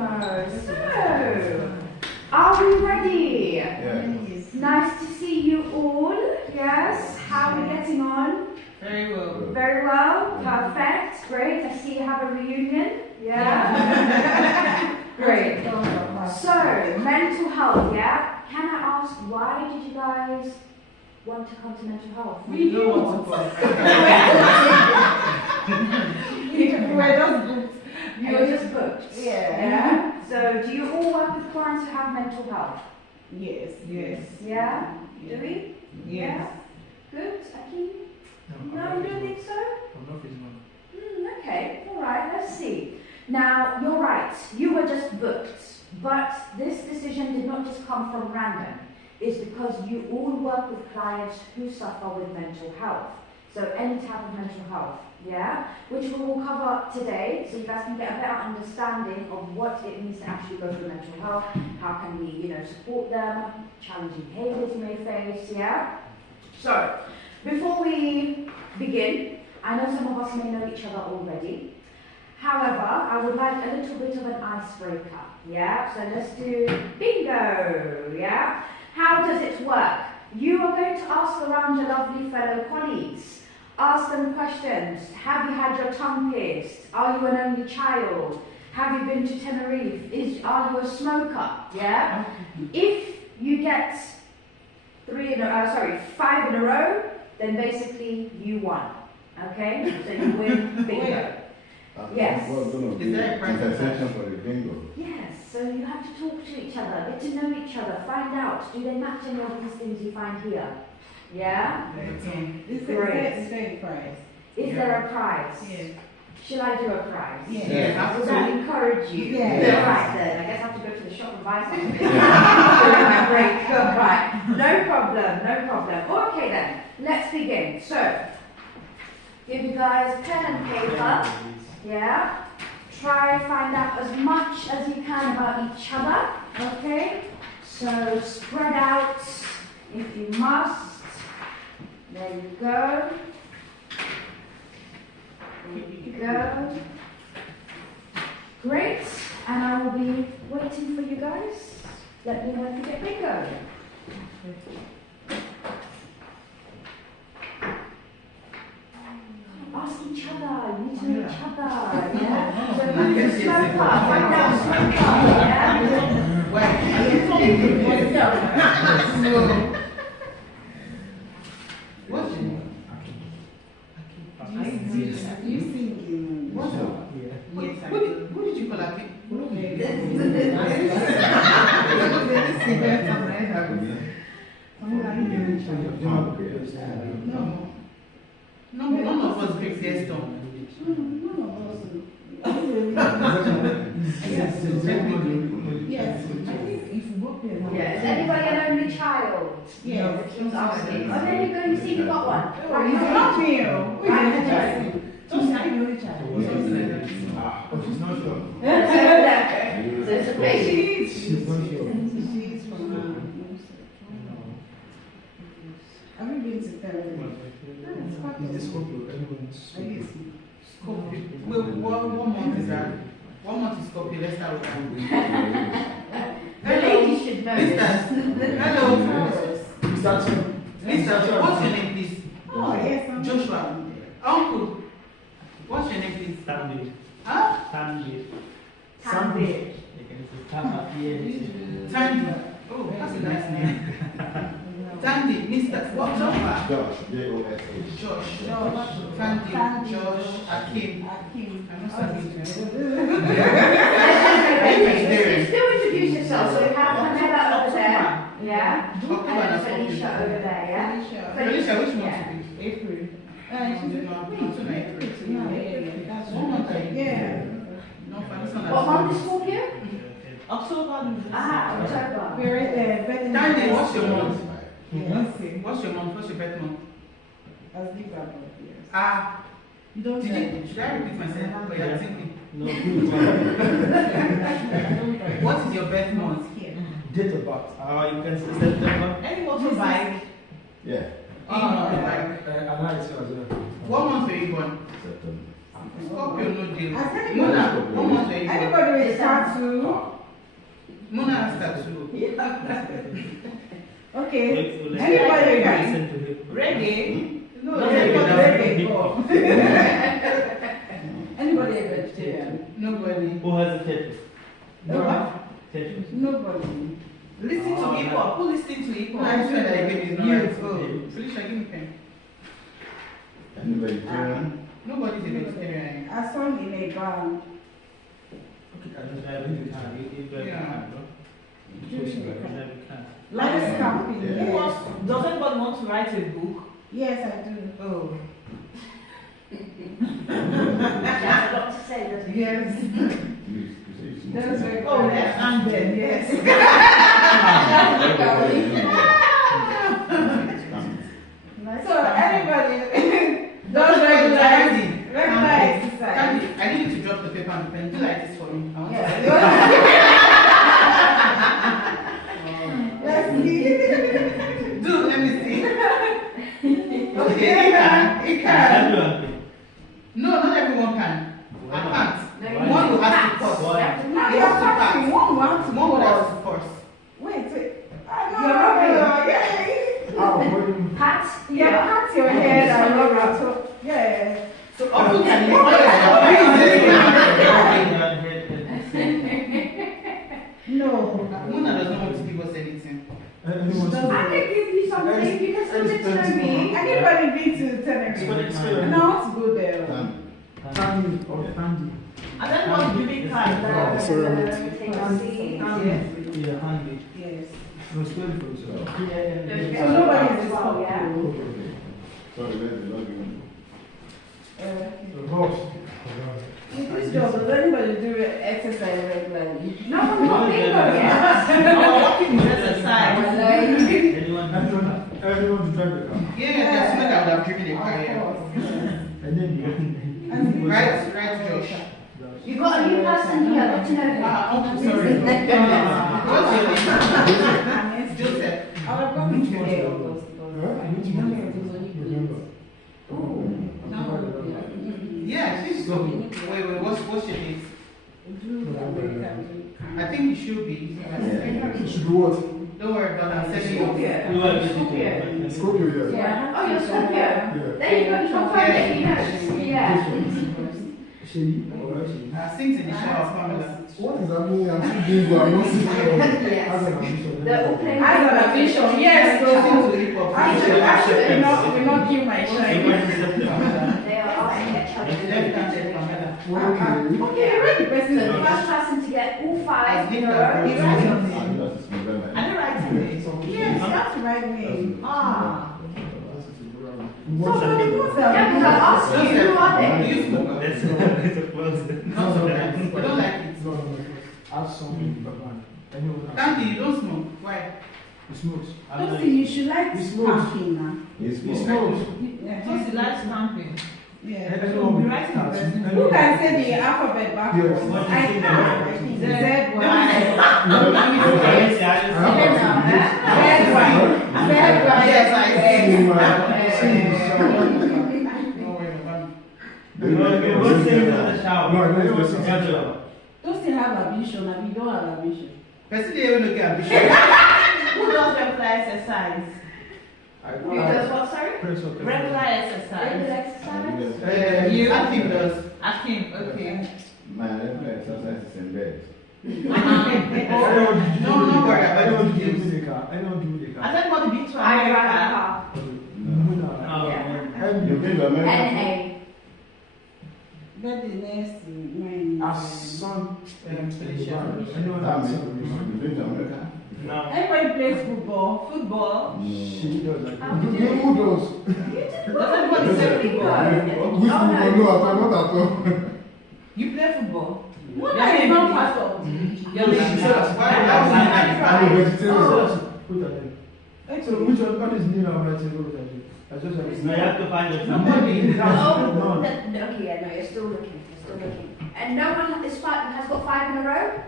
So, are we ready? Yes. Nice to see you all. Yes. How are we getting on? Very well. Very well. Perfect. Great. I see you have a reunion. Yeah. Great. So, mental health. Yeah. Can I ask why did you guys want to come to mental health? We don't want to come. You were just booked. Yeah. So, do you all work with clients who have mental health? Yes. Yes. Yeah. Do we? Yes. Good. Akeem? No, you don't think so? I'm not feeling Okay, all right, let's see. Now, you're right, you were just booked, but this decision did not just come from random. It's because you all work with clients who suffer with mental health. So any type of mental health, yeah? Which we will cover today, so you guys can get a better understanding of what it means to actually go through mental health, how can we, support them, challenging behaviors you may face, yeah? So, before we begin, I know some of us may know each other already. However, I would like a little bit of an icebreaker, yeah? So let's do bingo, yeah? How does it work? You are going to ask around your lovely fellow colleagues. Ask them questions. Have you had your tongue pierced? Are you an only child? Have you been to Tenerife? Are you a smoker, yeah? If you get 5 in a row, then basically you won. Okay? So you win bingo. Yes. What's going to be Is there a price intersection for the bingo? Yes, so you have to talk to each other, get to know each other, find out, do they match any of these things you find here? Yeah? Okay. Is there a prize? Is there a prize? Yes. Should I do a prize? Yes. Yeah, Does that encourage you? Yes. Alright then, I guess I have to go to the shop and buy something. During my break. Alright, no problem. Okay then, let's begin. So, give you guys pen and paper. Yeah? Try find out as much as you can about each other. Okay? So, spread out if you must. There you go. Go. Great, and I will be waiting for you guys. Let me know if you get bingo. Ask each other, you need to know each other, yeah? So who's a smoker? Find out smoker, yeah? What's your name? You singing? What's your Yeah. Yes, who did you call Akim? No, none of us break their stone. Yes. I think if you work there. Yeah, is anybody an only child? Yes. The king's asking. Oh, there you go, you see, you got one. It's not me. Right, Just not the only child. Oh, she's not sure. So it's a baby. She's not sure. She's from I've been to therapy. Is the Scorpio? Everyone's Yes. Scorpio. Wait, what month is that? What month is Scorpio? Let's start with that. The lady should know this. Hello. Mr. Lisa, what's your name, please? Oh, yes. Joshua. Uncle. What's your name, please? Tandy. Huh? Tandy. Tandy. Tandy. Oh, that's a nice name. Tandy, Mr. What? Joshua? Josh, J-O-S-H. Josh. Tandy. Josh. Akim. I'm not sorry. Still introduce yourself. So we have Pamela over there. Yeah? October And and Felicia over there, yeah? Felicia, which month Yeah. is it? April. What month are you? Yeah. No, for this one. What month is Scorpio? October. October. We're at the Tandy, what's your month? Yes. What's your month? What's your birth month? As Libra, yes. You don't should I repeat myself? But you're thinking. No. What is your birth month? Here. Date of birth. You can say September. Any motorbike? Yeah, Motorbike. Analysis as well. What month were you born? September. Scorpio no deal. Has anybody- Mona, how much are you? Anybody with tattoo? Mona has tattoo. Okay. Hip, Anybody can. listen to hip. Reggae? No, No, everybody. Reggae for. Anybody a vegetarian? Nobody. Who has a tattoo? No. Tattoo. Nobody. Listen to hip hop. Who listen to hip No, hop? I swear that again is not You. right. Oh, Felicia, give me pen. Any vegetarian? Nobody's a vegetarian. I sung in a band. Okay, I don't have it. You can, bro. Life camping. Yeah. Who wants, does anybody want to write a book? Yes, I do. Oh. That's a lot to say, doesn't it? Yes. You say you smoke. That's very Oh, yes, and then, yes. So anybody does regular exercise. Candy, I need you to drop the paper and pen. Do like this for me. I want to Yeah. Let's see. Do, let me see. Okay, he can. No, not everyone can. I can't. No, One will have to cats. pause. You have to You pass. You have to have pass. to one want to One will have pause. to pause. Wait. You're rubbing. Pat, Yeah, pat your head and rub your toe. Yeah. So often can you No. Mona does not want to give us anything. I can give you something. You can still get to know me. Anybody been to Tenerife? And I want to go there. And then what giving card? Take a seat. Yes. So, So nobody is this Well, yeah. sorry, let's log in. In this job, does anybody do exercise regularly? No, I'm not bingo yet. Our walking is exercise. Hello. Yeah, that's when I would have driven a car Of here. course. Right, Josh. You got a new person here. Got to know him. Uncle, sorry. What's your name? Joseph. I would come today, of course. Yeah, she's so. Wait, what's your name? I think you should be. Don't worry about it. I'm sending you. Yeah. Yeah. Yeah. Oh, you're Scorpio. There you go. You confirmed it. He knows. Yeah. Sings in the shower, Pamela. They're all playing. I have a vision. Yes, Listen so to hip hop. I should will not give my shine. They are asking each other to do Left it. hand is Pamela. Okay, you read the So person. the first person to get all five in a row. You write your name. November. I didn't write your name. Yes, that's the right name. Ah. So the ones that Yeah, because I asked you, who are Do they? you smoke? That's No, sometimes. I don't like it. Candy, you don't smoke. Why? Tosi, you should like camping now. He smokes. Yeah. So she likes camping. Yeah. So we'll be writing the person. Who can say the alphabet backwards? Yes. I can't. Z Y. Yes, I see. Z Y. Don't worry about it. What's in the shower? Tosi have a vision and we don't have a vision. Person they even look at ambition. Who does regular exercise? Who does what, sorry? Regular exercise. Regular exercise? You? Akim does. Akim, okay. My exercise is in bed. No, no worry about it. Has anybody been to I drive a America? car. You been to America? NA. That is next to Felicia. You been to America? No. Everybody plays football. Football. No. How do you do it? Does anybody say football? You play football? What that is not part of. Your name is Why No, you have to find your Nobody. Oh, okay, yeah, no, you're still looking. You're still looking. And no one has got five in a row?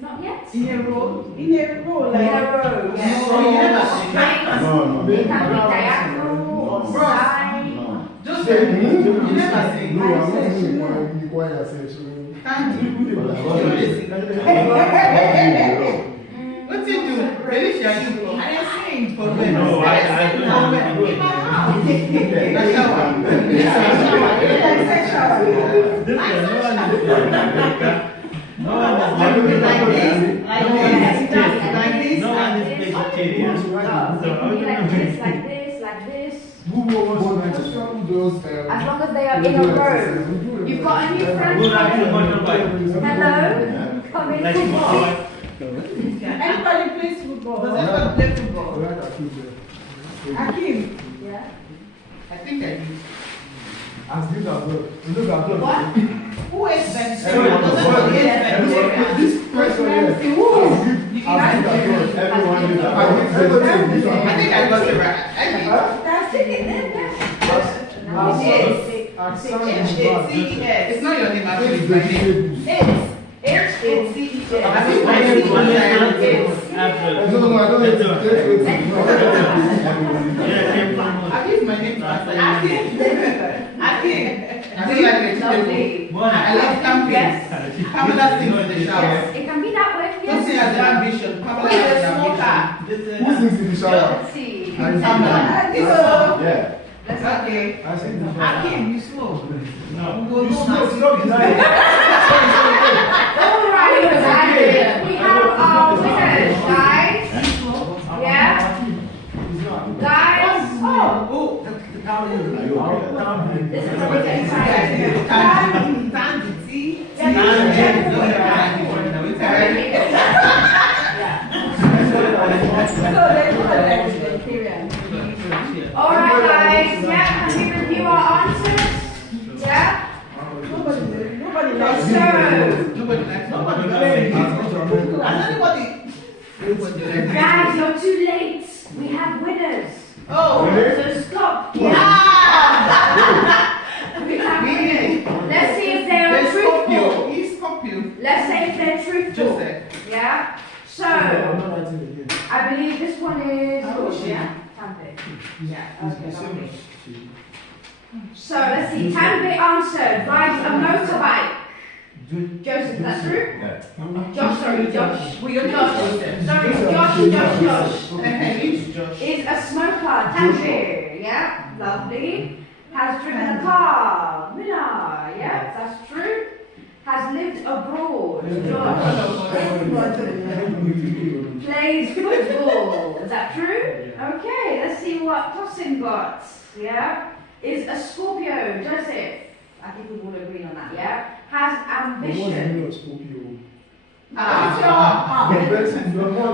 Not yet? In a row. In a row, In a like. row, yeah. No, yeah. Straight. No, no. It can be diagonal or Bro. side. No. Just Joseph, you never sing. No, I'm not saying you quiet yourself. So. Thank you. You But I always wasn't- sing. I What you do? Felicia, you I didn't sing for them. No, I sing don't for know. them. In my house. didn't That's how I- This is no one is no one is Like this, like this, no one like is this. vegetarian. So how do Like you this, like this, like this. Who As long as they are in a row. You've got a new friend Who rides the coming. motorbike? Hello? Come in Like football. Anybody plays football? Does everybody play football? Akim. Yeah. I think I do. What? Who is vegetarian? Everyone Does everybody is vegetarian? This question here. Everyone did that. I think I got it right. I think That's it, then it's not your name, actually, it's my name. I think my name is One is not It's. Yeah, came from I think my name is I don't like vegetable. I like camping. Yes. Pamela sings in the shower. It can be that way, Don't say as yes. an ambition. Pamela has an ambition. Who sings in the shower? Let's see. Pamela. Yeah. Okay. Akim, you smoke. No. We'll go now. Alright, guys. We have our winners, guys. Yeah? Guys. Oh, Are you okay? This is what we get excited. Alright, guys. Yeah, can we review our answers? Yeah? Nobody likes So, Nobody likes nobody. Has anybody? guys, you're too late. We have winners. Oh, So stop. Yeah. We have winners. Let's see if they are there's truthful. Scorpio. He's Scorpio. Let's say if they're truthful. Joseph. Yeah? So, I believe this one is. Oh, yeah? Tanvi. Yeah, okay, lovely. So, let's see. Tanvi answered. Rides a motorbike. Joseph, is that true? Yeah. Josh, sorry, Josh. We are Josh. Joseph. Sorry, Josh. He's Josh. Is a smoker. Tanvi. Yeah, lovely. Has driven a car. Mina. Yeah, that's true. Has lived abroad. Josh. Plays football. Is that true? Okay, let's see what Tosin got. Yeah. Is a Scorpio. Joseph. I think we all agree on that, yeah? Has ambition.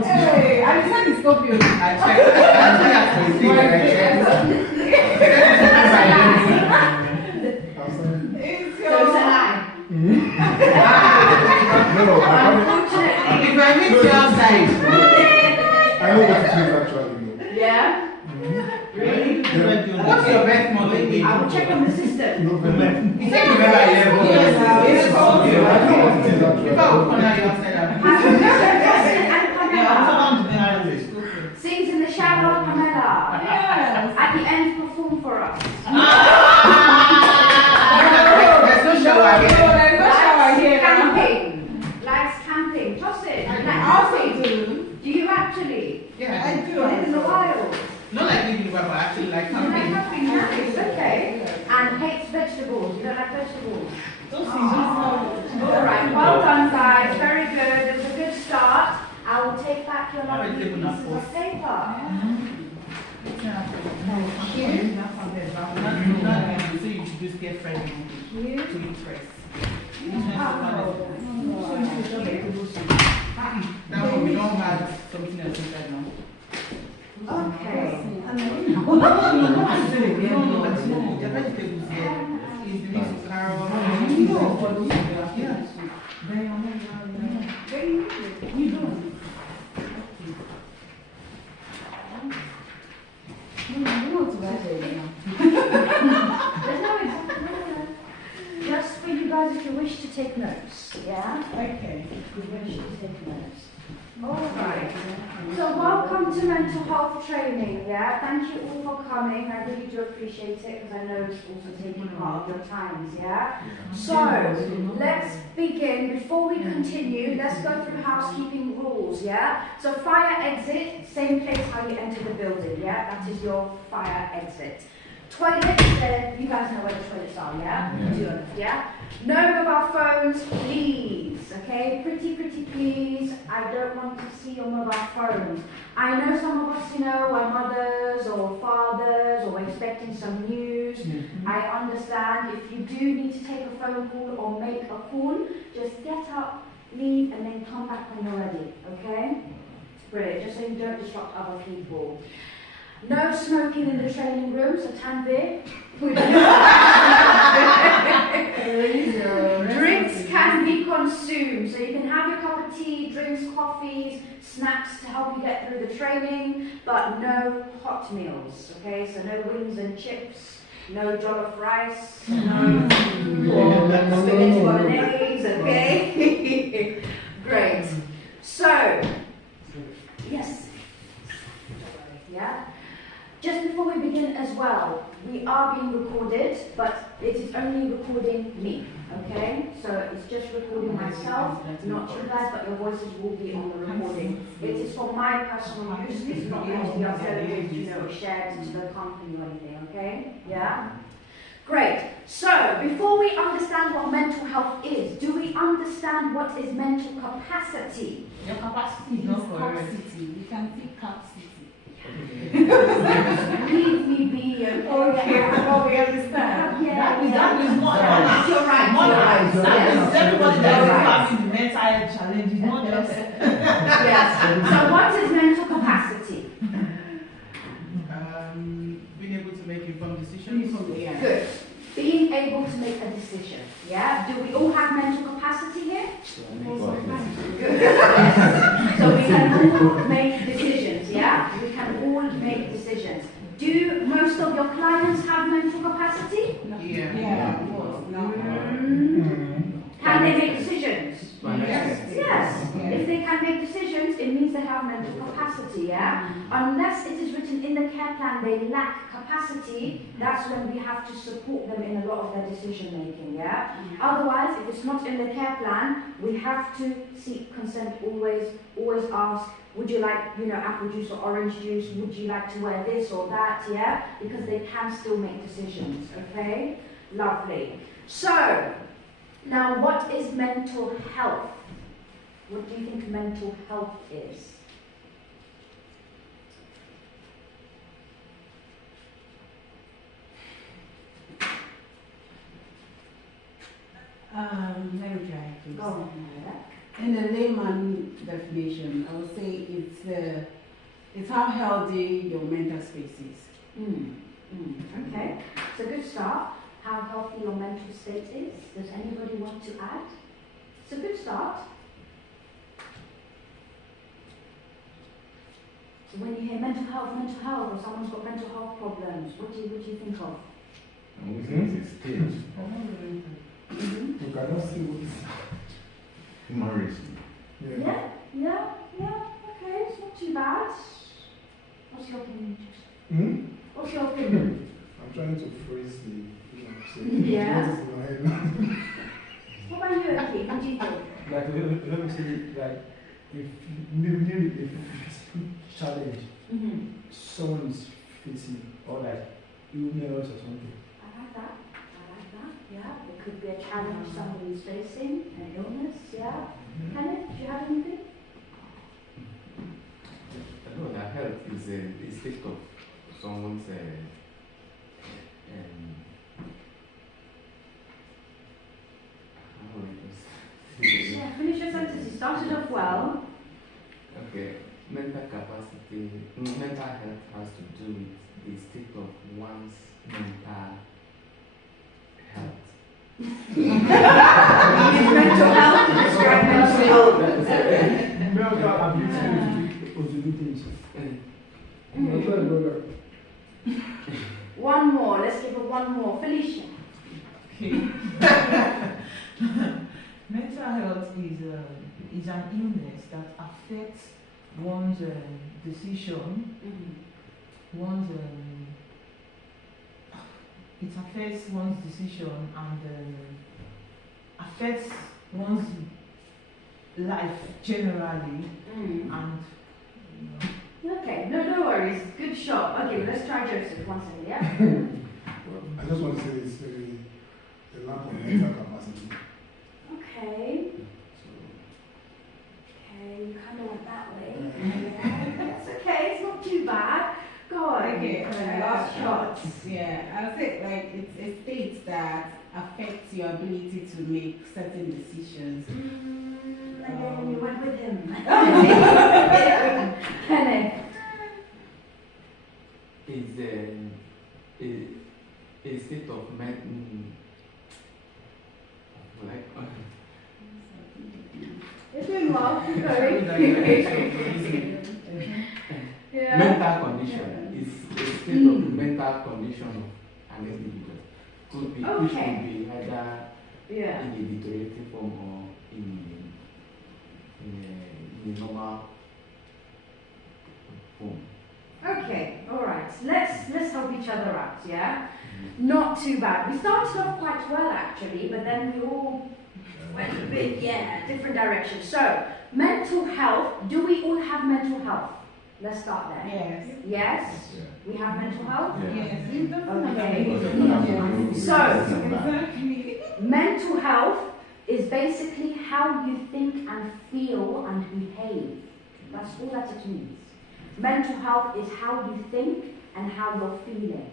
Hey, I said it's Scorpio. I checked. I checked. It's So it's a your... lie. Unfortunately. If I meet you outside, I know what it is actually. Yeah? Really? what's your best month? I will check on the system. No, He said November 11. It's Scorpio. I know what it is If I will actually. corner you outside, Has a and Pamela. the Sings in the shower, Pamela. Yes. At the end, perform for us. There's no shower here. There's no shower here. Camping. Likes camping. Tosin. I also do. Do you actually? Yeah, I I do. You live in the wild. not like living but actually like You like camping. camping, nice, okay. And hates vegetables. You don't like vegetables. Alright, well done guys, very good. It was a good start. I will take back your lovely pieces of paper. So you should just get friendly You? to impress. That one we don't have something else inside now. Okay. No, the vegetables here is the mix of carrot. Yeah. There's no example. Just for you guys. guys, if you wish to take notes, yeah? Okay. If you wish to take notes. All right. So welcome to mental health training, yeah? Thank you all for coming. I really do appreciate it because I know it's also taking part of your times, yeah? So let's begin. Before we continue, let's go through housekeeping rules, yeah? So fire exit, same place how you enter the building, yeah? That is your fire exit. Toilets, you guys know where the toilets are, yeah? Yeah? No mobile phones, please, okay? Pretty please. I don't want to see your mobile phones. I know some of us, are mothers or fathers or expecting some news. I understand if you do need to take a phone call or make a call, just get up, leave, and then come back when you're ready, okay? Brilliant, just so you don't disrupt other people. No smoking in the training room, so Tanvir. Drinks can be consumed, so you can have your cup of tea, drinks, coffees, snacks to help you get through the training, but no hot meals, okay? So no wings and chips, no jollof rice, no spaghetti bolognese, okay? Great. So, yes. Yeah? Just before we begin as well, we are being recorded, but it is only recording me, okay? So it's just recording myself, not you guys, but your voices will be on the recording. It is for my personal use, it's not going to be uploaded, shared to the company or anything, okay? Yeah? Great. So, before we understand what mental health is, do we understand what is mental capacity? Your capacity is not correct. You can see capacity. Leave me be, Okay, we understand. That is more than You're right, more you're than right. that is everybody that is You're right. having mental health challenges, not just. Yes. So what is mental capacity? Being able to make informed decisions. Good. Being able to make a decision. Yeah? Do we all have mental capacity here? Good. Yes. So we can all make decisions, yeah? We can all make decisions. Do most of your clients have mental capacity? Yeah. Can they make decisions? Yes. Yes. If they can make decisions, it means they have mental capacity, yeah? Unless it is written in the care plan they lack capacity, that's when we have to support them in a lot of their decision making, yeah? Otherwise, if it's not in the care plan, we have to seek consent always ask, would you like, apple juice or orange juice? Would you like to wear this or that, yeah? Because they can still make decisions, okay? Lovely. So, now what is mental health? What do you think mental health is? Let me try to Go on, Maria. In the layman definition, I would say it's how healthy your mental space is. Okay, it's a good start. How healthy your mental state is. Does anybody want to add? It's a good start. So when you hear mental health, or someone's got mental health problems, what do you think of? You cannot see what is Human race. Yeah, okay, it's not too bad. What's your opinion? What's your opinion? I'm trying to phrase the Yeah. what is in my head. What about you, Aki? What do you think? Like, let me say, like, if maybe if it's challenge someone is facing, or like illness or something. I like that, yeah. It could be a challenge somebody is facing, an illness, yeah. Kenneth, do you have anything? I know that health is a state of someone's Yeah, finish your sentence. You started off well. okay, mental health has to do with the state of one's mental health. Mental health to describe mental health. Mental ability to do things. I'm trying, brother. One more. Let's give her one more. Felicia. Mental health is an illness that affects one's decision, one's it affects one's decision and affects one's life generally, and Okay, no worries. Good shot. Okay, let's try Joseph. One second, yeah? Well, I just want to say it's the lack of mental capacity. Okay. So, Okay, you kind of went that way. Yeah, that's okay. It's not too bad. Go on. Okay, Last shot. Yeah, I'll say like it's a state that affects your ability to make certain decisions. And then you went with him. Kenny. It's a state of You're doing well. Keep going. Yeah. mental condition. It's a state of mental condition of an individual. Which Okay. could be either Yeah. in a deteriorating form or in a normal form. Okay, all right. Let's help each other out, yeah? Not too bad. We started off quite well actually, but then we all went a bit, different directions. So, mental health. Do we all have mental health? Let's start there. Yes. Yes? We have mental health? Yes. It doesn't have Okay. any- So, Exactly. mental health is basically how you think and feel and behave. That's all that it means. Mental health is how you think and how you're feeling.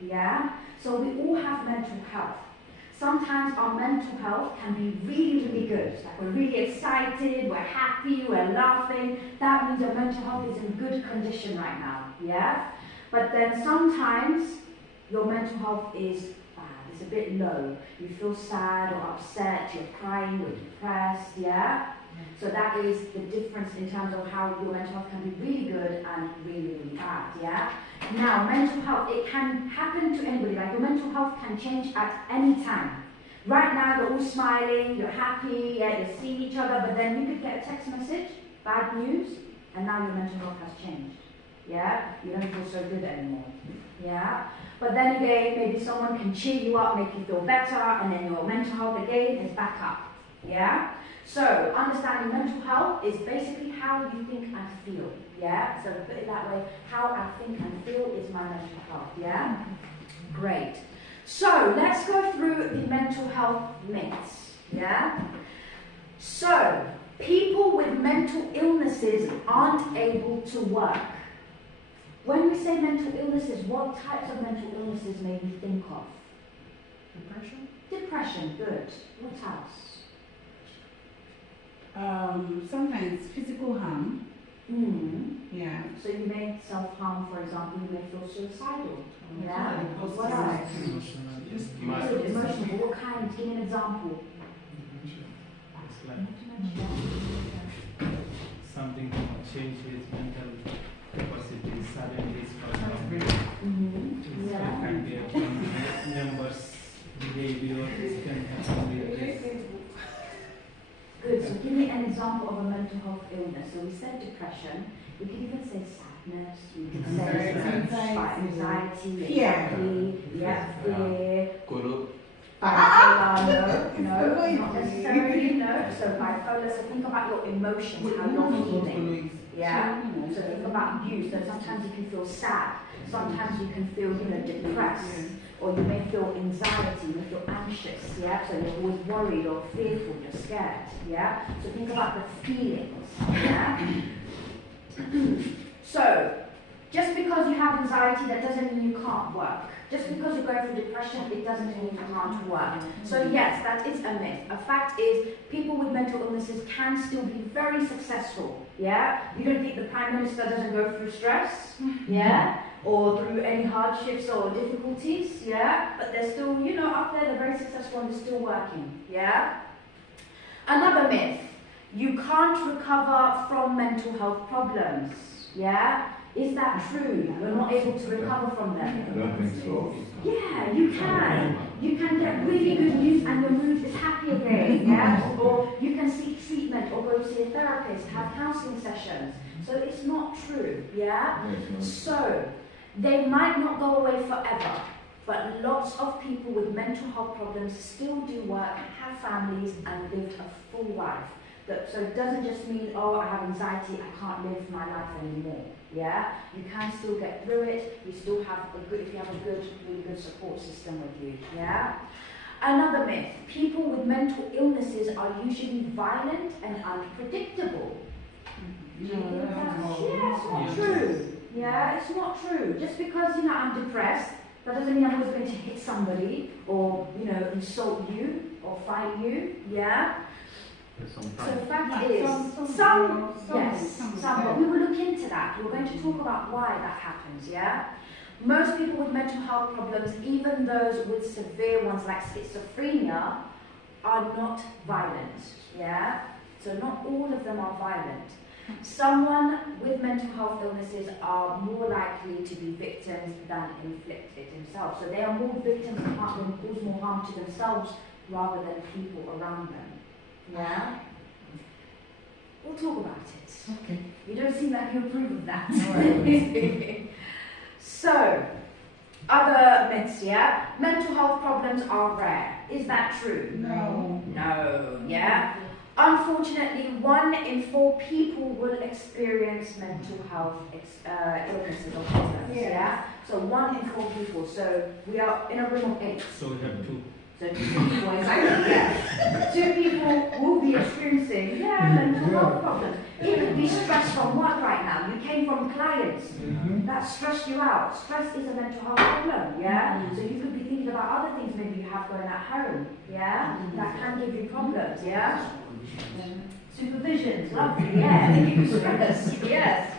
Yeah? So we all have mental health. Sometimes our mental health can be really, really good. Like we're really excited, we're happy, we're laughing. That means your mental health is in good condition right now. Yeah? But then sometimes your mental health is bad, it's a bit low. You feel sad or upset, you're crying, you're depressed, yeah? So that is the difference in terms of how your mental health can be really good and really, really bad, yeah? Now, mental health, it can happen to anybody. Like your mental health can change at any time. Right now, you're all smiling, you're happy, yeah, you're seeing each other, but then you could get a text message, bad news, and now your mental health has changed, yeah? You don't feel so good anymore, yeah? But then again, maybe someone can cheer you up, make you feel better, and then your mental health again is back up, yeah? So, understanding mental health is basically how you think and feel, yeah? So, put it that way, how I think and feel is my mental health, yeah? Great. So, let's go through the mental health myths, yeah? So, people with mental illnesses aren't able to work. When we say mental illnesses, what types of mental illnesses may we think of? depression. Depression, good. What else? Sometimes physical harm. Yeah. So you may self-harm, for example, you may feel suicidal. Yeah. Emotional. What else? Emotional. Just So emotional, what kind? Give me an example. It's like something change his mental capacity suddenly. Yeah. Can be members' behavior. This can happen with this. Good. So give me an example of a mental health illness. So we said depression. We could even say sadness. We could say anxiety. Fear. Exactly. Yeah, fear. Kolo. Bipolar, no, not necessarily, no. So bipolar, so think about your emotions, how you're feeling. Yeah? So think about you. So sometimes you can feel sad. Sometimes you can feel, depressed. Or you may feel anxiety, you may feel anxious, yeah? So you're always worried or fearful, you're scared, yeah? So think about the feelings, yeah? So, just because you have anxiety, that doesn't mean you can't work. Just because you're going through depression, it doesn't mean you can't work. So yes, that is a myth. A fact is, people with mental illnesses can still be very successful, yeah? You don't think the Prime Minister doesn't go through stress, yeah? Or through any hardships or difficulties, yeah? But they're still, up there, they're very successful and they're still working, yeah? Another myth, you can't recover from mental health problems, yeah? Is that true? You're not able to recover from I them? don't think so. Yeah, you can. You can get really good news and your mood is happy again. therapists, have counseling sessions. So it's not true, yeah? No, it's not. So they might not go away forever, but lots of people with mental health problems still do work, have families, and live a full life. So it doesn't just mean, oh, I have anxiety, I can't live my life anymore. Yeah, you can still get through it. You still have a good, if you have a good, really good support system with you. Yeah. Another myth: people with mental illnesses are usually violent and unpredictable. No, Yeah, it's not true. Yeah, it's not true. Just because I'm depressed, that doesn't mean I'm always going to hit somebody or insult you or fight you. Yeah. So the fact is, some, but we will look into that. We're going to talk about why that happens, yeah? Most people with mental health problems, even those with severe ones like schizophrenia, are not violent, yeah? So not all of them are violent. Someone with mental health illnesses are more likely to be victims than inflicted themselves. So they are more victims and cause more harm to themselves rather than people around them. Yeah? We'll talk about it. Okay. You don't seem like you approve of that. Alright. So, other myths, yeah? Mental health problems are rare. Is that true? No. No, yeah? Unfortunately, 1 in 4 people will experience mental health illnesses or problems, yeah? So 1 in 4 people. So we are in a room of 8. So we have 2. So 2 people, exactly, yeah. 2 people will be experiencing, mental health problems. You could be stressed from work right now. You came from clients. That stressed you out. Stress is a mental health problem, yeah? So you could be thinking about other things maybe you have going at home, yeah? That can give you problems, yeah? Supervisions, lovely, yeah. Relieve stress, yes.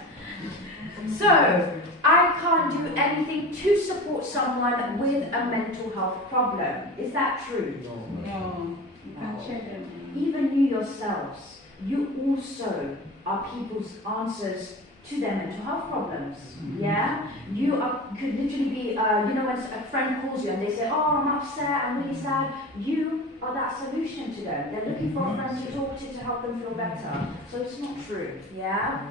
So, I can't do anything to support someone with a mental health problem. Is that true? No. You can check them. Even you yourselves, you also are people's answers to their mental health problems. Yeah? You could literally be, when a friend calls you and they say, oh, I'm upset, I'm really sad. You are that solution to them. They're looking for a friend to talk to help them feel better. So it's not true. Yeah?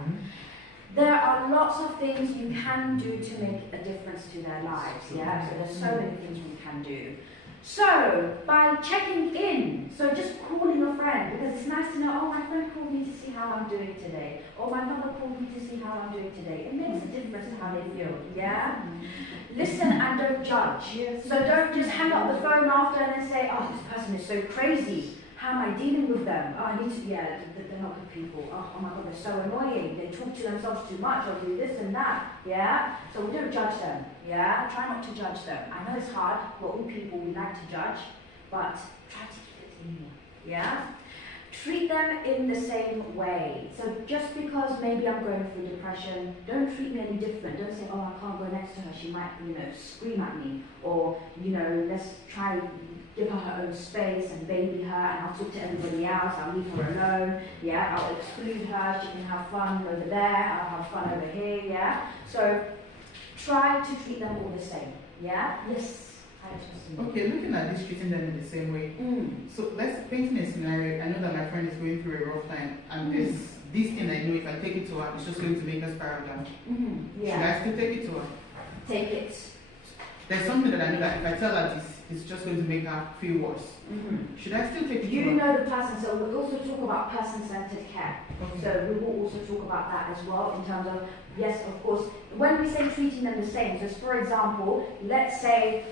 There are lots of things you can do to make a difference to their lives, yeah? So there's so many things we can do. So, by checking in, so just calling a friend, because it's nice to know, oh, my friend called me to see how I'm doing today, or my mother called me to see how I'm doing today. It makes a difference in how they feel, yeah? Listen and don't judge. So don't just hang up the phone after and then say, oh, this person is so crazy. How am I dealing with them? Oh, I need to, they're not good people. Oh my God, they're so annoying. They talk to themselves too much or do this and that, yeah? So we don't judge them, yeah? Try not to judge them. I know it's hard, we're all people, we like to judge, but try to keep it in here, yeah? Treat them in the same way. So just because maybe I'm going through depression, don't treat me any different. Don't say, oh, I can't go next to her, she might, scream at me. Or, let's try give her her own space and baby her, and I'll talk to everybody else, I'll leave her alone, yeah, I'll exclude her, she can have fun over there, I'll have fun over here, yeah? So try to treat them all the same, yeah? Yes. Okay, looking at this, treating them in the same way. So let's paint a scenario. I know that my friend is going through a rough time, and there's this thing I know if I take it to her, it's just going to make her spiral down. Yeah. Should I still take it to her? Take it. There's something that I know that if I tell her this, it's just going to make her feel worse. Should I still take it to her? You know the person, so we'll also talk about person-centered care. Okay. So we will also talk about that as well in terms of, yes, of course, when we say treating them the same, so for example, let's say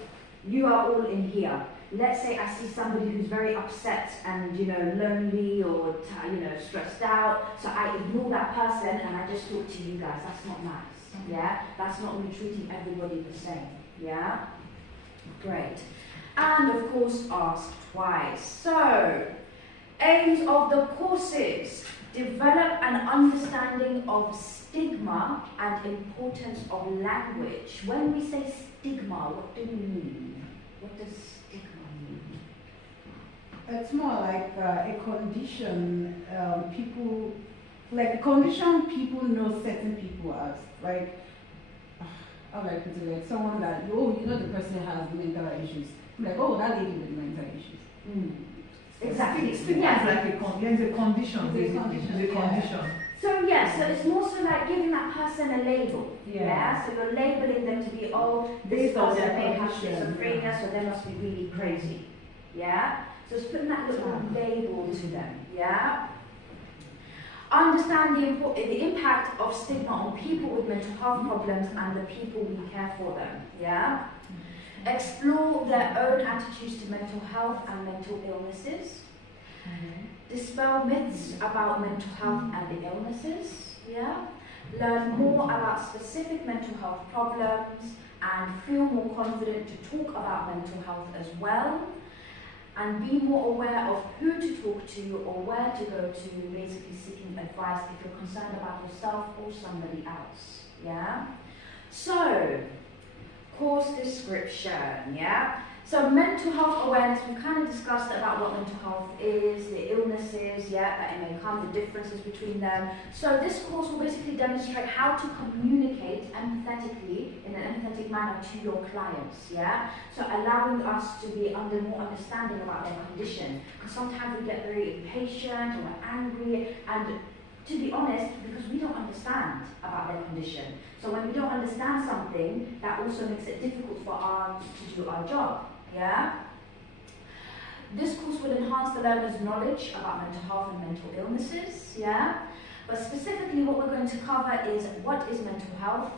you are all in here. Let's say I see somebody who's very upset and, lonely or, stressed out. So I ignore that person and I just talk to you guys. That's not nice. Yeah? That's not me treating everybody the same. Yeah? Great. And of course, ask twice. So, aims of the courses: develop an understanding of stigma and importance of language. When we say stigma, what do we mean? What does stigma mean? It's more like a condition people know certain people as, like, how do I put it, like someone that, the person has mental issues. Like, oh, that lady with mental issues. Exactly. Stigma Yeah. is like there's a condition, It's a basically. condition, There's a yeah. condition. So yeah, so it's more so like giving that person a label. Yeah. So you're labeling them to be, oh, this Based on person their may have condition, schizophrenia, yeah. so they must be really crazy. Yeah? So it's putting that little label to them. Yeah? Understand the impact of stigma on people with mental health problems and the people we care for them. Yeah? Explore their own attitudes to mental health and mental illnesses. Dispel myths about mental health and the illnesses. Yeah? Learn more about specific mental health problems and feel more confident to talk about mental health as well. And be more aware of who to talk to or where to go to, basically seeking advice if you're concerned about yourself or somebody else. Yeah? So, course description, yeah? So mental health awareness, we've kind of discussed about what mental health is, the illnesses, yeah, that it may come, the differences between them. So this course will basically demonstrate how to communicate empathetically, in an empathetic manner to your clients, yeah? So allowing us to be under more understanding about their condition. Because sometimes we get very impatient or we're angry, and to be honest, because we don't understand about their condition. So when we don't understand something, that also makes it difficult for us to do our job, yeah? This course will enhance the learner's knowledge about mental health and mental illnesses, yeah? But specifically what we're going to cover is what is mental health,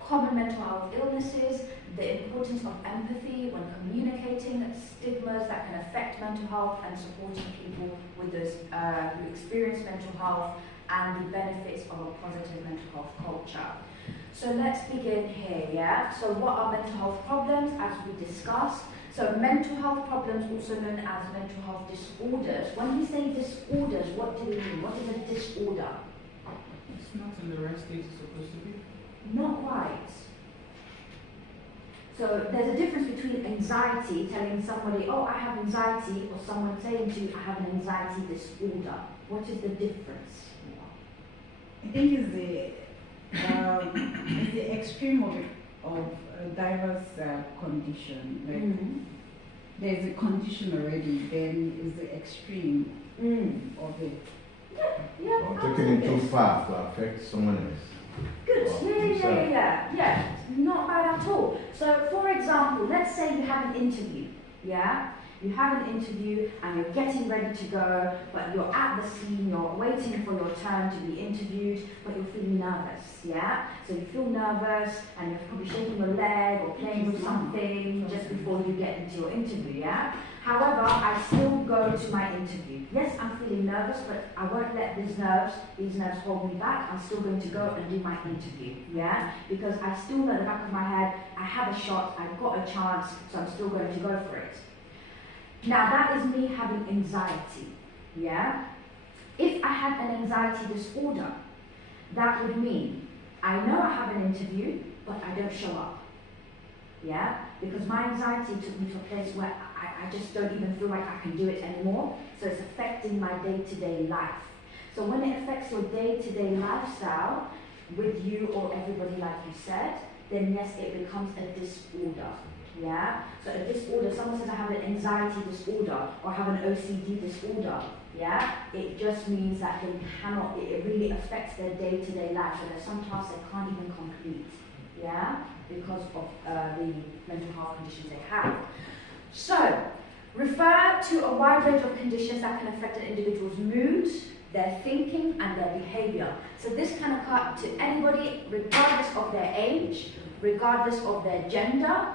common mental health illnesses, the importance of empathy when communicating, stigmas that can affect mental health, and supporting people with those who experience mental health, and the benefits of a positive mental health culture. So let's begin here, yeah? So what are mental health problems, as we discussed? So mental health problems, also known as mental health disorders. When we say disorders, what do we mean? What is a disorder? It's not in the right state it's supposed to be. Not quite. So there's a difference between anxiety, telling somebody, oh, I have anxiety, or someone saying to you, I have an anxiety disorder. What is the difference? I think it's the extreme of a diverse condition. Like there's a condition already, then is the extreme of it. Yeah, Or taking it too far to affect someone else. Good. Yeah. Not bad at all. So, for example, let's say you have an interview. Yeah. You have an interview and you're getting ready to go, but you're at the scene, you're waiting for your turn to be interviewed, but you're feeling nervous, yeah? So you feel nervous and you're probably shaking your leg or playing with something just before you get into your interview, yeah? However, I still go to my interview. Yes, I'm feeling nervous, but I won't let these nerves hold me back. I'm still going to go and do my interview, yeah? Because I still know at the back of my head, I have a shot, I've got a chance, so I'm still going to go for it. Now that is me having anxiety, yeah? If I had an anxiety disorder, that would mean I know I have an interview, but I don't show up, yeah? Because my anxiety took me to a place where I just don't even feel like I can do it anymore, so it's affecting my day-to-day life. So when it affects your day-to-day lifestyle, with you or everybody like you said, then yes, it becomes a disorder. Yeah? So a disorder, someone says I have an anxiety disorder or have an OCD disorder, yeah? It just means that they cannot, it really affects their day-to-day life. So there's some tasks they can't even complete, yeah? Because of the mental health conditions they have. So, refer to a wide range of conditions that can affect an individual's mood, their thinking and their behavior. So this can occur to anybody regardless of their age, regardless of their gender,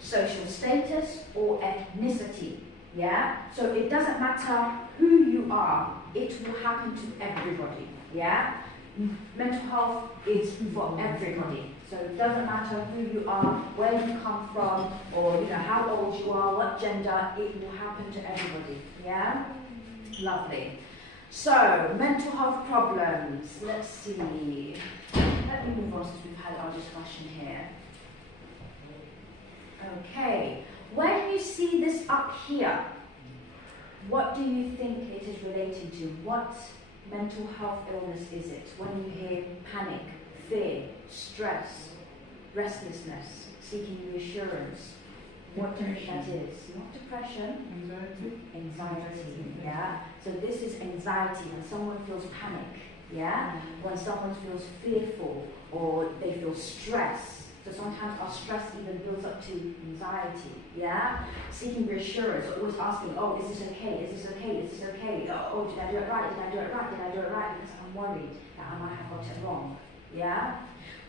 social status or ethnicity, yeah? So it doesn't matter who you are, it will happen to everybody, yeah? Mental health is for everybody. So it doesn't matter who you are, where you come from, or how old you are, what gender, it will happen to everybody, yeah? Lovely. So, mental health problems, let's see. Let me move on since we've had our discussion here. Okay, when you see this up here, what do you think it is related to? What mental health illness is it? When you hear panic, fear, stress, restlessness, seeking reassurance, What do you think that is? Not depression. Anxiety. Anxiety, yeah? So this is anxiety when someone feels panic, yeah? When someone feels fearful or they feel stress. So sometimes our stress even builds up to anxiety, yeah? Seeking reassurance, always asking, oh, is this okay? Is this okay? Is this okay? Oh, did I do it right? Did I do it right? Did I do it right? Because I'm worried that I might have got it wrong, yeah?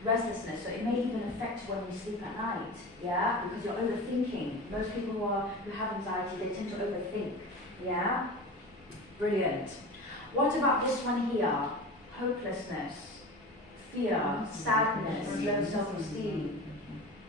Restlessness, so it may even affect when you sleep at night, yeah? Because you're overthinking. Most people who have anxiety, they tend to overthink, yeah? Brilliant. What about this one here? Hopelessness, fear, sadness, low self-esteem.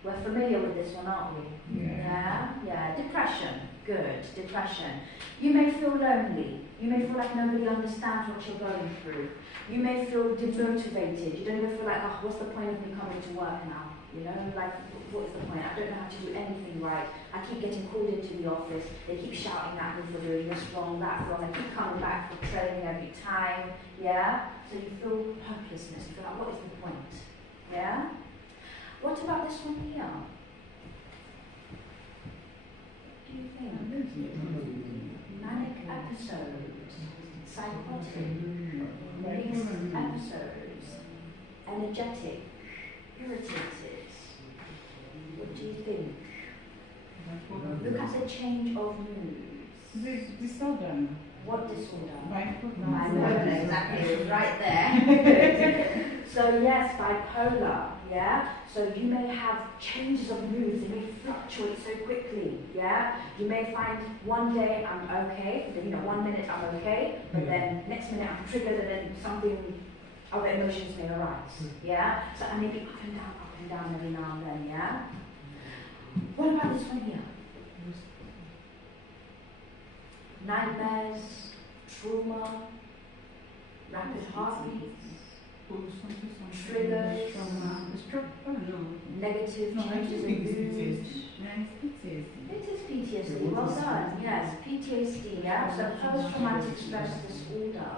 We're familiar with this one, aren't we? Yeah. Depression. Good. Depression. You may feel lonely. You may feel like nobody understands what you're going through. You may feel demotivated. You don't even feel like, oh, what's the point of me coming to work now? You know, like, what is the point? I don't know how to do anything right. I keep getting called into the office. They keep shouting at me for doing this wrong, that wrong. I keep coming back for training every time. Yeah? So you feel hopelessness. You feel like, what is the point? Yeah? What about this one here? What do you think? Manic episodes, psychotic, mixed episodes, energetic, irritated. What do you think? Look at the change of moods. Disorder. What disorder? Bipolar. Exactly, right there. So yes, bipolar, yeah? So you may have changes of moods, they may fluctuate so quickly, yeah? You may find one day I'm okay, then, 1 minute I'm okay, but then next minute I'm triggered and then something, other emotions may arise, yeah? So I may be up and down every now and then, yeah? What about this one here? Nightmares, trauma, rapid heartbeats, triggers, negative changes in mood. It is PTSD, well done, yes, PTSD, yeah, so post-traumatic stress disorder.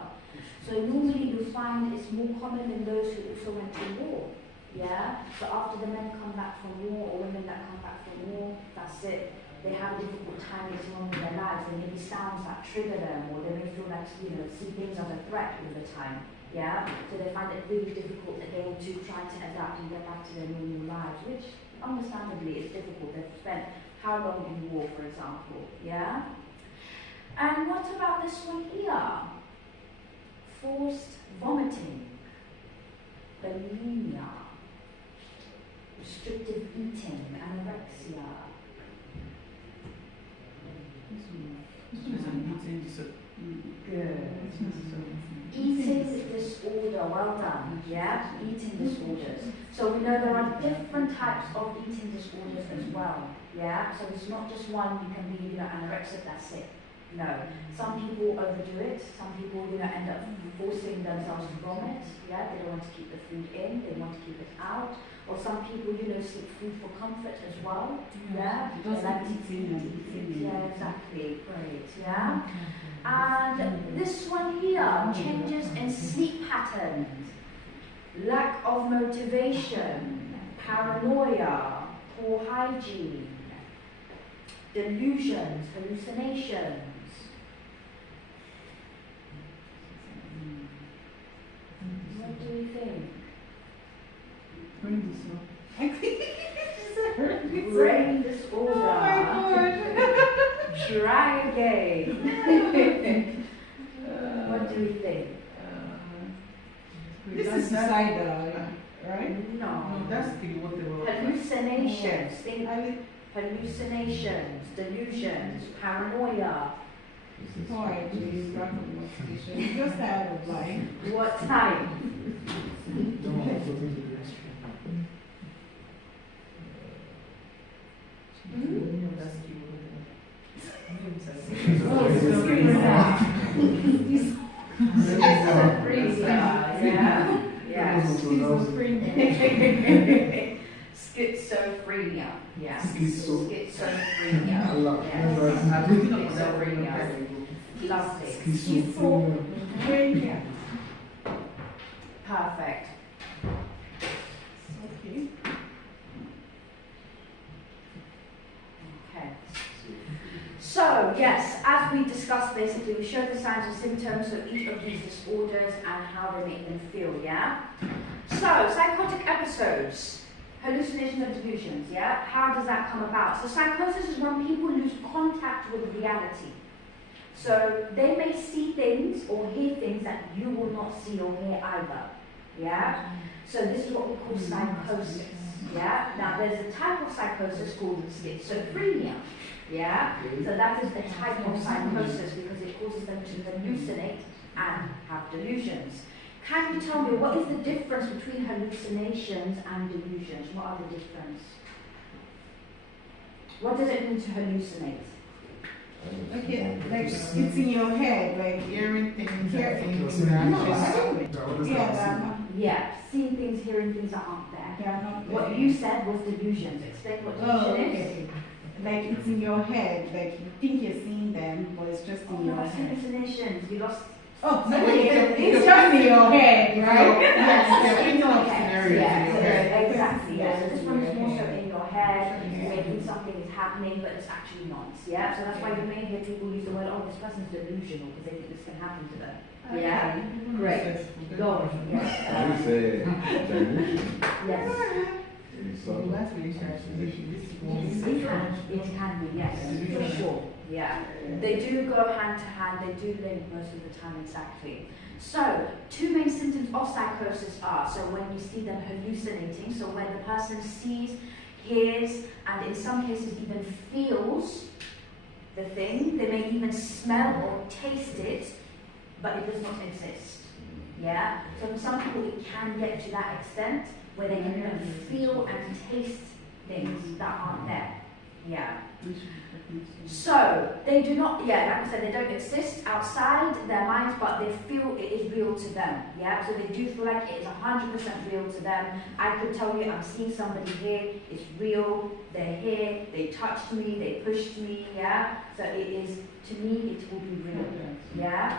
So normally you find it's more common in those who also went to war, yeah? So after the men come back from war or women that come back from war, that's it. They have a difficult time getting on with their lives. There may be sounds that trigger them, or they may feel like, see things as a threat all the time. Yeah? So they find it really difficult again to try to adapt and get back to their normal lives, which understandably is difficult. They've spent how long in war, for example? Yeah? And what about this one here? Forced vomiting, bulimia, restrictive eating, anorexia. Good. Eating disorder, well done. Yeah, eating disorders. So we know there are different types of eating disorders as well. Yeah, so it's not just one. You can be, anorexic. That's it. No. Some people overdo it. Some people, end up forcing themselves to vomit. Yeah, they don't want to keep the food in. They want to keep it out. Or some people, seek food for comfort as well. Yeah, Just they like eating. yeah, exactly. Great. Yeah. And this one here, changes in sleep patterns, lack of motivation, paranoia, poor hygiene, delusions, hallucinations. What do you think? Brain Brain disorder. Oh my God. Try again. What do you think? This is suicidal, right? No. That's what they were. Hallucinations. Think hallucinations, delusions, paranoia. Oh, I do lack of motivation. Just out of life. What time? Don't want to go to the extreme. That's Schizophrenia, yeah. Schizophrenia, yeah. Schizophrenia, yeah. Schizophrenia. Lovely. Schizophrenia. Perfect. Okay. yes, as we discussed, basically, we showed the signs and symptoms of each of these disorders and how they make them feel, yeah? So, psychotic episodes, hallucinations and delusions, yeah? How does that come about? So, psychosis is when people lose contact with reality. So, they may see things or hear things that you will not see or hear either, yeah? So, this is what we call psychosis, yeah? Now, there's a type of psychosis called schizophrenia. Yeah, so that is the type of psychosis because it causes them to hallucinate and have delusions. Can you tell me what is the difference between hallucinations and delusions? What are the difference? What does it mean to hallucinate? Okay, like it's in your head, like Hearing things, Hear- things, no, I actions. don't. Yeah, they're not. Yeah, seeing things, hearing things that aren't there. They are not. What there. you said was delusions. Explain what Oh, delusion is. okay. Like it's in your head, like you think you're seeing them, but it's just Oh, in no, your that's head. hallucinations. You lost. Oh, No, it's just in your head, right? Yes, It's you're in thinking your of head. scenarios Yeah, in your head. exactly. Yeah, so Yes, this in one your is more so head. in your head. Yeah. Maybe something is happening, but it's actually not. Yeah, so that's why you may hear people use the word, "Oh, this person's delusional," because they think this can happen to them. Yeah, great. Go. I Yes. would say delusion Yes. is So sort of that's really interesting. It can be, yes, for sure. Yeah. They do go hand to hand, they do link most of the time, exactly. So, two main symptoms of psychosis are, so when you see them hallucinating, so when the person sees, hears, and in some cases even feels the thing, they may even smell or taste it, but it does not exist. Yeah? So for some people it can get to that extent where they can even feel and taste things that aren't there. Yeah. So they do not, like I said, they don't exist outside their minds, but they feel it is real to them. Yeah, so they do feel like it is 100% real to them. I could tell you, I'm seeing somebody here, it's real, they're here, they touched me, they pushed me, yeah. So it is, to me, it will be real, yeah.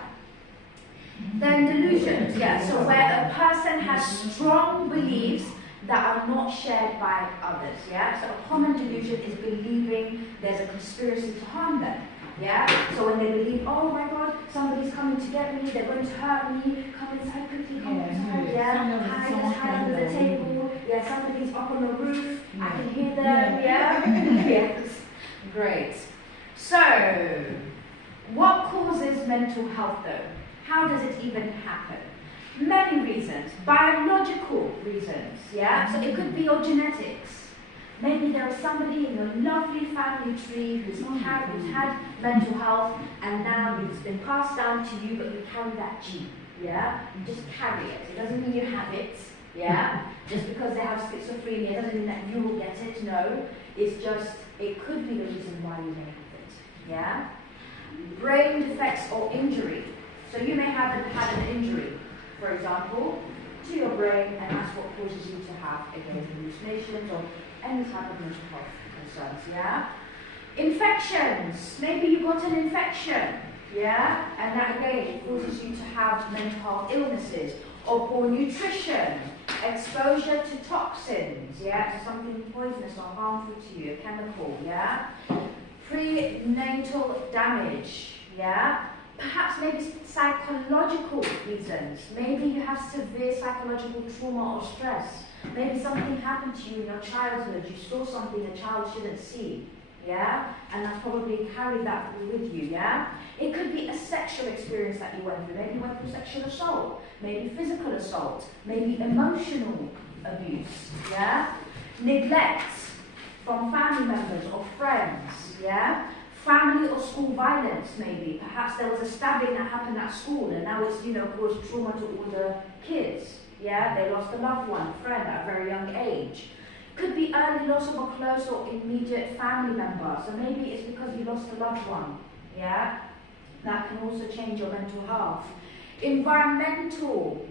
Then delusions, yeah. So where a person has strong beliefs that are not shared by others, yeah? So a common delusion is believing there's a conspiracy to harm them, yeah? So when they believe, oh my God, somebody's coming to get me, they're going to hurt me, come inside quickly, come inside, yeah? Let's hide under the table, yeah, somebody's up on the roof, I can hear them, yeah? Yes, great. So, what causes mental health though? How does it even happen? Many reasons, biological reasons, yeah? So it could be your genetics. Maybe there is somebody in your lovely family tree who's had mental health and now it's been passed down to you, but you carry that gene, yeah? You just carry it. It doesn't mean you have it, yeah? Just because they have schizophrenia doesn't mean that you will get it, no. It's just, it could be the reason why you may have it, yeah? Brain defects or injury. So you may have had an injury, for example, to your brain, and that's what causes you to have, again, hallucinations or any type of mental health concerns, yeah? Infections. Maybe you got an infection, yeah? And that, again, causes you to have mental health illnesses. Or poor nutrition, exposure to toxins, yeah? So something poisonous or harmful to you, a chemical, yeah? Prenatal damage, yeah? Perhaps maybe psychological reasons. Maybe you have severe psychological trauma or stress. Maybe something happened to you in your childhood. You saw something a child shouldn't see, yeah? And that's probably carried that with you, yeah? It could be a sexual experience that you went through. Maybe you went through sexual assault, maybe physical assault, maybe emotional abuse, yeah? Neglect from family members or friends, yeah? Family or school violence, maybe. Perhaps there was a stabbing that happened at school and now it's, caused trauma to all the kids. Yeah, they lost a loved one, a friend at a very young age. Could be early loss of a close or immediate family member. So maybe it's because you lost a loved one. Yeah, that can also change your mental health. Environmental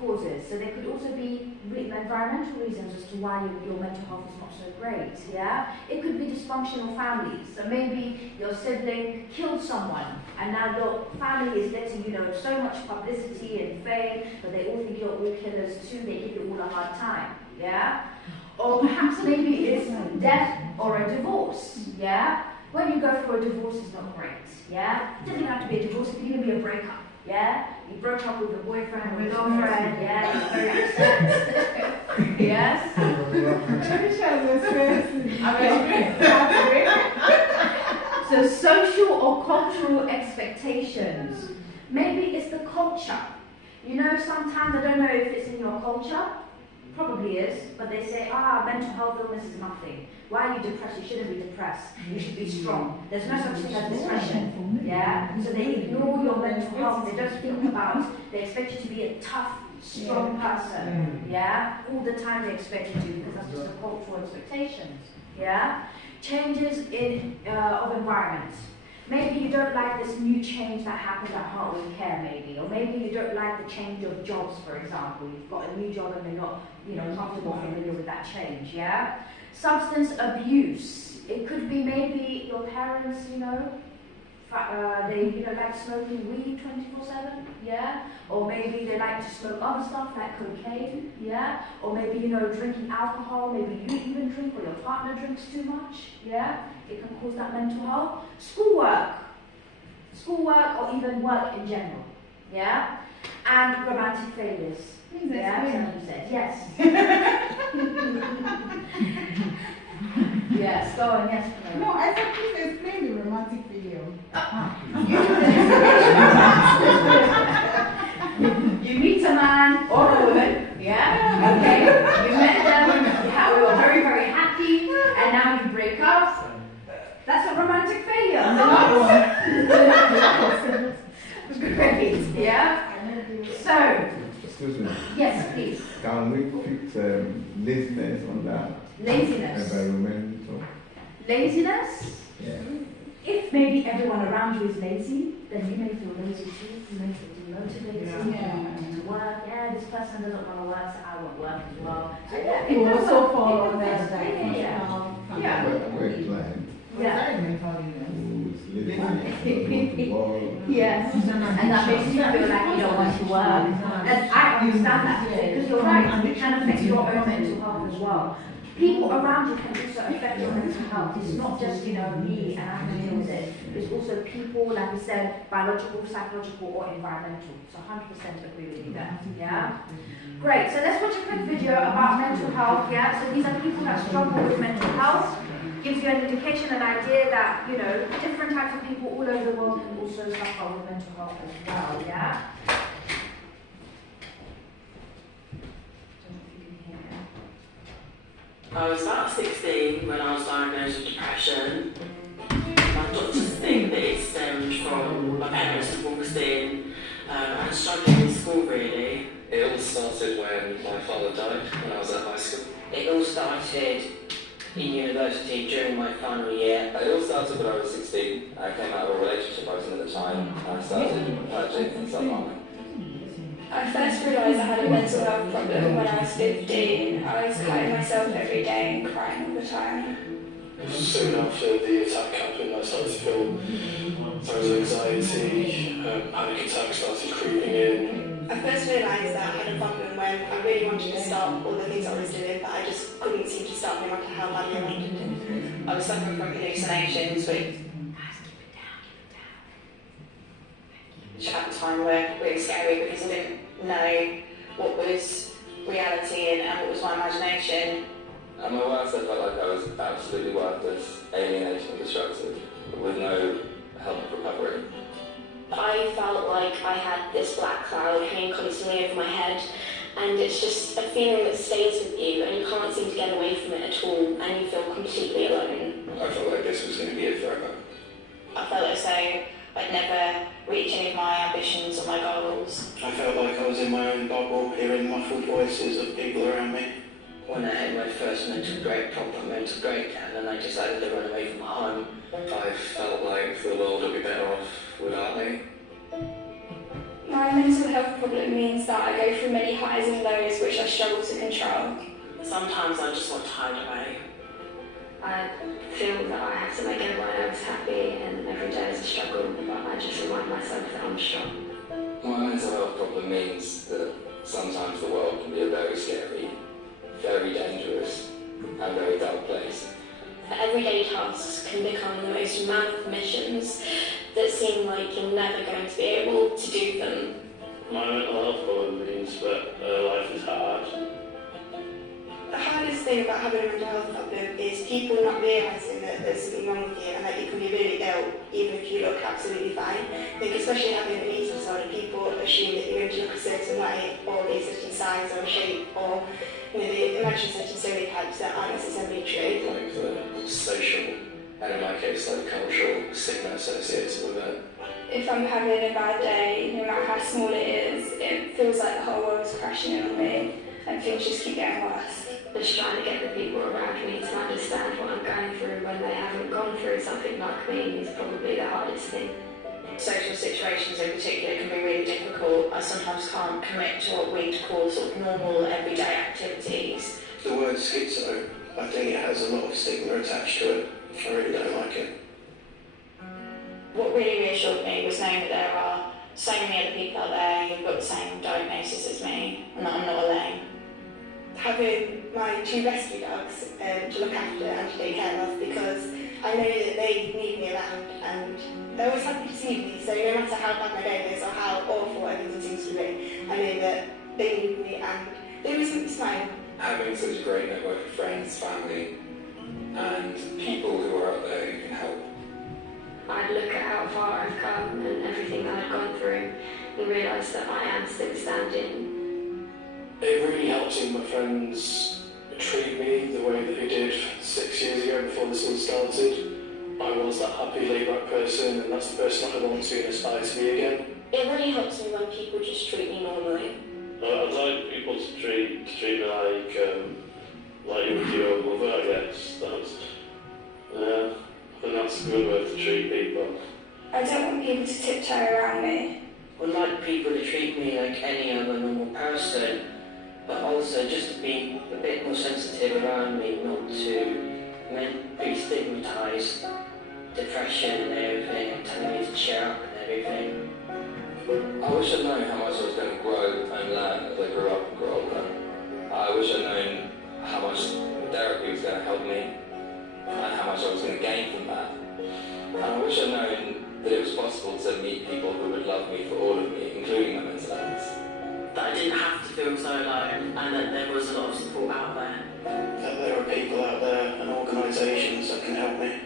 causes. So there could also be environmental reasons as to why your mental health is not so great, yeah? It could be dysfunctional families. So maybe your sibling killed someone and now your family is getting, so much publicity and fame, but they all think you're all killers too, they give you all a hard time, yeah? Or perhaps maybe it's death or a divorce, yeah? when you go through a divorce, it's not great. Yeah, it doesn't even have to be a divorce. It can even be a breakup. Yeah, you broke up with your boyfriend or girlfriend. Yeah, you're very upset. Yes. So social or cultural expectations. Maybe it's the culture. You know, sometimes I don't know if it's in your culture. Probably is, but they say, mental health illness is nothing. Why are you depressed? You shouldn't be depressed. You should be strong. There's no such thing as depression. Yeah? So they ignore your mental health. They don't think about, they expect you to be a tough, strong person. Yeah? All the time they expect you to, because that's just the cultural expectations. Yeah? Changes of environment. Maybe you don't like this new change that happened at Heartwood Care, maybe, or maybe you don't like the change of jobs, for example. You've got a new job and you're not, comfortable, familiar with that change. Yeah. Substance abuse. It could be maybe your parents, they like smoking weed 24/7. Yeah. Or maybe they like to smoke other stuff like cocaine. Yeah. Or maybe drinking alcohol. Maybe you even drink or your partner drinks too much. Yeah. It can cause that mental health. Schoolwork or even work in general, yeah? And romantic failures. Yeah, you said, yes. Yes, go on, yes. No, I said please explain the romantic failure. You meet a man or a woman, yeah? Okay, you met them, you were very, very happy, and now you break up. That's a romantic failure. Great, yeah? So, Excuse me. yes, please. Can we fix laziness on that? Laziness. Environmental. Laziness? Yeah. If maybe everyone around you is lazy, then you may feel lazy too. You may feel demotivated. To work. Yeah, this person doesn't want to work, so I won't work as well. So yeah, it also fall on that. Yeah. We're client. Yeah. Who's lazy? Yes. And that makes you feel like you don't want to work. And I understand that because you're right, it can affect your own mental health as well. People around you can also affect your mental health. It's not just, me and I have to deal with it. It's also people, like we said, biological, psychological, or environmental. So 100% agree with you there. Yeah? Great. So let's watch a quick video about mental health. Yeah? So these are people that struggle with mental health. Gives you an indication, an idea that, different types of people all over the world can also suffer with mental health as well. Yeah? I was about 16 when I was diagnosed with depression. My doctors think that it stemmed from my parents have always been and struggling in school really. It all started when my father died when I was at high school. It all started in university during my final year. It all started when I was 16. I came out of a relationship I was in at the time. I started purging and self-harming. I first realised I had a mental health problem when I was 15. I was cutting myself every day and crying all the time. Soon after the attack happened, I started to feel those anxiety, panic attacks started creeping in. I first realised that I had a problem when I really wanted to stop all the things I was doing, but I just couldn't seem to stop no matter how badly I wanted to. I was suffering from hallucinations which at the time were really scary because I didn't know what was reality and what was my imagination. At my worst, I felt like I was absolutely worthless, alienated and destructive, with no help of recovery. I felt like I had this black cloud hanging constantly over my head, and it's just a feeling that stays with you and you can't seem to get away from it at all, and you feel completely alone. I felt like this was going to be it forever. I felt as though I'd never reach any of my ambitions or my goals. I felt like I was in my own bubble, hearing muffled voices of people around me. When I had my first mental breakdown, and I decided to run away from home. I felt like the world would be better off without me. My mental health problem means that I go through many highs and lows which I struggle to control. Sometimes I just want to hide away. I feel that I have to make everyone else happy, and every day is a struggle, but I just remind myself that I'm strong. My mental health problem means that sometimes the world can be a very scary, very dangerous and very dark place. but everyday tasks can become the most mammoth missions that seem like you're never going to be able to do them. My mental health problem means that life is hard. The hardest thing about having a mental health problem is people not realising that there's something wrong with you and that you can be really ill even if you look absolutely fine. I think especially having an eating disorder, people assume that you're going to look a certain way or be a certain size or shape, or they imagine certain stereotypes that aren't necessarily true. Like the social, and in my case, like cultural stigma associated with it. If I'm having a bad day, no matter how small it is, it feels like the whole world's crashing in on me and things just keep getting worse. Just trying to get the people around me to understand what I'm going through when they haven't gone through something like me is probably the hardest thing. Social situations in particular can be really difficult. I sometimes can't commit to what we'd call sort of normal everyday activities. The word schizo, I think it has a lot of stigma attached to it. I really don't like it. What really reassured me was knowing that there are so many other people out there who've got the same diagnosis as me and that I'm not alone. Having my 2 rescue dogs to look after and to take care of, because I know that they need me around and they're always happy to see me, so no matter how bad my day is or how awful everything seems to be, I know that they need me and they always make me smile. Having such a great network of friends, family and people who are out there who can help. I'd look at how far I've come and everything that I've gone through and realise that I am still standing. It really helped seeing my friends treat me the way that they did 6 years ago before this all started. I was that happy laid-back person, and that's the person I want to aspire to be again. It really helps me when people just treat me normally. I'd like people to treat me like you would your mother, I guess. I think that's a good way to treat people. I don't want people to tiptoe around me. I'd like people to treat me like any other normal person, but also just to be a bit more sensitive around me, not to be stigmatised, depression and everything, and telling me to cheer up and everything. I wish I'd known how much I was going to grow and learn as I grew up and grew older. I wish I'd known how much therapy was going to help me and how much I was going to gain from that. And I wish I'd known that it was possible to meet people who would love me for all of me, including my mental illness. That I didn't have to feel so alone, and that there was a lot of support out there. That there are people out there and organisations that can help me.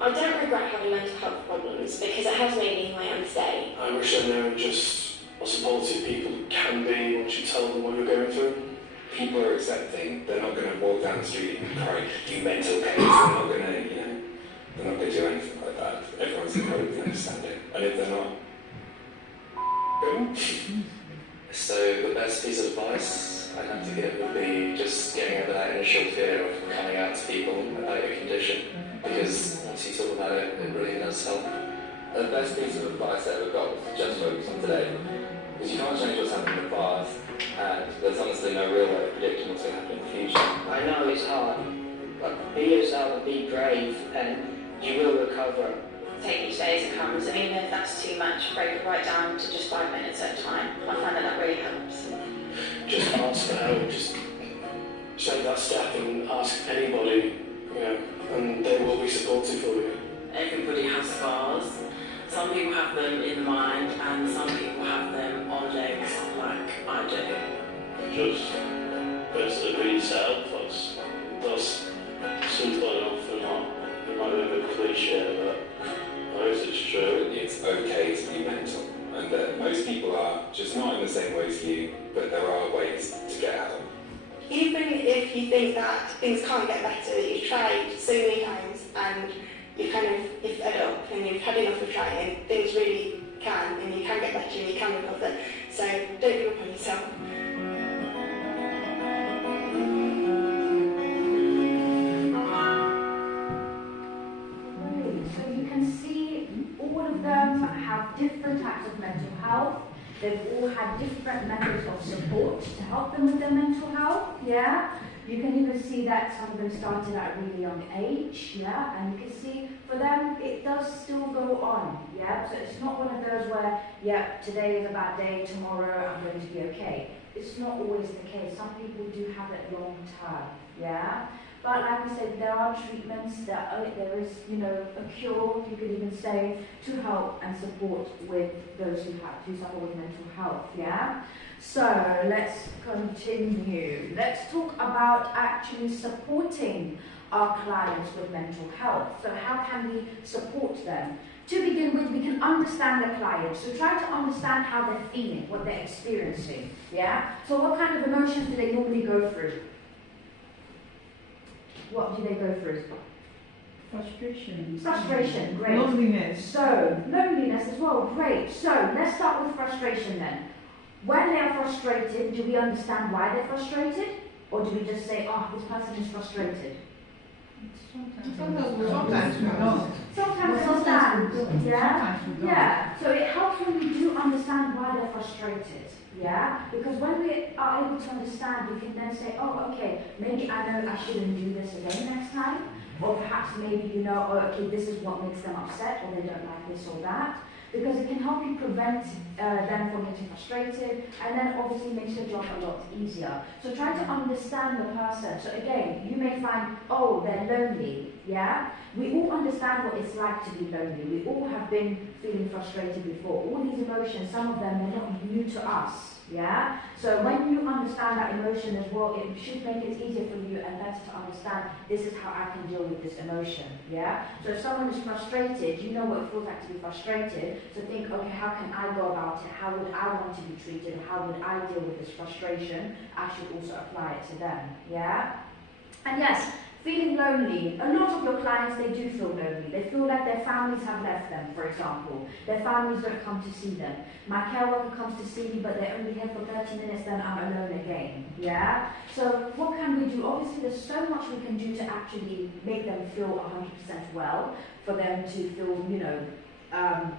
I don't regret having mental health problems because it has made me who I am today. I wish I'd known just what supportive people can be once you tell them what you're going through. People are accepting. They're not going to walk down the street and cry, "You mental case." They're not going to, they're not going to do anything like that. Everyone's incredibly understanding. And if they're not, So the best piece of advice I'd have to give would be just getting over that initial fear of coming out to people about your condition. Because once you talk about it, it really does help. The best piece of advice I ever got was to just focus on today. Because you can't change what's happened in the past, and there's honestly no real way of predicting what's going to happen in the future. I know it's hard, but be yourself and be brave, and you will recover. Take each day as it comes, and even if that's too much, break it right down to just 5 minutes at a time. I find that really helps. Just ask for help, just take that step and ask anybody, and they will be supportive for you. Everybody has scars. Some people have them in the mind, and some people have them on legs, like I do. Just basically be yourself. That's simple enough and not a bit cliche, but I guess it's true. It's okay to be mental, and that most people are, just not in the same way as you, but there are ways to get help. Even if you think that things can't get better, that you've tried so many times and you've fed up and you've had enough of trying, things really can, and you can get better and you can recover. So don't give up on yourself. So you can see all of them have different types of mental health. They've all had different methods of support to help them with their mental health, yeah? You can even see that some of them started at a really young age, yeah? And you can see for them, it does still go on, yeah? So it's not one of those where, yeah, today is a bad day, tomorrow I'm going to be okay. It's not always the case. Some people do have it long term, yeah? But like I said, there are treatments, there is, you know, a cure, you could even say, to help and support with those who suffer with mental health, yeah? So let's continue. Let's talk about actually supporting our clients with mental health. So how can we support them? To begin with, we can understand the client. So try to understand how they're feeling, what they're experiencing, yeah? So what kind of emotions do they normally go through? What do they go through? Frustration. Frustration, great. Loneliness. So, loneliness as well, great. So, let's start with frustration then. When they are frustrated, do we understand why they're frustrated? Or do we just say, oh, this person is frustrated? Sometimes we don't. Sometimes we understand, yeah? Yeah, so it helps when we do understand why they're frustrated, yeah? Because when we are able to understand, we can then say, oh, okay, maybe I know I shouldn't do this again next time. Or perhaps maybe you know, oh, okay, this is what makes them upset, or they don't like this or that. Because it can help you prevent them from getting frustrated, and then obviously makes your job a lot easier. So try to understand the person. So again, you may find, oh, they're lonely, yeah? We all understand what it's like to be lonely. We all have been feeling frustrated before. All these emotions, some of them are not new to us, yeah? So when you understand that emotion as well, it should make it easier for you and better to understand, this is how I can deal with this emotion, yeah? So if someone is frustrated, you know what it feels like to be frustrated, so think, okay, how can I go about it? How would I want to be treated? How would I deal with this frustration? I should also apply it to them, yeah? And yes, feeling lonely. A lot of your clients, they do feel lonely. They feel like their families have left them, for example. Their families don't come to see them. My care worker comes to see me, but they're only here for 30 minutes, then I'm alone again, yeah? So what can we do? Obviously, there's so much we can do to actually make them feel 100% well, for them to feel, you know,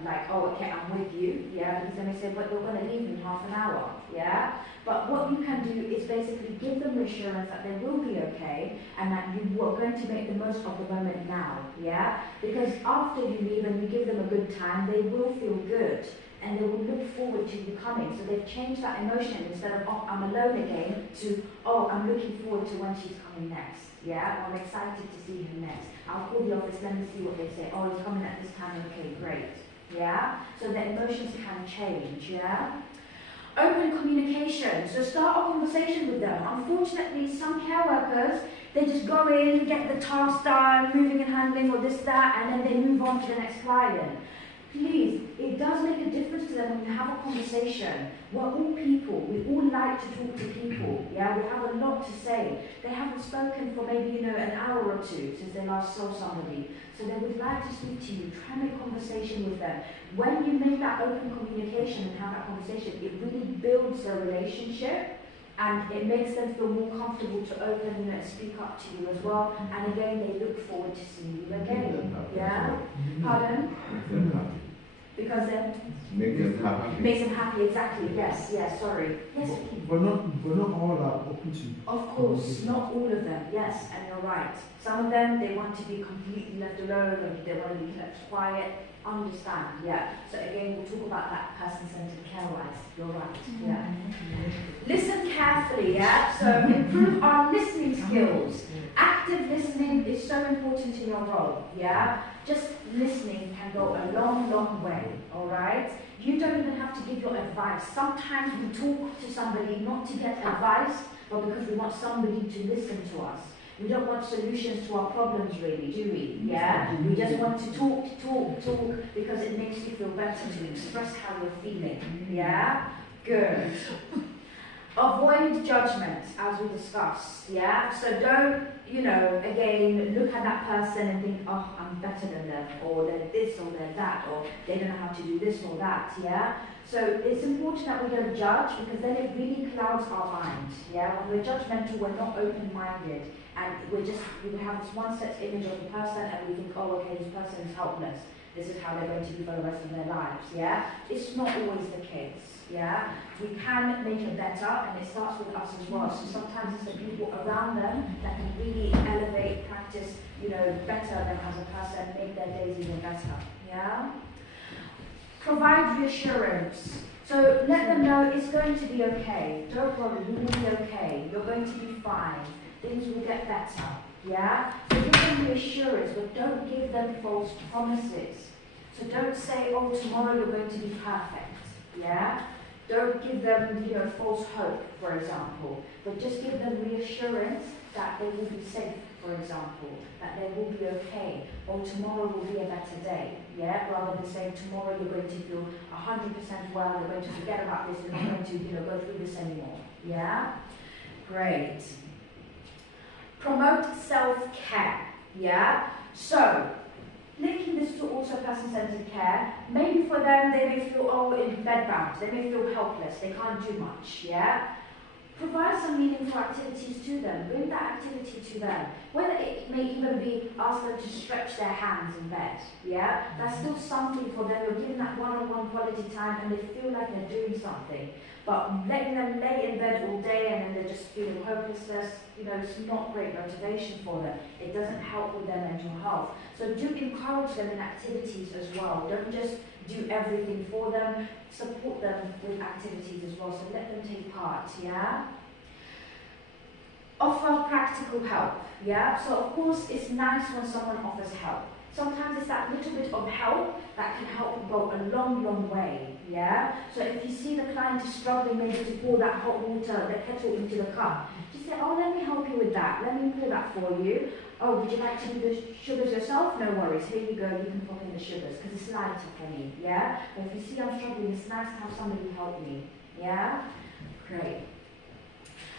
like, oh, okay, I'm with you, yeah, because then they say, but you're going to leave in half an hour, yeah? But what you can do is basically give them reassurance that they will be okay and that you are going to make the most of the moment now, yeah? Because after you leave and you give them a good time, they will feel good and they will look forward to you coming. So they've changed that emotion instead of, oh, I'm alone again, to, oh, I'm looking forward to when she's coming next, yeah? I'm excited to see her next. I'll call the office, let me see what they say. Oh, he's coming at this time, okay, great. Yeah? So the emotions can change, yeah? Open communication. So start a conversation with them. Unfortunately, some care workers, they just go in, get the task done, moving and handling or this, that, and then they move on to the next client. Please, it does make a difference to them when you have a conversation. We're all people. We all like to talk to people. Yeah, we have a lot to say. They haven't spoken for maybe, you know, an hour or two since they last saw somebody. So they would like to speak to you. Try and make conversation with them. When you make that open communication and have that conversation, it really builds a relationship. And it makes them feel more comfortable to open, you know, and speak up to you as well. And again, they look forward to seeing you again. Yeah? Pardon? Because then Make them happy. makes them happy, exactly. Yes, yes, sorry. Yes, please. But not all are open to. Of course, not all of them, yes, and you're right. Some of them, they want to be completely left alone, or they want to be kept quiet. Understand, yeah. So again, we'll talk about that person-centered care-wise. You're right, yeah. Listen carefully, yeah. So improve our listening skills. Active listening is so important in your role, yeah. Just listening can go a long, long way, all right? You don't even have to give your advice. Sometimes we talk to somebody not to get advice, but because we want somebody to listen to us. We don't want solutions to our problems, really, do we? Yeah? We just want to talk, because it makes you feel better to express how you're feeling. Yeah? Good. Avoid judgment, as we discussed. Yeah? So don't, you know, again, look at that person and think, oh, I'm better than them, or they're this, or they're that, or they don't know how to do this or that. Yeah? So it's important that we don't judge, because then it really clouds our mind. Yeah? When we're judgmental, we're not open-minded. And we have this one set image of the person and we think, oh, okay, this person is helpless. This is how they're going to be for the rest of their lives, yeah? It's not always the case, yeah? We can make it better, and it starts with us as well. So sometimes it's the people around them that can really elevate, practice, you know, better them as a person, make their days even better, yeah? Provide reassurance. So let them know it's going to be okay. Don't worry, you will be okay. You're going to be fine. Things will get better, yeah? So give them reassurance, but don't give them false promises. So don't say, oh, tomorrow you're going to be perfect, yeah? Don't give them, false hope, for example, but just give them reassurance that they will be safe, for example, that they will be okay, or tomorrow will be a better day, yeah? Rather than saying tomorrow you're going to feel 100% well, you're going to forget about this, you're not going to, go through this anymore, yeah? Great. Promote self-care, yeah? So, linking this to also person-centered care, maybe for them they may feel, in bedbound, they may feel helpless, they can't do much, yeah? Provide some meaningful activities to them, bring that activity to them, whether it may even be ask them to stretch their hands in bed, yeah? That's still something for them, you're giving that one-on-one quality time and they feel like they're doing something. But letting them lay in bed all day and then they're just feeling hopelessness, it's not great motivation for them. It doesn't help with their mental health. So do encourage them in activities as well. Don't just do everything for them. Support them with activities as well. So let them take part, yeah? Offer practical help, yeah? So of course it's nice when someone offers help. Sometimes it's that little bit of help that can help go a long, long way, yeah? So if you see the client is struggling maybe to pour that hot water, the kettle into the cup, just say, oh, let me help you with that. Let me pour that for you. Oh, would you like to do the sugars yourself? No worries. Here you go. You can pop in the sugars because it's lighter for me, yeah? But if you see I'm struggling, it's nice to have somebody help me, yeah? Great.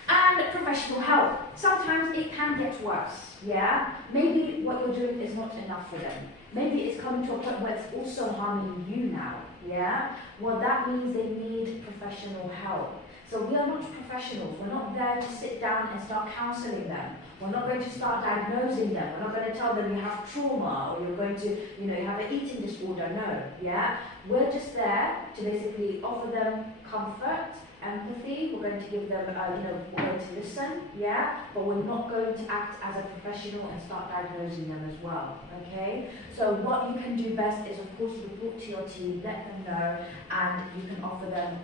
And professional help. Sometimes it can get worse, yeah? Maybe what you're doing is not enough for them. Maybe it's coming to a point where it's also harming you now, yeah? Well, that means they need professional help. So we are not professionals. We're not there to sit down and start counseling them. We're not going to start diagnosing them. We're not going to tell them you have trauma or you're going to, you have an eating disorder. No, yeah? We're just there to basically offer them comfort, empathy. We're going to give them, we're going to listen, yeah? But we're not going to act as a professional and start diagnosing them as well, okay? So what you can do best is, of course, report to your team, let them know, and you can offer them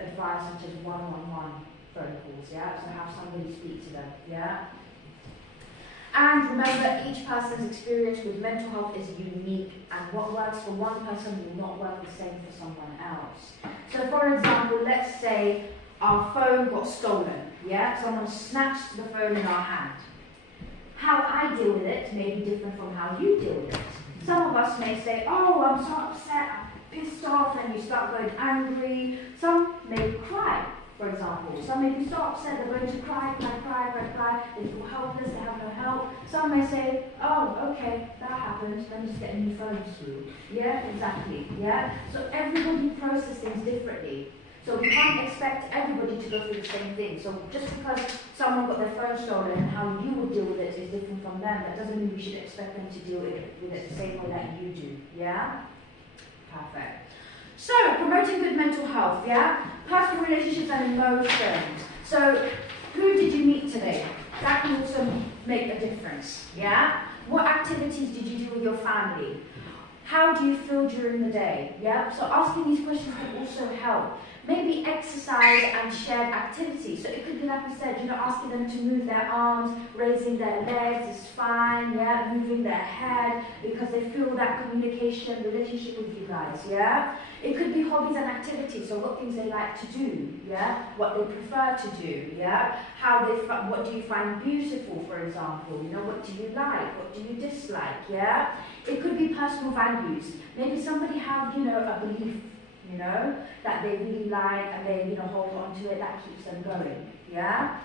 advice such as one-on-one phone calls, yeah? So have somebody speak to them, yeah? And remember, each person's experience with mental health is unique, and what works for one person will not work the same for someone else. So for example, let's say our phone got stolen, yeah? Someone snatched the phone in our hand. How I deal with it may be different from how you deal with it. Some of us may say, oh, I'm so upset, I'm pissed off, and you start going angry. Some may cry, for example. Some may be so upset they're going to cry. They feel helpless, they have no help. Some may say, oh, okay, that happened, let me just get a new phone. Yeah, exactly, yeah? So everybody processes things differently. So we can't expect everybody to go through the same thing. So just because someone got their phone stolen and how you would deal with it is different from them, that doesn't mean we should expect them to deal with it the same way that you do, yeah? Perfect. So, promoting good mental health, yeah? Personal relationships and emotions. So, who did you meet today? That can also make a difference, yeah? What activities did you do with your family? How do you feel during the day, yeah? So asking these questions can also help. Maybe exercise and shared activities. So it could be, like we said, asking them to move their arms, raising their legs is fine, yeah? Moving their head, because they feel that communication, relationship with you guys, yeah? It could be hobbies and activities, so what things they like to do, yeah? What they prefer to do, yeah? What do you find beautiful, for example? What do you like? What do you dislike, yeah? It could be personal values. Maybe somebody have, a belief, that they really like and they, hold on to it, that keeps them going, yeah?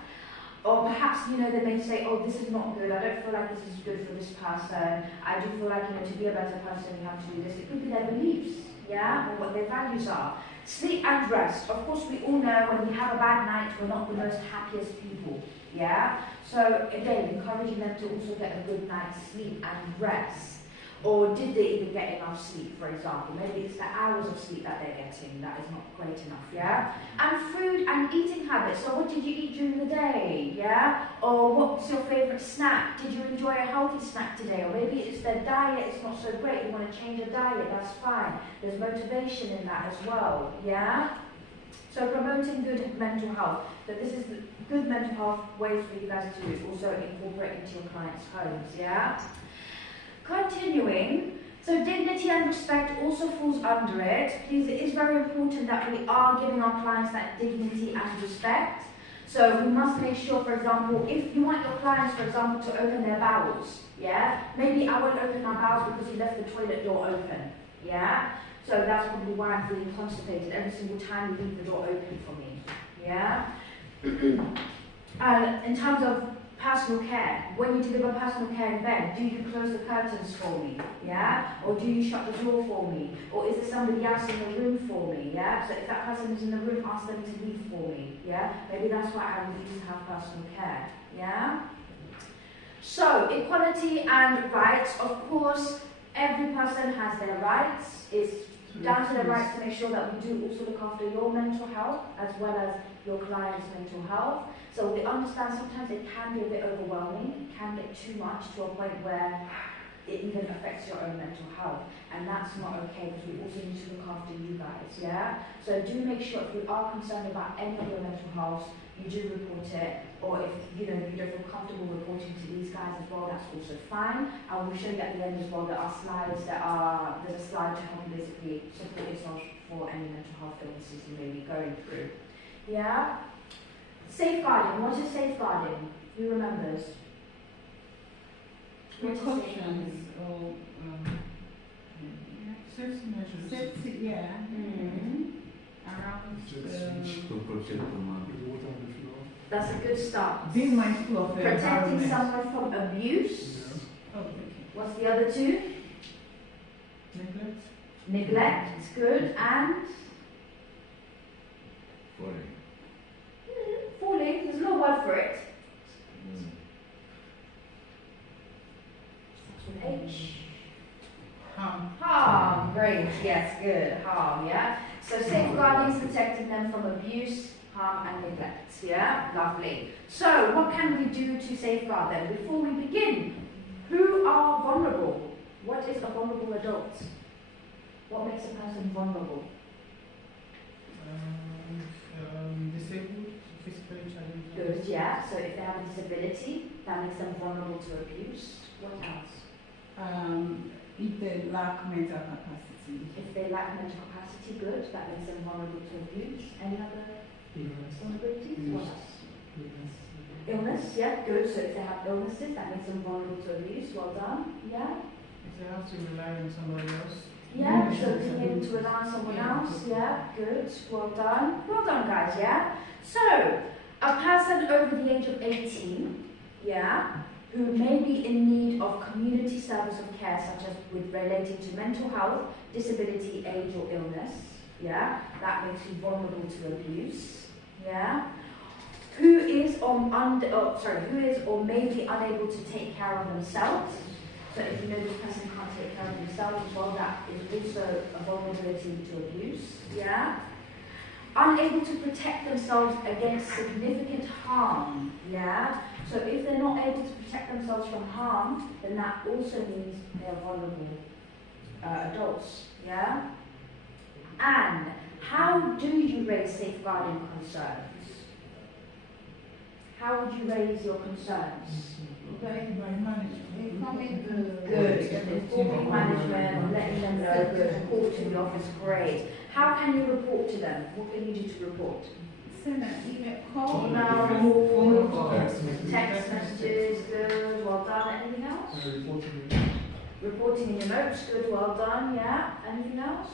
Or perhaps, they may say, oh, this is not good, I don't feel like this is good for this person, I do feel like, to be a better person, you have to do this. It could be their beliefs, yeah, or what their values are. Sleep and rest. Of course, we all know when we have a bad night, we're not the most happiest people, yeah? So, again, encouraging them to also get a good night's sleep and rest. Or did they even get enough sleep, for example? Maybe it's the hours of sleep that they're getting that is not great enough, yeah? And food and eating habits. So what did you eat during the day, yeah? Or what's your favourite snack? Did you enjoy a healthy snack today? Or maybe it's their diet, it's not so great, you want to change your diet, that's fine. There's motivation in that as well, yeah? So promoting good mental health. So this is the good mental health ways for you guys to also incorporate into your clients' homes, yeah? Continuing, so dignity and respect also falls under it. Please, it is very important that we are giving our clients that dignity and respect. So we must make sure, for example, if you want your clients, for example, to open their bowels, yeah? Maybe I won't open my bowels because you left the toilet door open, yeah? So that's probably why I'm feeling constipated every single time you leave the door open for me, yeah? In terms of personal care, when you deliver personal care in bed, do you close the curtains for me, yeah? Or do you shut the door for me? Or is there somebody else in the room for me, yeah? So if that person is in the room, ask them to leave for me, yeah? Maybe that's why I refuse to have personal care, yeah? So, equality and rights, of course, every person has their rights. It's down to their rights to make sure that we do also look after your mental health as well as your client's mental health. So we understand sometimes it can be a bit overwhelming, it can get too much to a point where it even affects your own mental health. And that's not okay because we also need to look after you guys, yeah? So do make sure if you are concerned about any of your mental health, you do report it, or if you don't feel comfortable reporting to these guys as well, that's also fine. I will show you at the end as well, there are slides there's a slide to help you basically support yourself for any mental health illnesses you may be going through. Yeah? Safeguarding, what is safeguarding? Who remembers? Precautions or safety measures. safety, yeah. Around To protect from That's a good start. being mindful of the Protecting environment. someone from abuse. Oh, okay. What's the other two? Neglect. Neglect, good, and falling. There's no word for it. Starts with H. Harm. Harm, great, yes, good, harm, yeah? So safeguarding is protecting them from abuse, harm and neglect, yeah? Lovely. So what can we do to safeguard them? Before we begin, who are vulnerable? What is a vulnerable adult? What makes a person vulnerable? Disabled, physically challenged. Good, yeah. So if they have a disability, that makes them vulnerable to abuse. What else? If they lack mental capacity. If they lack mental capacity, good. That makes them vulnerable to abuse. Any other vulnerabilities? What else? Illness, yeah, good. So if they have illnesses, that makes them vulnerable to abuse. Well done, yeah. If they have to rely on somebody else. Yeah, so being able to rely on someone else, yeah, good, well done. Well done, guys, yeah? So, a person over the age of 18, yeah, who may be in need of community service of care, such as with relating to mental health, disability, age, or illness, yeah, that makes you vulnerable to abuse, yeah? Who is or may be unable to take care of themselves. So if you know this person can't take care of themselves as well, that is also a vulnerability to abuse, yeah? Unable to protect themselves against significant harm, yeah? So if they're not able to protect themselves from harm, then that also means they're vulnerable adults, yeah? And how do you raise safeguarding concerns? How would you raise your concerns? By management. Good. Informing management, letting them know, good. Report to the office, great. How can you report to them? What can you do to report? Send an email, call. Email, call, text messages, good, well done. Anything else? Reporting in your notes, good, well done, yeah. Anything else?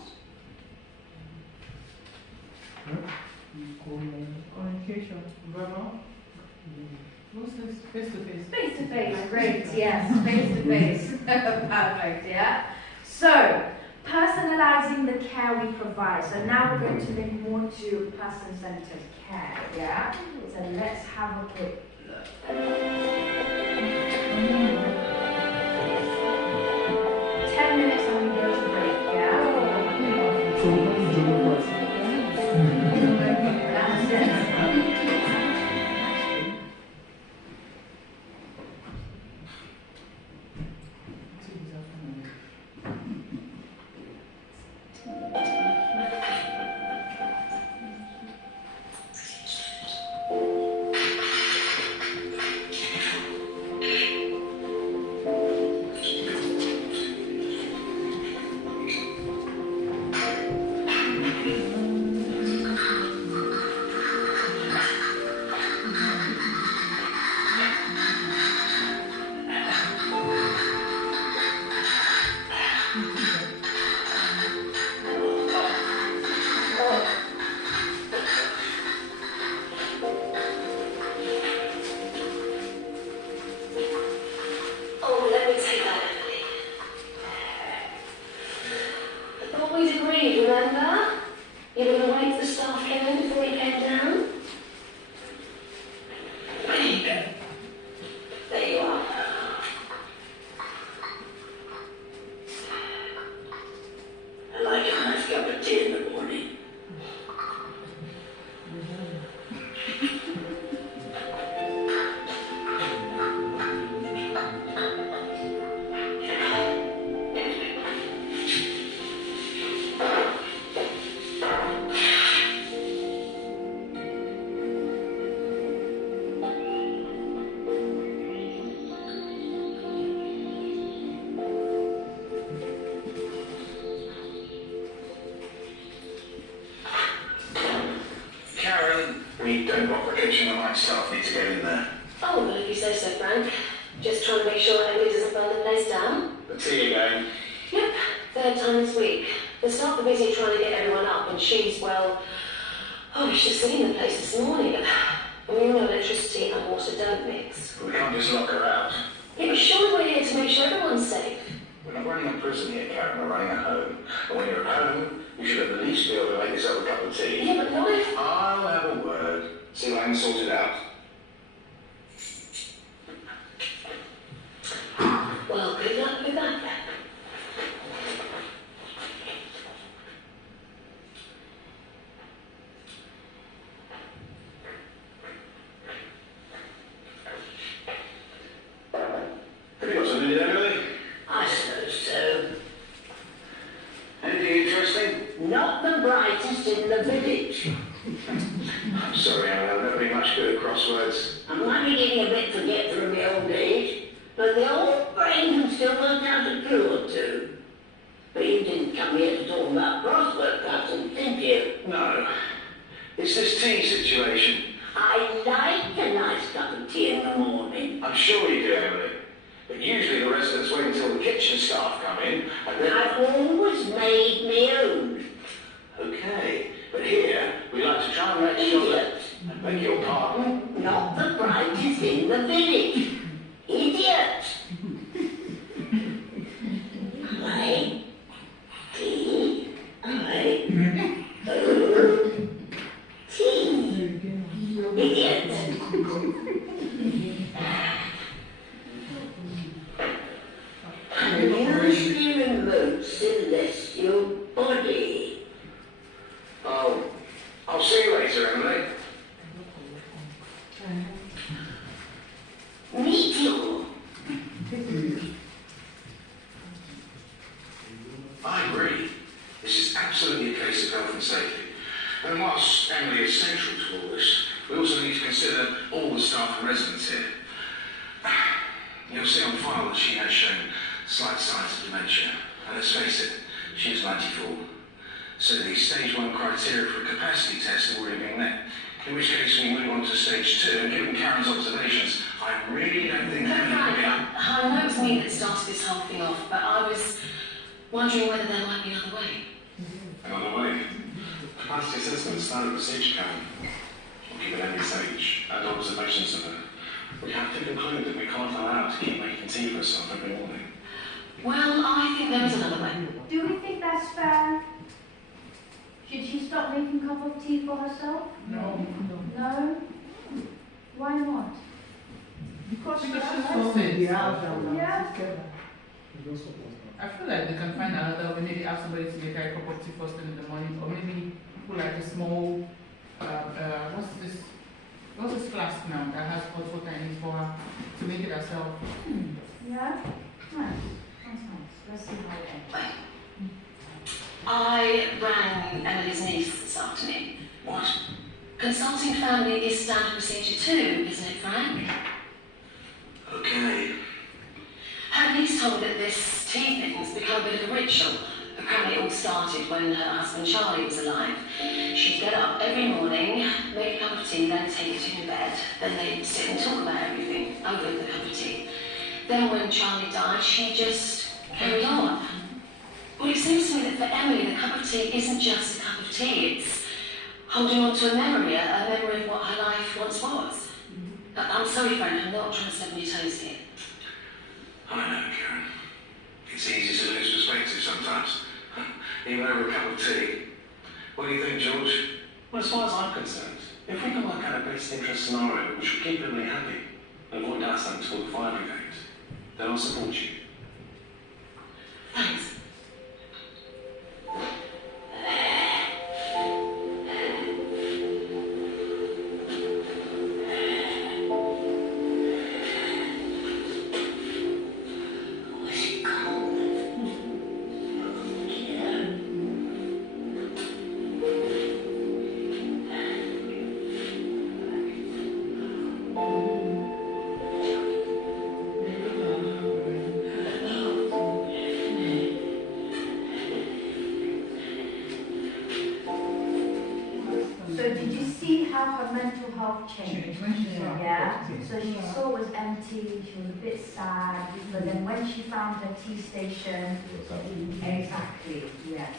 Communication. Verbal. What's this? Face to face. Face to face, great, yes, face to face. Perfect, yeah. So, personalizing the care we provide. So now we're going to link more to person-centered care, yeah? So let's have a quick look. 10 minutes and we go to break, yeah? That's it. We don't got the kitchen and night staff need to get in there. Oh, well, if you say so, Frank. Just trying to make sure Emily doesn't burn the place down. The tea again. Yep, third time this week. The staff are busy trying to get everyone up, and she's, well... Oh, she's cleaned the place this morning. And we all know electricity and water don't mix. We can't just lock her out. Yeah, but surely we're here to make sure everyone's safe. We're not running a prison here, Karen. We're running a home. And when you're at home, you should at least be able to make yourself a cup of tea. Yeah, but not if... I'll have a word. See if I can sort it out. Well, good luck with that, then. Have you got something to do, Emily? I suppose so. Anything interesting? Not the brightest in the village. I'm sorry, Emily. I've never been much good at crosswords. I'm only getting a bit to get through my old age, but the old brain can still work out a clue or two. But you didn't come here to talk about crossword puzzles, did you? No. It's this tea situation. I like a nice cup of tea in the morning. I'm sure you do, Emily. But usually the residents wait until the kitchen staff come in, and then... I've always made me own. Okay, but here we like to try and make sure that... Beg your pardon? Not the brightest in the village. Idiot! I... T... I... O... T... Idiot! Unusually remote celestial body. Oh, I'll see you later, Emily. Meteor. I agree. This is absolutely a case of health and safety. And whilst Emily is central to all this, we also need to consider all the staff and residents here. You'll see on file that she has shown slight signs of dementia. And let's face it, she is 94. So the stage 1 criteria for a capacity test have already been met. In which case we move on to stage 2, and given Karen's observations, I really don't think that would be up. I know it was me that started this whole thing off, but I was wondering whether there might be another way. Another way? Capacity assessment is standard procedure, Karen. Given every stage and observations of her, we have to conclude that we can't allow her to keep making tea for herself every morning. Well, I think there is another way. Do we think that's fair? Should she stop making a cup of tea for herself? No. No? Why not? Because she Because likes she's so it. Yeah. I feel like they can find another way, maybe ask somebody to make her a cup of tea first thing in the morning, or maybe put like a small, what's this flask now that has hot water in it for her to make it herself. Yeah? Nice. That's nice. Let's see how it ends. I rang Emily's niece this afternoon. What? Consulting family is standard procedure too, isn't it, Frank? Okay. Her niece told me that this tea thing's become a bit of a ritual. Apparently it all started when her husband Charlie was alive. She'd get up every morning, make a cup of tea, then take it to her bed. Then they'd sit and talk about everything over the cup of tea. Then when Charlie died, she just carried on. Well, it seems to me that for Emily, the cup of tea isn't just a cup of tea. It's holding on to a memory of what her life once was. I'm sorry, Frank, I'm not trying to step on your toes here. I know, Karen. It's easy to lose perspective sometimes, even over a cup of tea. What do you think, George? Well, as far as I'm concerned, if we can work out a best interest scenario which will keep everybody happy and avoid us having to call the fire brigade, then I'll support you. Thanks. how her mental health changed. Yeah. So she saw it was empty. She was a bit sad. But then when she found her tea station, exactly. Yes.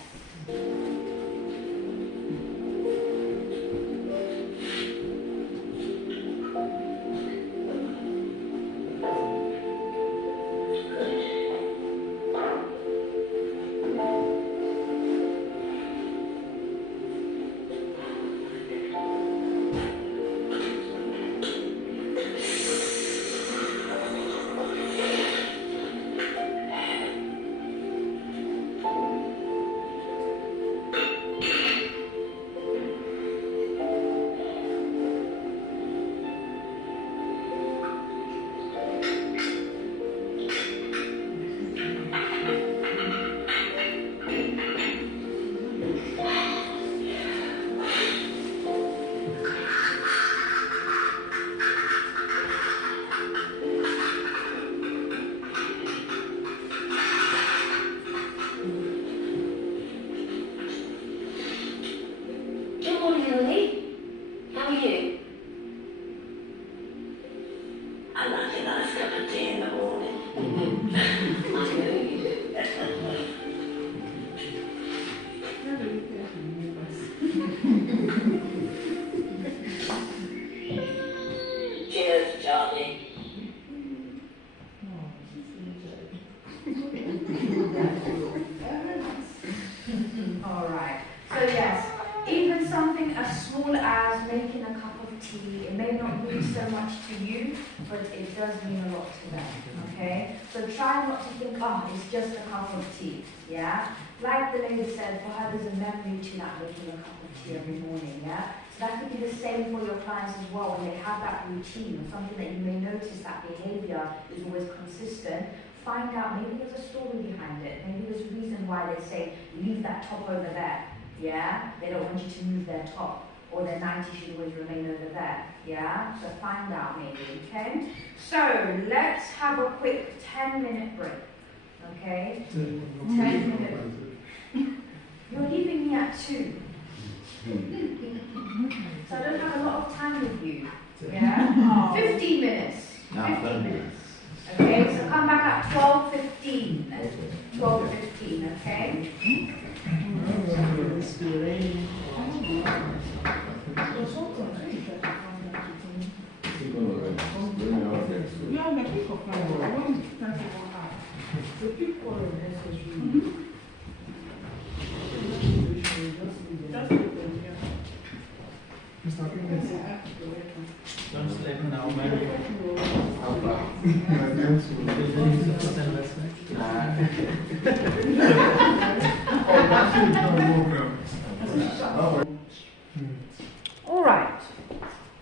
It's just a cup of tea, yeah? Like the lady said, for her there's a memory to not making a cup of tea every morning, yeah? So that could be the same for your clients as well. When they have that routine or something that you may notice that behavior is always consistent, find out maybe there's a story behind it. Maybe there's a reason why they say, leave that top over there, yeah? They don't want you to move their top. Or their 90 should always remain over there, yeah? So find out maybe, okay? So let's have a quick 10-minute break. Okay? 10 minutes. You're leaving me at 2. So I don't have a lot of time with you. Yeah? 15 minutes. 15 minutes. Okay, so come back at 12:15. 12:15, okay? The people are necessary. Mr. Prince. Don't sleep now, Mary. All right.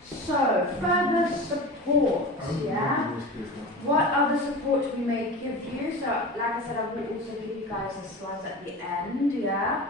So, further support, yeah? What other support we may give you? So, like I said, I will also give you guys the slides at the end, yeah?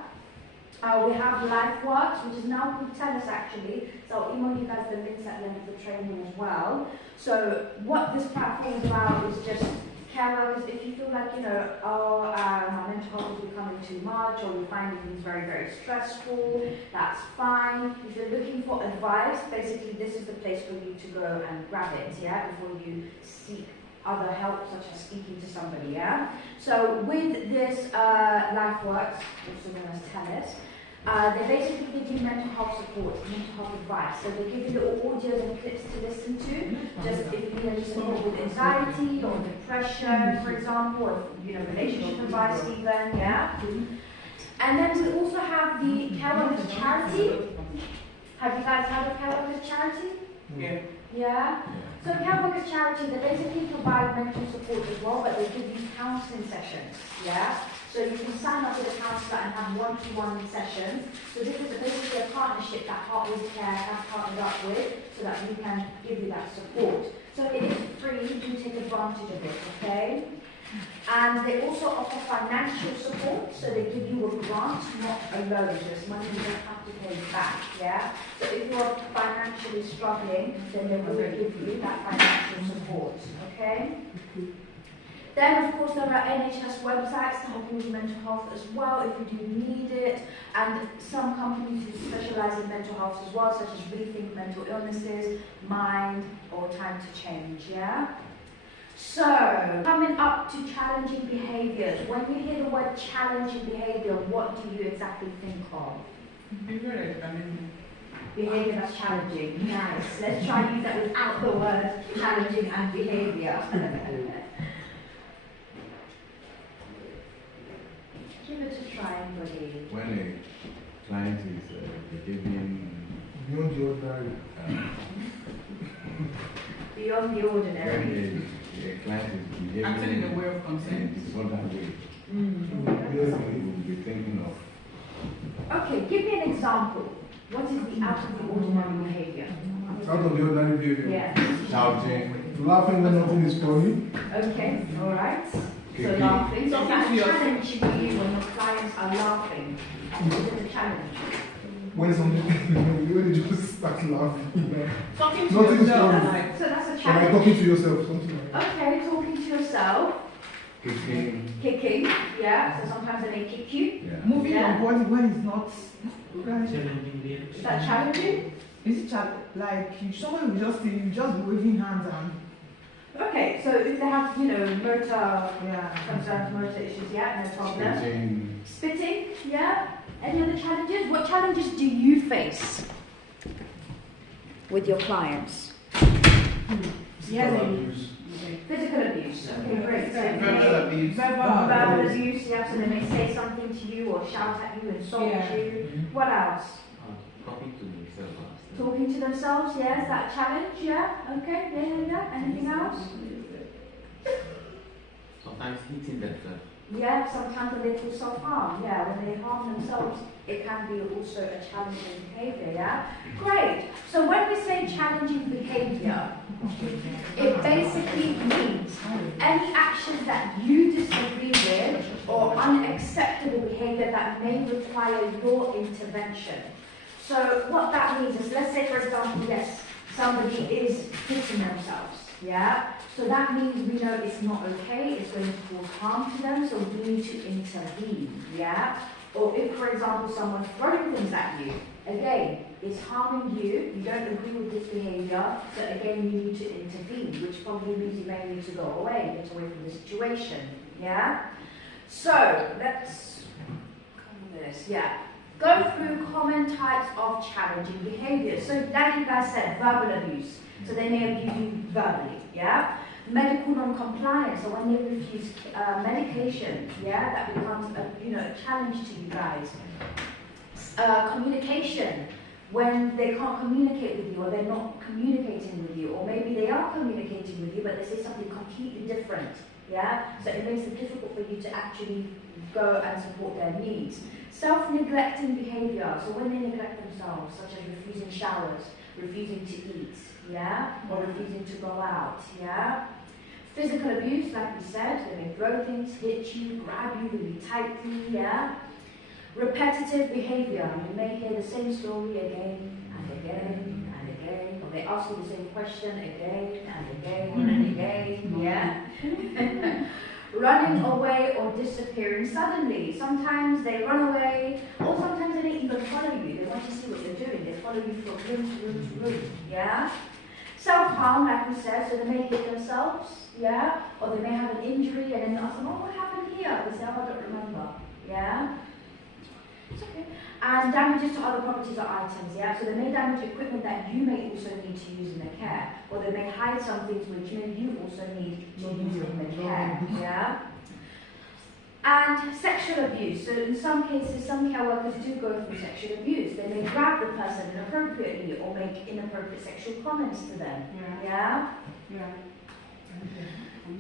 We have LifeWorks, which is now called Tellus actually. So I'll email you guys the links at the end of the training as well. So what this platform is about is just care workers, if you feel like, you know, oh, my mental health is becoming too much, or you're finding things very, very stressful, that's fine. If you're looking for advice, basically this is the place for you to go and grab it, yeah, before you seek other help, such as speaking to somebody, yeah? So with this LifeWorks, also known as Tellus, they basically give you mental health support, mental health advice. So they give you little audios and clips to listen to, just if you need any support with anxiety or depression, for example, or, you know, relationship advice even, yeah? And then we also have the Care Workers Charity. Have you guys heard of Care Workers Charity? Yeah. Yeah? So Care Workers Charity, they basically provide mental support as well, but they give you counselling sessions, yeah? So you can sign up with a counsellor and have one-to-one sessions. So this is basically a partnership that Heart with Care has partnered up with, so that we can give you that support. So it is free, do take advantage of it, okay? And they also offer financial support, so they give you a grant, not a loan, so it's money you don't have to pay back, yeah? So if you're financially struggling, then they will give you that financial support, okay? Then, of course, there are NHS websites to help you with mental health as well if you do need it, and some companies who specialize in mental health as well, such as Rethink Mental Illnesses, Mind, or Time to Change, yeah? So, coming up to challenging behaviors. When you hear the word challenging behavior, what do you exactly think of? Behavior that's challenging. Nice. Let's try and use that without the word challenging and behavior. Give it a try, everybody. When a client is behaving beyond the ordinary. Beyond the ordinary. When a client is behaving Acting in a way of consent. disorderly way, Yes, we will be thinking of. Okay, give me an example. What is the out of the ordinary behavior? Out of the ordinary behavior. Yeah. Shouting. Laughing when nothing is funny. Okay, all right. So Kicking. laughing. So Talking that's to a your- challenge for you when your clients are laughing. Is it a challenge? When something, when you just start laughing. Talking to Nothing is yourself, funny. like, So that's a Or like challenge. talking to yourself, something like that. Okay, talking to yourself. Kicking. Kicking, yeah. So sometimes they may kick you. Yeah. Moving Yeah. your body when it's not. Is that challenging? Is it like someone will just see you just waving hands and Okay, so if they have, motor yeah. concerns, motor issues, yeah, no problem. Spitting. Spitting, yeah. Any other challenges? What challenges do you face with your clients? Yeah, Physical abuse. physical abuse. Okay, great. So verbal abuse. verbal abuse, yeah, so they may say something to you or shout at you, insult Yeah. you. What else? Talking to themselves. Talking to themselves, yeah, is that a challenge? Yeah, okay, yeah. Anything else? Sometimes eating themselves. Yeah, sometimes when they feel self-harm, yeah, when they harm themselves, it can be also a challenging behavior, yeah? Great. So when we say challenging behavior, it basically means any actions that you disagree with or unacceptable behavior that may require your intervention. So what that means is, let's say for example, yes, somebody is hitting themselves, yeah? So that means we know it's not okay, it's going to cause harm to them, so we need to intervene, yeah? Or if, for example, someone's throwing things at you, again, it's harming you, you don't agree with this behavior, so again, you need to intervene, which probably means you may need to go away, get away from the situation, yeah? So, let's cover this, yeah. Go through common types of challenging behaviors. So, like you guys said, verbal abuse. So they may abuse you verbally, yeah? Medical non-compliance, so when they refuse medication, yeah, that becomes a challenge to you guys. Communication, when they can't communicate with you or they're not communicating with you, or maybe they are communicating with you but they say something completely different, yeah? So it makes it difficult for you to actually go and support their needs. Self-neglecting behavior, so when they neglect themselves, such as refusing showers, refusing to eat, yeah, or refusing to go out, yeah. Physical abuse, like we said, they may throw things, hit you, grab you really tightly, yeah. Repetitive behavior, you may hear the same story again and again and again, or they ask you the same question again and again and again, yeah. Running away or disappearing suddenly. Sometimes they run away, or sometimes they don't even follow you. They want to see what you're doing. They follow you from room to room to room, yeah? Self-harm, like we said, so they may hit themselves, yeah? Or they may have an injury and then ask them, oh, what happened here? They say, oh, I don't remember, yeah? It's okay. And damages to other properties or items, yeah? So they may damage equipment that you may also need to use in the care, or they may hide some things which maybe you also need to use in the care, yeah? And sexual abuse. So in some cases, some care workers do go through sexual abuse. They may grab the person inappropriately or make inappropriate sexual comments to them, yeah?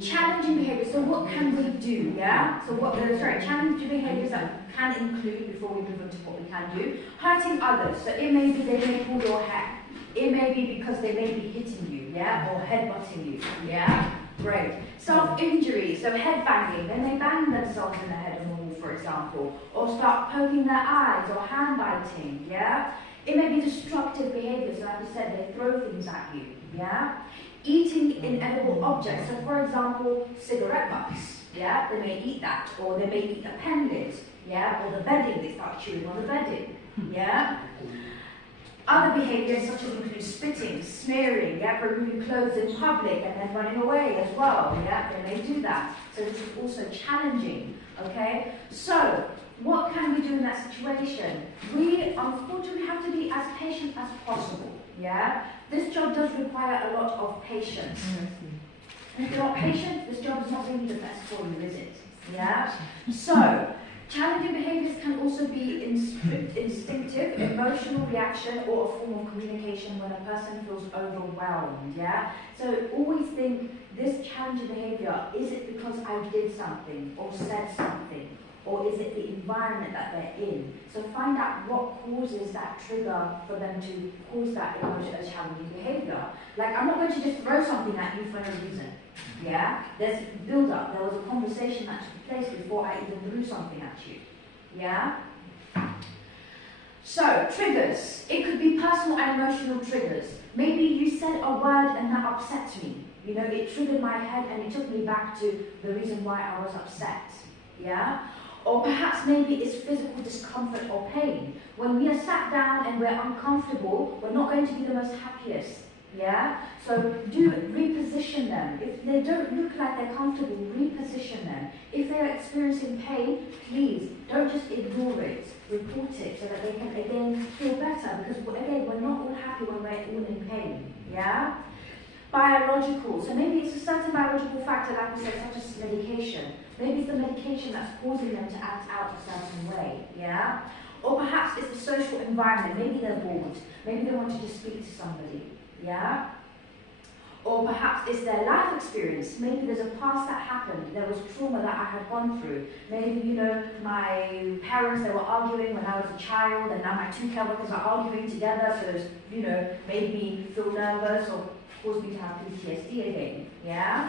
Challenging behavior. So what can we do? Yeah. So challenging behaviors that can include, before we move on to what we can do, hurting others. So it may be they may pull your hair. It may be because they may be hitting you, yeah, or headbutting you, yeah. Great. Self-injury. So head banging. They may bang themselves in the head on the wall, for example, or start poking their eyes or hand biting, yeah. It may be destructive behaviors, like I said, they throw things at you, yeah. Eating inedible objects, so for example, cigarette butts, yeah, they may eat that, or they may eat a pen lid, yeah, or the bedding, they start chewing on the bedding, yeah. Other behaviours such as include spitting, smearing, yeah, removing clothes in public and then running away as well, yeah, they may do that. So this is also challenging, okay? So, what can we do in that situation? We unfortunately have to be as patient as possible, yeah? This job does require a lot of patience. And if you're not patient, this job is not really the best for you, is it? Yeah? So, challenging behaviours can also be instinctive, emotional reaction, or a form of communication when a person feels overwhelmed, yeah? So always think, this challenging behaviour, is it because I did something, or said something, or is it the environment that they're in? So find out what causes that trigger for them to cause that emotional challenging behaviour. Like, I'm not going to just throw something at you for no reason. Yeah? There's build-up. There was a conversation that took place before I even threw something at you. Yeah? So, triggers. It could be personal and emotional triggers. Maybe you said a word and that upset me. You know, it triggered my head and it took me back to the reason why I was upset. Yeah? Or perhaps maybe it's physical discomfort or pain. When we are sat down and we're uncomfortable, we're not going to be the most happiest. Yeah? So do reposition them. If they don't look like they're comfortable, reposition them. If they're experiencing pain, please don't just ignore it. Report it so that they can again feel better, because again, we're not all happy when we're all in pain. Yeah? Biological. So maybe it's a certain biological factor, like we said, such as medication. Maybe it's the medication that's causing them to act out a certain way. Yeah? Or perhaps it's the social environment. Maybe they're bored. Maybe they want to just speak to somebody. Yeah? Or perhaps it's their life experience. Maybe there's a past that happened. There was trauma that I had gone through. Maybe, you know, my parents, they were arguing when I was a child, and now my two care workers are arguing together, so it's, you know, made me feel nervous or caused me to have PTSD again. Yeah?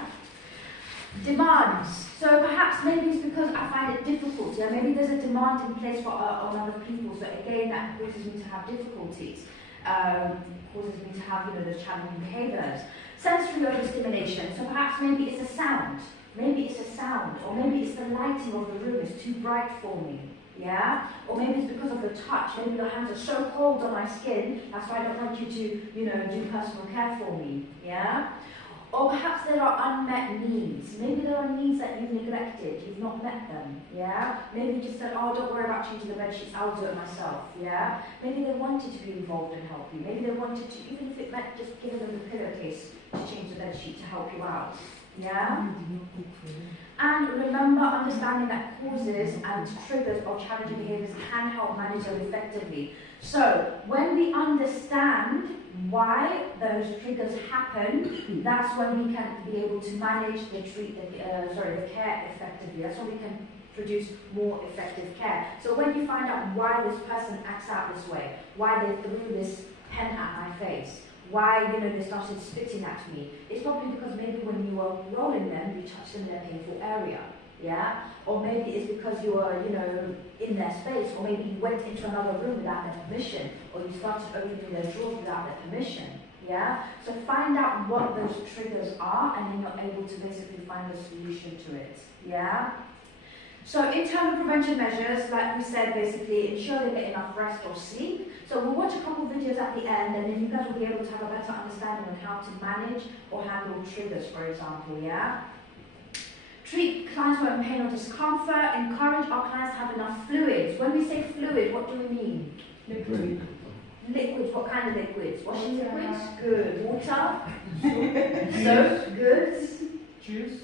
Demands. So perhaps maybe it's because I find it difficult. Yeah? Maybe there's a demand in place for on other people. So again, that causes me to have difficulties. Causes me to have, you know, those challenging behaviours. Sensory overstimulation. So perhaps maybe it's a sound. Maybe it's a sound. Or maybe it's the lighting of the room is too bright for me. Yeah? Or maybe it's because of the touch. Maybe your hands are so cold on my skin, that's why I don't want you to, you know, do personal care for me. Yeah? Or perhaps there are unmet needs. Maybe there are needs that you've neglected, you've not met them, yeah? Maybe you just said, oh, don't worry about changing the bed sheets, I'll do it myself, yeah? Maybe they wanted to be involved and help you. Maybe they wanted to, even if it meant just giving them the pillowcase to change the bed sheet to help you out, yeah? And remember, understanding that causes and triggers of challenging behaviours can help manage them effectively. So, when we understand why those triggers happen, that's when we can be able to manage the care effectively. That's when we can produce more effective care. So when you find out why this person acts out this way, why they threw this pen at my face, why, you know, they started spitting at me, it's probably because maybe when you were rolling them, you touched them in their painful area. Yeah? Or maybe it's because you were, you know, in their space, or maybe you went into another room without their permission, or you started opening their drawers without their permission. Yeah? So find out what those triggers are, and then you're able to basically find a solution to it. Yeah? So internal prevention measures, like we said, basically ensure they get enough rest or sleep. So we'll watch a couple of videos at the end, and then you guys will be able to have a better understanding on how to manage or handle triggers, for example. Yeah? Treat clients who are in pain or discomfort. Encourage our clients to have enough fluids. When we say fluid, what do we mean? Liquid. Liquids, what kind of liquids? Washing liquids? Good. Water? Soap? Good. Juice?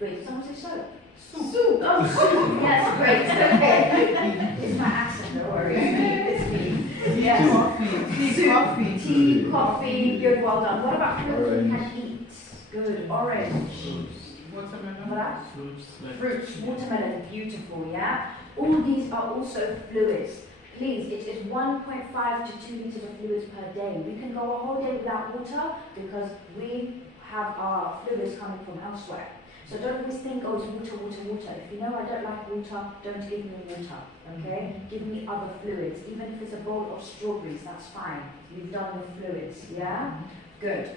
Wait, did someone say soap? Soup. Oh, soup. Yes, great. Okay. It's my accent, don't worry. It's me. Yes. Coffee. Tea, coffee. Good, well done. What about fluids we can eat? Good. Orange. Watermelon. Fruits, watermelon, beautiful, yeah? All these are also fluids. Please, it is 1.5 to 2 litres of fluids per day. We can go a whole day without water because we have our fluids coming from elsewhere. So don't always think, oh, it's water, water, water. If you know I don't like water, don't give me water, okay? Give me other fluids. Even if it's a bowl of strawberries, that's fine. You've done your fluids, yeah? Good.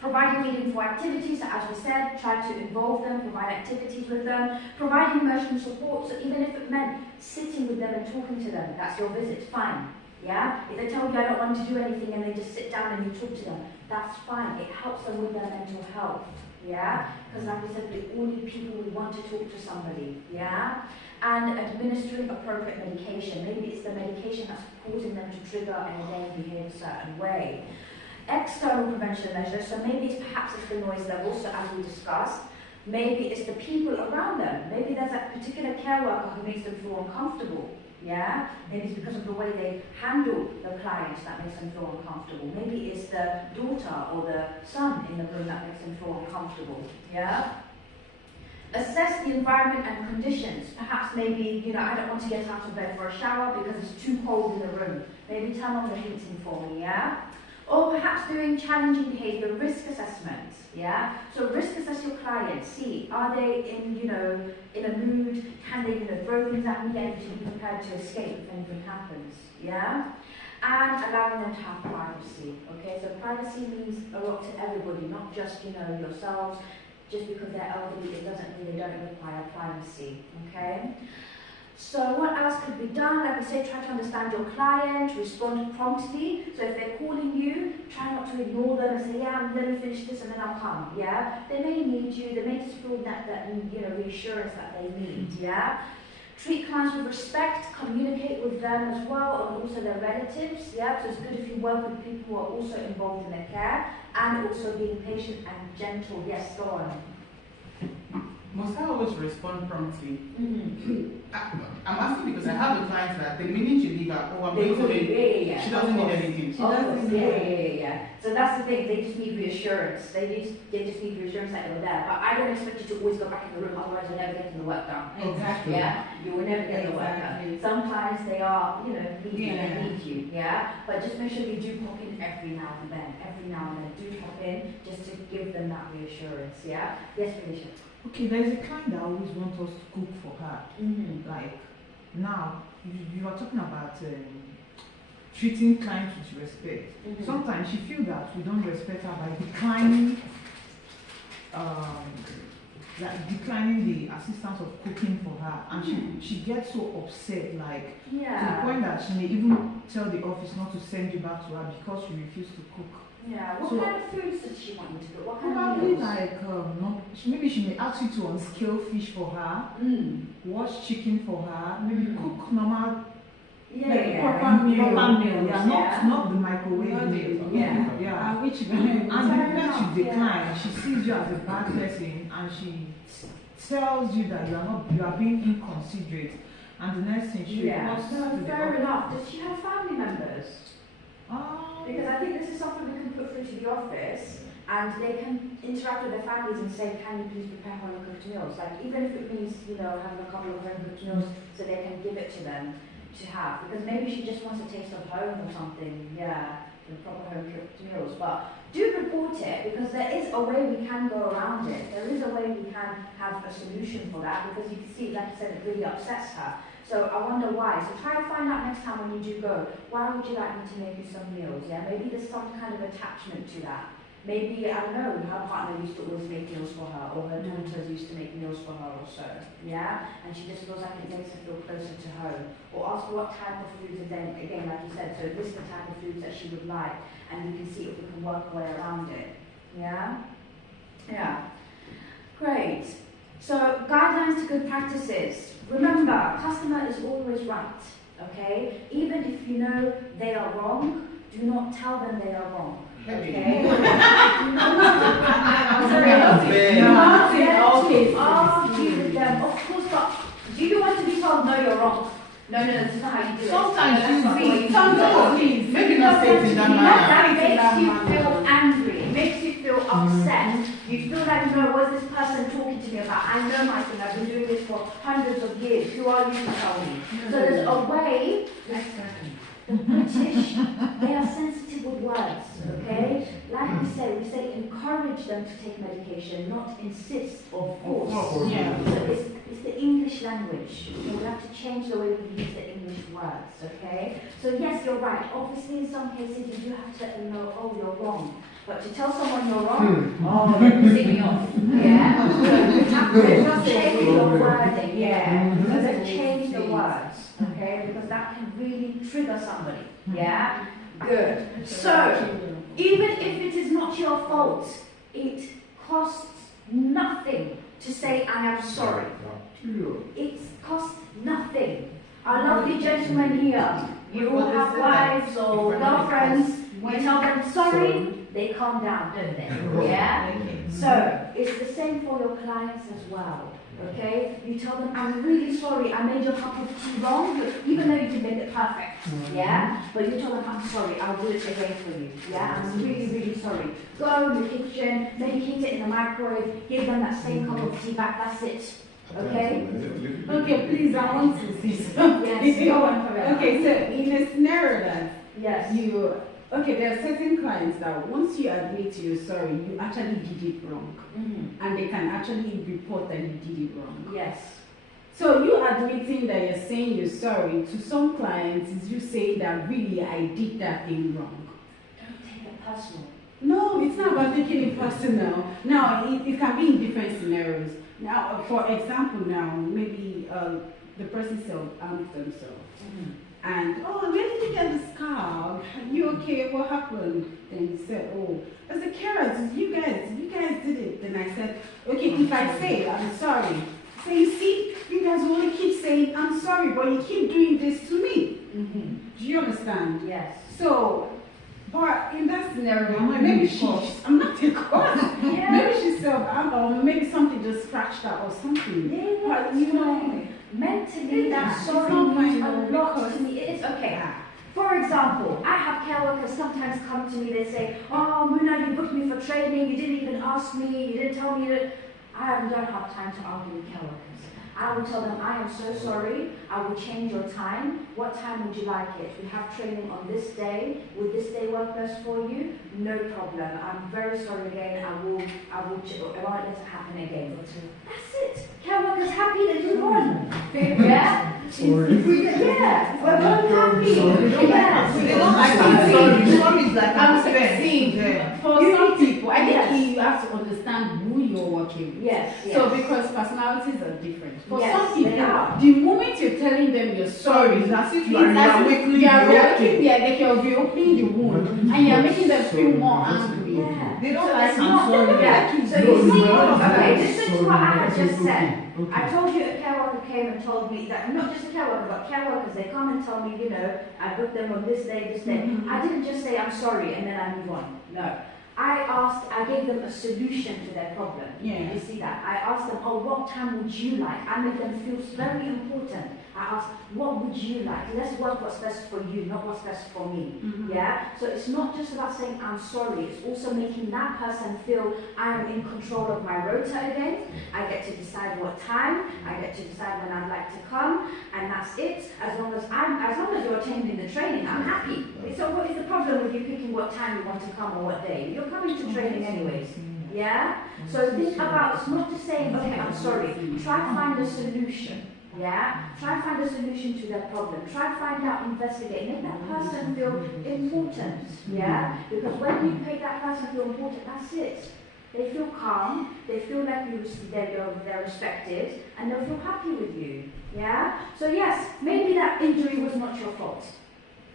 Providing meaningful activities, as we said, try to involve them, provide activities with them, providing emotional support, so even if it meant sitting with them and talking to them, that's your visit, fine. Yeah? If they tell you I don't want to do anything and they just sit down and you talk to them, that's fine. It helps them with their mental health. Yeah? Because like we said, we all need people who want to talk to somebody. Yeah? And administering appropriate medication. Maybe it's the medication that's causing them to trigger and then behave a certain way. External prevention measures, so maybe it's perhaps it's the noise level, so as we discussed. Maybe it's the people around them. Maybe there's a particular care worker who makes them feel uncomfortable. Yeah? Maybe it's because of the way they handle the clients that makes them feel uncomfortable. Maybe it's the daughter or the son in the room that makes them feel uncomfortable. Yeah? Assess the environment and conditions. Perhaps maybe, I don't want to get out of bed for a shower because it's too cold in the room. Maybe turn on the heating for me, yeah? Or perhaps doing challenging behavior risk assessment, yeah? So risk assess your clients. See, are they in, in a mood? Can they, throw things at me and to be prepared to escape if anything happens, yeah? And allowing them to have privacy, okay? So privacy means a lot to everybody, not just, yourselves. Just because they're elderly, it doesn't mean they don't require privacy, okay? So what else could be done? Like we say, try to understand your client, respond promptly. So if they're calling you, try not to ignore them and say, yeah, let me finish this and then I'll come, yeah? They may need you, they may just feel that reassurance that they need, yeah? Treat clients with respect, communicate with them as well, and also their relatives, yeah? So it's good if you work with people who are also involved in their care, and also being patient and gentle. Yes, go on. Must I always respond promptly? I'm asking because I have a client that the minute you leave her, I'm going to leave. She doesn't need anything. Yeah. So that's the thing, they just need reassurance. They just need reassurance that you're there. But I don't expect you to always go back in the room, otherwise you'll never get the work done. Exactly. Yeah? You will never get the work done. Sometimes they are, they need you, yeah? But just make sure you do pop in every now and then. Every now and then, do pop in just to give them that reassurance, yeah? Yes, Felicia. Okay, there's a client that always wants us to cook for her. Like, now, you are talking about treating clients with respect. Sometimes she feels that we don't respect her by declining the assistance of cooking for her, and she gets so upset, like to the point that she may even tell the office not to send you back to her because you refuse to cook. Yeah, what kind of foods does she want you to cook? What kind probably of meals? Maybe she may ask you to unscale fish for her, wash chicken for her, maybe cook normal, proper meal, not the microwave meal. Yeah. Which and the moment she declines, she sees you as a bad person, and she tells you that you are being inconsiderate, and the next thing she reports to the fair enough. Does she have family members? Because I think this is something we can put through to the office, and they can interact with their families and say, can you please prepare home cooked meals? Like, even if it means, having a couple of home cooked meals so they can give it to them to have. Because maybe she just wants a taste of home or something, the proper home cooked meals. But do report it, because there is a way we can go around it. There is a way we can have a solution for that, because you can see, like I said, it really upsets her. So I wonder why. So try to find out next time when you do go, why would you like me to make you some meals? Yeah, maybe there's some kind of attachment to that. Maybe, I don't know, her partner used to always make meals for her, or her daughters used to make meals for her also. Yeah? And she just feels like it makes her feel closer to home. Or ask her what type of foods, and then again, like you said, so list the type of foods that she would like, and you can see if we can work our way around it. Yeah? Yeah. Great. So, guidelines to good practices. Remember, customer is always right, okay? Even if you know they are wrong, do not tell them they are wrong, okay? Argue with them, of course, but do you want to be told, no, you're wrong? No, this is not how you do it. Sometimes maybe not say it in that manner. That makes you feel angry, it makes you feel upset. You feel like, what is this person talking to me about? I know my thing, I've been doing this for hundreds of years. Who are you to tell me? So there's a way, the British, they are sensitive with words, okay? like we say encourage them to take medication, not insist or force. Yeah. So it's the English language. So we have to change the way we use the English words, okay? So yes, you're right. Obviously, in some cases, you do have to let them know, oh, you're wrong. But to tell someone you're wrong, oh, they're pissing me off. Yeah? So you have to just change your wording, yeah. So then change the words, okay? Because that can really trigger somebody, yeah? Good. So, even if it is not your fault, it costs nothing to say I am sorry. It costs nothing. Our lovely gentlemen here, you all have wives or girlfriends, you tell them sorry, they calm down, don't they? Yeah? So, it's the same for your clients as well. Okay? You tell them, I'm really sorry, I made your cup of tea wrong, but even though you did make it perfect. Yeah? But you tell them, I'm sorry, I'll do it again for you. Yeah? I'm really, really sorry. Go in the kitchen, maybe heat it in the microwave, give them that same cup of tea back, that's it. Okay? Okay, please, I want to see something. Yes, go on, Coretta. Okay, so in a scenario that yes. Okay, there are certain clients that once you admit you're sorry, you actually did it wrong. And they can actually report that you did it wrong. Yes. So you admitting that you're saying you're sorry, to some clients is you saying that really I did that thing wrong. Don't take it personal. No, it's not about taking it personal. Now, it can be in different scenarios. Now, for example, now, maybe the person self-harmed themselves. And, oh, where did you get the scar? You okay? What happened? Then he said, oh, as a carrot, you guys did it. Then I said, okay, if I say I'm sorry, so you see, you guys only keep saying I'm sorry, but you keep doing this to me. Do you understand? Yes. So, but in that scenario, maybe I'm not a cause. Yeah. Maybe she's self-harmed, or maybe something just scratched her or something. Yeah, but you know, mentally, that sorry means a lot to me. It's okay. For example, I have care workers sometimes come to me, they say, oh, Muna, you booked me for training, you didn't even ask me, you didn't tell me that. I don't have time to argue with care workers. I will tell them, I am so sorry, I will change your time. What time would you like it? We have training on this day. Would this day work best for you? No problem. I'm very sorry again. I won't let it happen again. That's it. Care workers happy, they move on. Yeah? Yeah. We're both happy. Yes. They don't like it. Sorry is like I'm saying, for some people, I think you have to understand who you're working with. Yes. So because personalities are different. For Yes, some people, they are. the moment you're telling them you're sorry, it's as if it's you are as if reopening you are the reopening they're reopening the wound, and you're making them feel more angry. Yeah. They don't So like it's I'm not- sorry. Yeah. So No, you see, no, okay, no, listen to sorry, what I had okay, just said. okay. I told you a care worker came and told me that, not just a care worker, but care workers, they come and tell me, you know, I booked them on this day, this day. I didn't just say I'm sorry and then I move on. No. I gave them a solution to their problem. Yeah. You see that? I asked them, oh, what time would you like? I made them feel very important. I asked, what would you like? Let's work what's best for you, not what's best for me. Yeah? So it's not just about saying I'm sorry, it's also making that person feel I am in control of my rota again. I get to decide what time, I get to decide when I'd like to come, and that's it. As long as you're attending the training, I'm happy. So what is the problem with you picking what time you want to come or what day? You're coming to training anyways. Yeah? So think about, it's not just saying, okay, I'm sorry. Try to find a solution. Yeah? Try and find a solution to their problem. Try and find out, investigate. Make that person feel important. Yeah? Because when you make that person feel important, that's it. They feel calm, they feel like they're respected, and they'll feel happy with you. Yeah? So yes, maybe that injury was not your fault.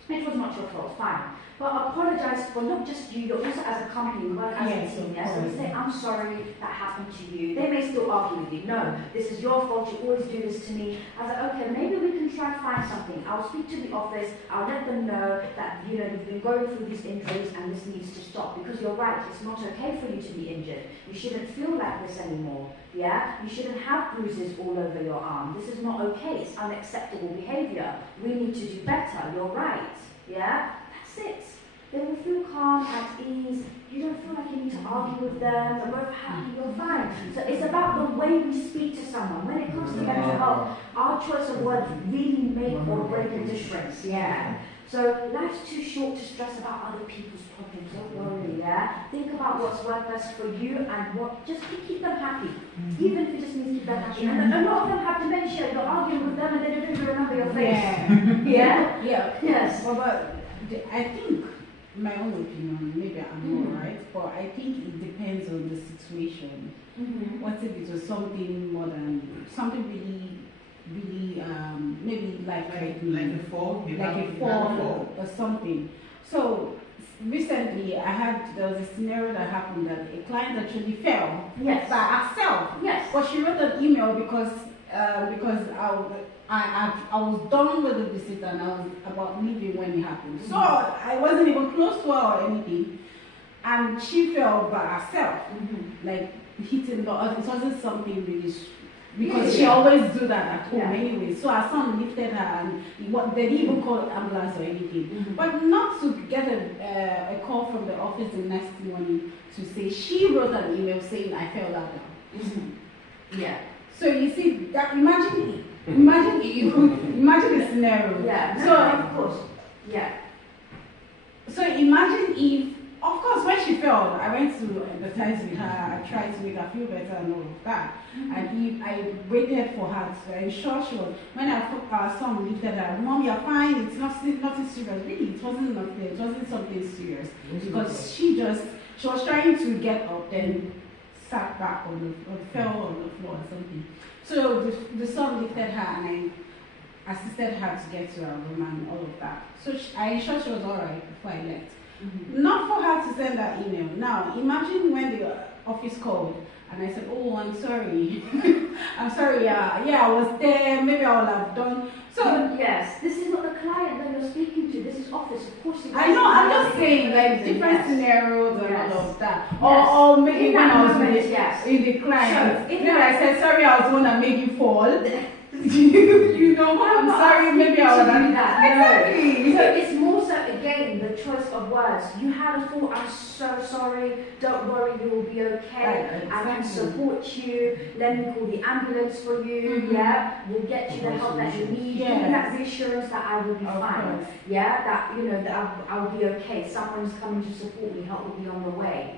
It was not your fault, fine. But apologize for not just you, but also as a company, we work as a team. Yeah? So we say, I'm sorry that happened to you. They may still argue with you. No, this is your fault, you always do this to me. I was like, okay, maybe we can try to find something. I'll speak to the office, I'll let them know that, you know, you've been going through these injuries and this needs to stop. Because you're right, it's not okay for you to be injured. You shouldn't feel like this anymore. Yeah? You shouldn't have bruises all over your arm. This is not okay, it's unacceptable behavior. We need to do better, you're right. Yeah? That's it. They will feel calm, at ease. You don't feel like you need to argue with them. They're both happy, you're fine. So it's about the way we speak to someone. When it comes to mental health, our choice of words really make or break a difference. Yeah. So life's too short to stress about other people's problems. Don't worry, yeah? Yeah, think about what's worked best for you and what, just to keep them happy. Even if it just means keep them happy. And a lot of them have dementia, you're arguing with them and they don't even remember your face. Yeah. Yes. Well, but I think, my own opinion, maybe I'm not right, but I think it depends on the situation. What if it was something more than, something really, maybe like a fall, or something. So recently, there was a scenario that happened that a client actually fell by herself. Yes. But she wrote an email because I was done with the visit and I was about leaving when it happened. So I wasn't even close to her or anything. And she fell by herself, like hitting the other. It wasn't something really, because she always do that at home anyway. So her son lifted her and they didn't even call ambulance or anything. But not to get a call from the office the next morning to say she wrote an email saying I fell down. Yeah. So you see that, imagine the scenario. Yeah. So of course. Yeah. So imagine if, of course, when she fell, I went to empathize with her. I tried to make her feel better and all of that. And I waited for her to ensure she was. When our son lifted her, Mom, you're fine. It's nothing serious. Really, it wasn't nothing. It wasn't something serious because she was trying to get up, then sat back or fell on the floor or something. So the son lifted her and I assisted her to get to her room and all of that. So I ensured she was alright before I left. Not for her to send that email. Now, imagine when the office called and I said, oh, I'm sorry. I'm sorry, I was there, maybe I would have done. So, yes, this is not the client that you're speaking to, this is office, of course. I know, I'm just saying, like, different scenarios and all of that. Or maybe when I was in the client, I said, sorry, I was the one that made you fall. You know, I'm sorry, maybe I would have done that. Exactly. So it's more so, again, the choice of words. You had a thought, I'm so sorry, don't worry, you will be okay, I can support you, let me call the ambulance for you, we'll get you the help that you need, give me that reassurance that I will be fine, that, that I'll be okay, someone's coming to support me, help will be on the way,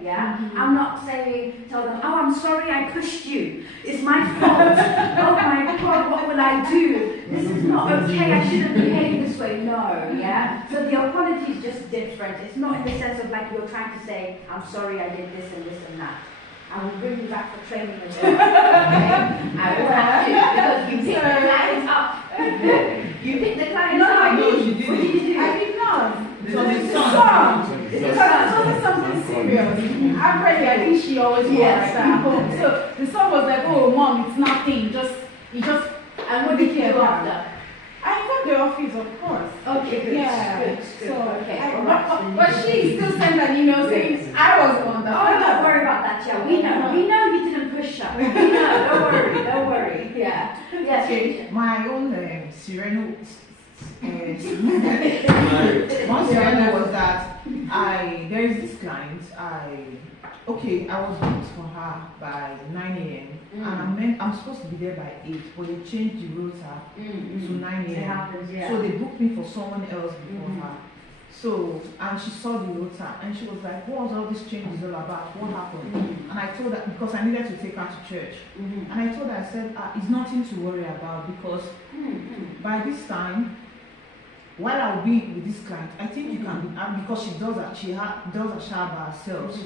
I'm not saying, tell them, oh, I'm sorry I pushed you, it's my fault, oh my God, what will I do? This is not okay, I shouldn't behave this way. No, So the apology is just different. It's not in the sense of like you're trying to say, I'm sorry I did this and that. I will bring you back for training as well. I will have to, because you picked the client up. You picked the client up. No, she didn't. What did you do? I did not. It was his son. Because it wasn't something serious. Apparently, I think she always was at home. So the son was like, oh, Mom, it's nothing. And what did you do after? I got the office, of course. Okay, good. Yeah. Good. So, Okay. but she still sent an email saying I was on the Oh, don't worry about that, We know you didn't push her. We know. Don't worry. Yeah. Yes. Okay. My own Sireno. One scenario was that there is this client. I was booked for her by 9 a.m. and I'm supposed to be there by 8, but they changed the rota to 9 a.m. So they booked me for someone else before her. So, and she saw the rota and she was like, what was all this changes all about? What happened? And I told her, because I needed to take her to church. And I told her, I said, it's nothing to worry about because by this time, while I'll be with this client, I think you can be, because she does a shower by herself.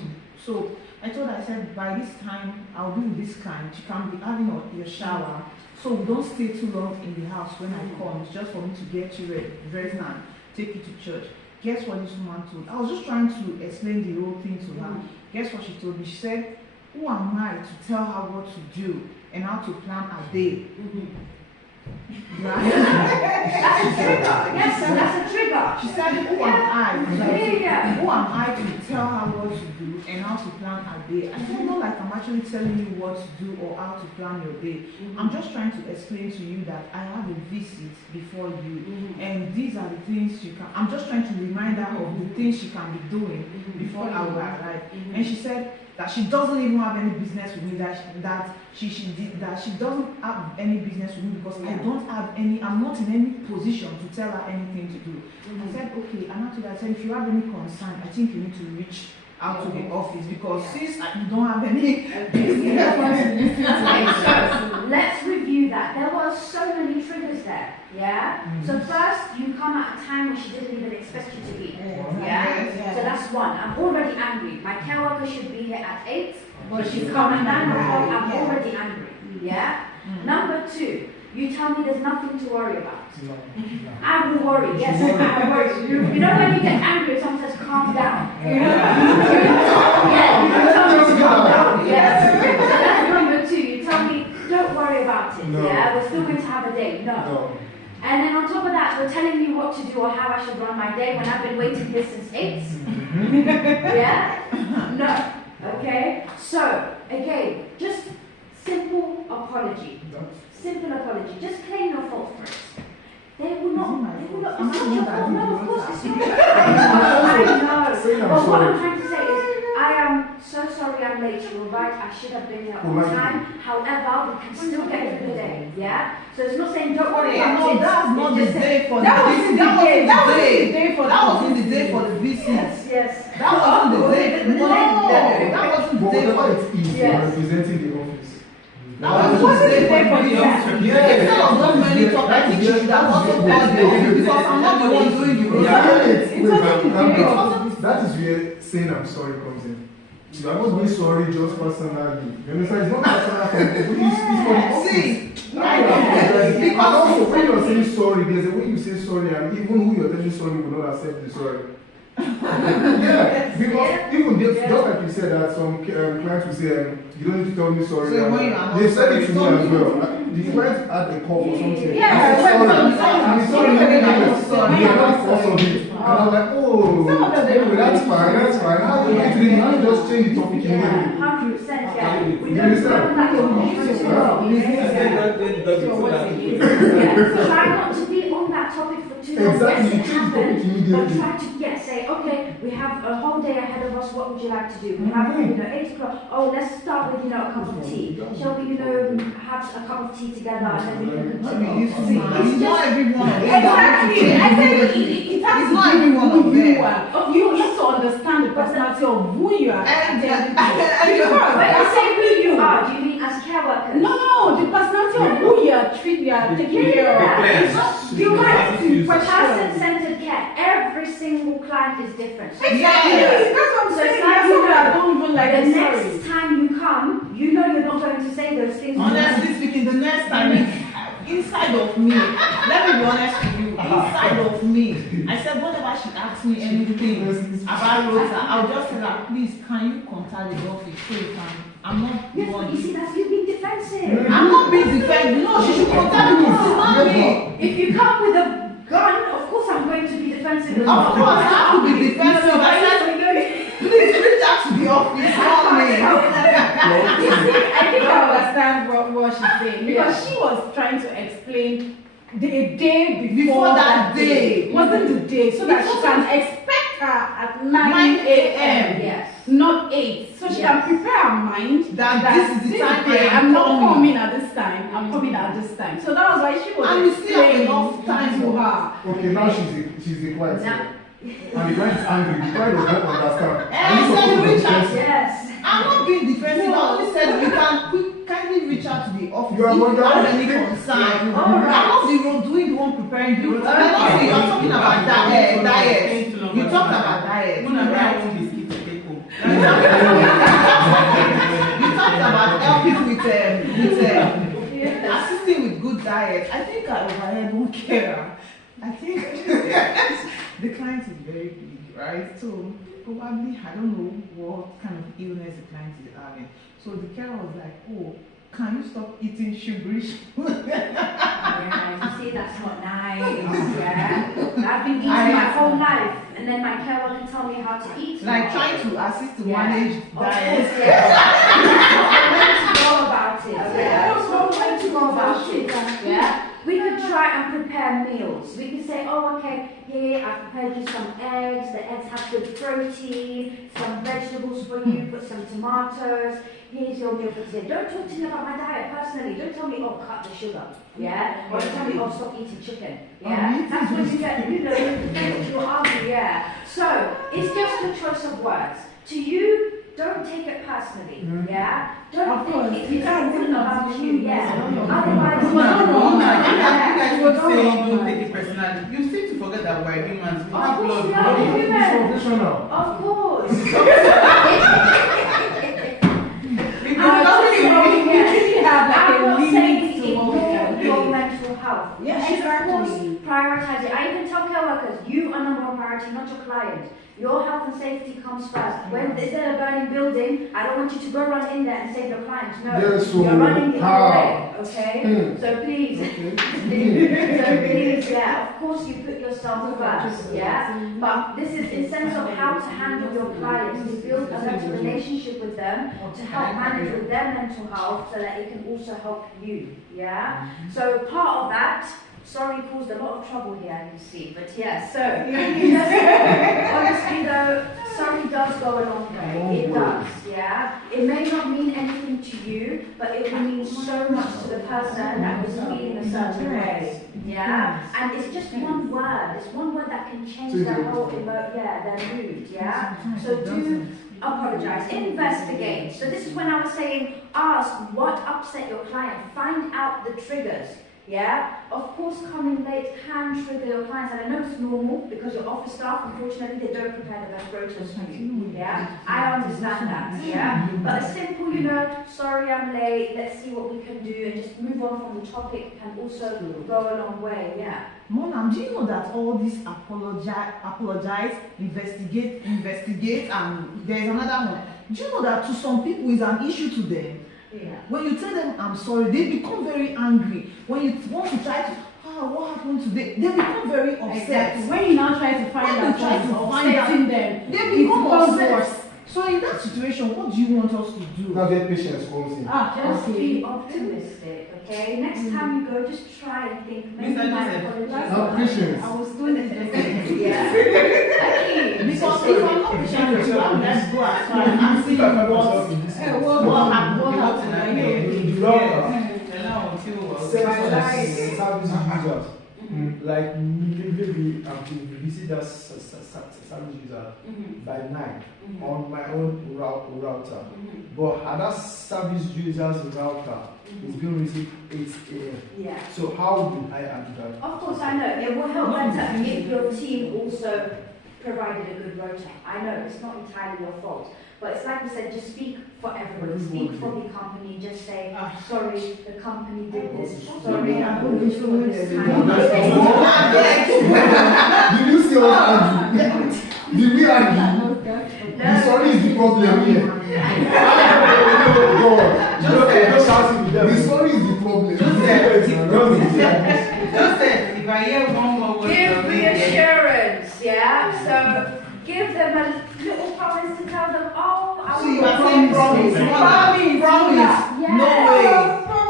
So I told her, I said, by this time, I'll be with this client. You can be having your shower. So we don't stay too long in the house when I come. It's just for me to get you ready, dressed and take you to church. Guess what this woman told? I was just trying to explain the whole thing to her. Guess what she told me? She said, who am I to tell her what to do and how to plan a day? Right? That's a trigger. Yes, that's a trigger. She said, who am I? Who am I to tell her what to do and how to plan her day? I said, not like I'm actually telling you what to do or how to plan your day. I'm just trying to explain to you that I have a visit before you and these are the things you can. I'm just trying to remind her of the things she can be doing before I will arrive. And she said that she doesn't even have any business with me, that she doesn't have any business with me because I don't have any, I'm not in any position to tell her anything to do. I said, okay, and after that I said, if you have any concern, I think you need to reach out to the office because since you don't have any So let's review that. There were so many triggers there. Yeah? So first, you come at a time when she didn't even expect you to be. Yeah? So that's one. I'm already angry. My care worker should be here at 8, but she's coming at 9 o'clock. I'm already angry. Yeah? Number 2, you tell me there's nothing to worry about. I will worry. Yes, I worry. You know when you get angry, if someone says calm down. Yeah, you tell me to calm down. Yes. So that's number 2. You tell me don't worry about it. Yeah, we're still going to have a day. No. And then on top of that, we're telling you what to do or how I should run my day when I've been waiting here since 8. Yeah? No. Okay? So, again, just simple apology. Simple apology. Just claim your fault for it. They will not, it's not your fault. No, of course it's not. I know. But what I'm trying to say is, I am so sorry I'm late. You're right, I should have been here on time. However, we can still get through the day. Yeah? So it's not saying don't worry about it. That's not the day for the visit. That wasn't the day for the visit. Yes. That wasn't the day. No, that wasn't the day for it is representing the office. That wasn't the day for the office. Instead of not many talk, I think you should have also called the office because I'm not the one doing the work. That is where saying I'm sorry comes in. You are not being sorry just personally. You understand? It's not personal. It's for the office. And also, when you're saying sorry, there's a way you say sorry, and even who you're telling sorry will not accept the sorry. Yeah, because even just like you said that some clients will say, you don't need to tell me sorry. So they said it to me as well. The client had a call for something. Yeah, I'm sorry. And I was like, oh, that's fine. How do you just change the topic immediately? 100%, yeah. You understand? Try not to be on that topic for too long. Exactly. Yes, it happened, but try to say, okay, we have a whole day ahead of us. What would you like to do? We have, 8 o'clock. Oh, let's start with, a cup of tea. Shall we, have a cup of tea together and then we can continue? It's not everyone. Exactly. I said it has It's not everyone of them. You have to understand the personality of who you are. When you say who you are, do you mean as care workers? No, the personality of who you are taking care of. You might person-centered care. Every single client is different. So Exactly. That's what I'm saying. I don't even like the next time you come, you're not going to say those things. Honestly speaking, the next time, inside of me, let me be honest with you, inside of me, I said, whenever she asks me anything about Rota, I'll just tell her, please, can you contact the office so you can. I'm not the one. You see, that's you being defensive. I'm not being defensive. No, she should contact me. It's not me. If you come with a gun, of course I'm going to be defensive. Of course, I have to be defensive. I said, please reach out to the office, not me. I think I understand what she's saying because she was trying to explain the day before that day wasn't the day, so that she can expect her at 9 a.m. Yes. Not 8. So she can prepare her mind that this is the time I'm not coming at this time, I'm coming at this time. So that was why she was explaining enough time to her. Okay, now she's a client. And the client is angry. The client does not understand. Yes. I'm not being defensive. I only said you can kindly reach out to the office You are if you have any concern. I'm not doing the one preparing the route. I'm not saying you're talking about diet. You talked about diet. Right? You talked about helping with assisting with good diet. I think I overheard one carer. I think the client is very big, right? So probably, I don't know what kind of illness the client is having. So the carer was like, oh, can you stop eating sugary food? You see, that's not nice. Yeah. I've been eating my whole life, and then my carer can tell me how to eat. Like trying to assist to manage diet. I'm going to go about it. I'm going to go about it. Yeah. We could try and prepare meals. We could say, oh, okay, here I've prepared you some eggs. The eggs have good protein, some vegetables for you, put some tomatoes. Here's your meal for today. Don't talk to me about my diet personally. Don't tell me, oh, cut the sugar. Yeah? Or don't tell me, oh, stop eating chicken. Yeah? That's when you get, you're angry, yeah. So, it's just a choice of words. To you, don't take it personally, yeah? Don't Of course, think you it's can't all do about that. you, yeah. Otherwise, You guys would say Yeah. don't take it personally. You seem to forget that we're humans. We Of have course blood. we are body. human. Professional. Of course. Because we have like I'm a not limit saying to what we ignore can your do. mental health. Yeah, You should, of course, exactly. prioritize it. I even tell care workers, you are number one priority, not your client. Your health and safety comes first. When is there a burning building, I don't want you to go run in there and save your client. No, Yes, so you're running the how? other way, okay? So please, yeah, of course you put yourself first, yeah? But this is in sense of how to handle your clients, to build a better relationship with them, to help manage with their mental health so that it can also help you, yeah? So part of that, sorry caused a lot of trouble here, you see, but yeah, so honestly though, sorry does go a long way. It does, yeah. It may not mean anything to you, but it will mean so much to the person that was feeling a certain way, yeah. And it's just one word. It's one word that can change their whole their mood, yeah. So do apologize, investigate. So this is when I was saying, ask what upset your client, find out the triggers. Yeah, of course coming late can trigger your clients, and I know it's normal because your office staff, unfortunately, they don't prepare the best rotas for you. Yeah, I understand that. Yeah, but a simple, sorry I'm late, let's see what we can do, and just move on from the topic can also go a long way. Yeah. Mona, do you know that all this apologize, investigate, and there's another one. Do you know that to some people is an issue to them? Yeah. When you tell them I'm sorry, they become very angry. When you want to try to, what happened today? They become very upset. Exactly. When you now try to find out upsetting them, they become upset. worse. So in that situation, what do you want us to do? Now get patience comes in. Just be optimistic, okay? Next time you go, just try and think, maybe my apologize. Now patience. I was doing it just Yeah. Because if I'm not patient with you, let's go outside and see what happened. Like maybe I'm visit that service user by night on my own router, but other service users router is being received 8 a.m. Yeah. So how do I handle that? Of course, I know it will help better if your team also provided a good rota. I know it's not entirely your fault, but it's like we said, just speak for everyone, speak for the company, just say, sorry, the company did this, sorry, I'm going through this time. Did you see what I did we argue? The sorry is the problem here. The sorry is the problem. Joseph, if I hear one more word Give from you, reassurance, yeah? So give them a little promise to tell them, oh, I So will you are saying promise. Promise. Yeah. No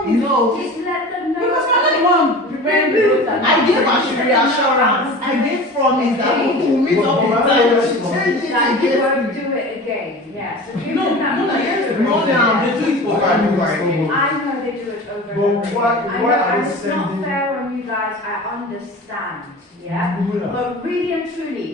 way. No. Just let them know. Because I'm not the one preparing the route. I gave reassurance. I gave promise that we will meet up in time. That you won't do it again. Yeah. So give them that. No, they do it over and over again. I know they do it over and But over again. why I know, are and they it's not sending- fair on you guys. I understand. Yeah. But really and truly,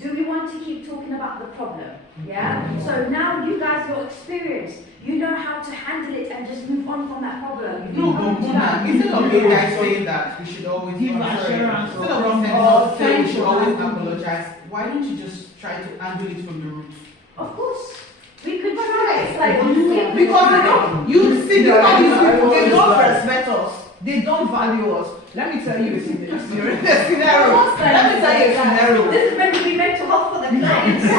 do we want to keep talking about the problem? Yeah? So now you guys, your experience, you know how to handle it and just move on from that problem. No, but Mona, instead of you guys saying that we should always Give I'm sorry, assurance instead of from us all saying we should thank always you. apologize, why don't you just try to handle it from the root? Of course. We could try. It's like, Because they don't, you see, the people, they don't respect us. They don't value us. Let me tell you a scenario. Let me tell you a scenario. This is meant to be mental health for the clients. Let me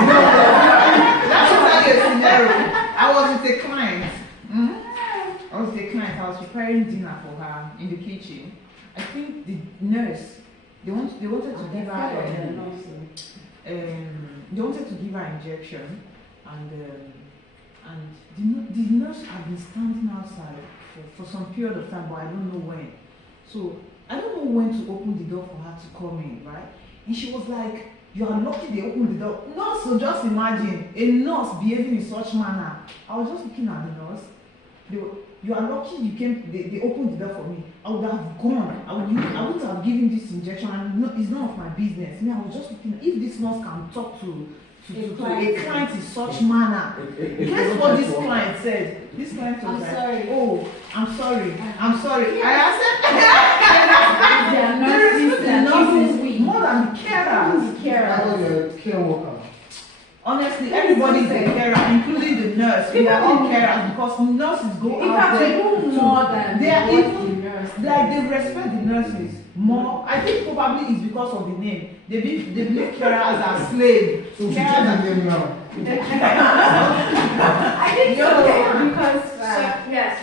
tell you a scenario. I was with a client. I was preparing dinner for her in the kitchen. I think the nurse, they wanted to give her injection, and the nurse had been standing outside for some period of time, but I don't know when. So I don't know when to open the door for her to come in, right? And she was like, "You are lucky they opened the door." Nurse, so just imagine a nurse behaving in such manner. I was just looking at the nurse. You are lucky you came. They opened the door for me. I would have gone. I would have given this injection, and no, it's none of my business. Me, I was just looking. If this nurse can talk to A client is such manner. Guess what this client said? This client was like, sorry. oh, I'm sorry. I They are nurses, more than the carers. Care worker. Honestly, everybody is a carer, including the nurse. We are all carers because nurses go out there. Even more than they are what even the nurse. like they respect the nurses more. I think probably it's because of the name. They believe carers are slaves. So carers are now. I think so, No, because yes,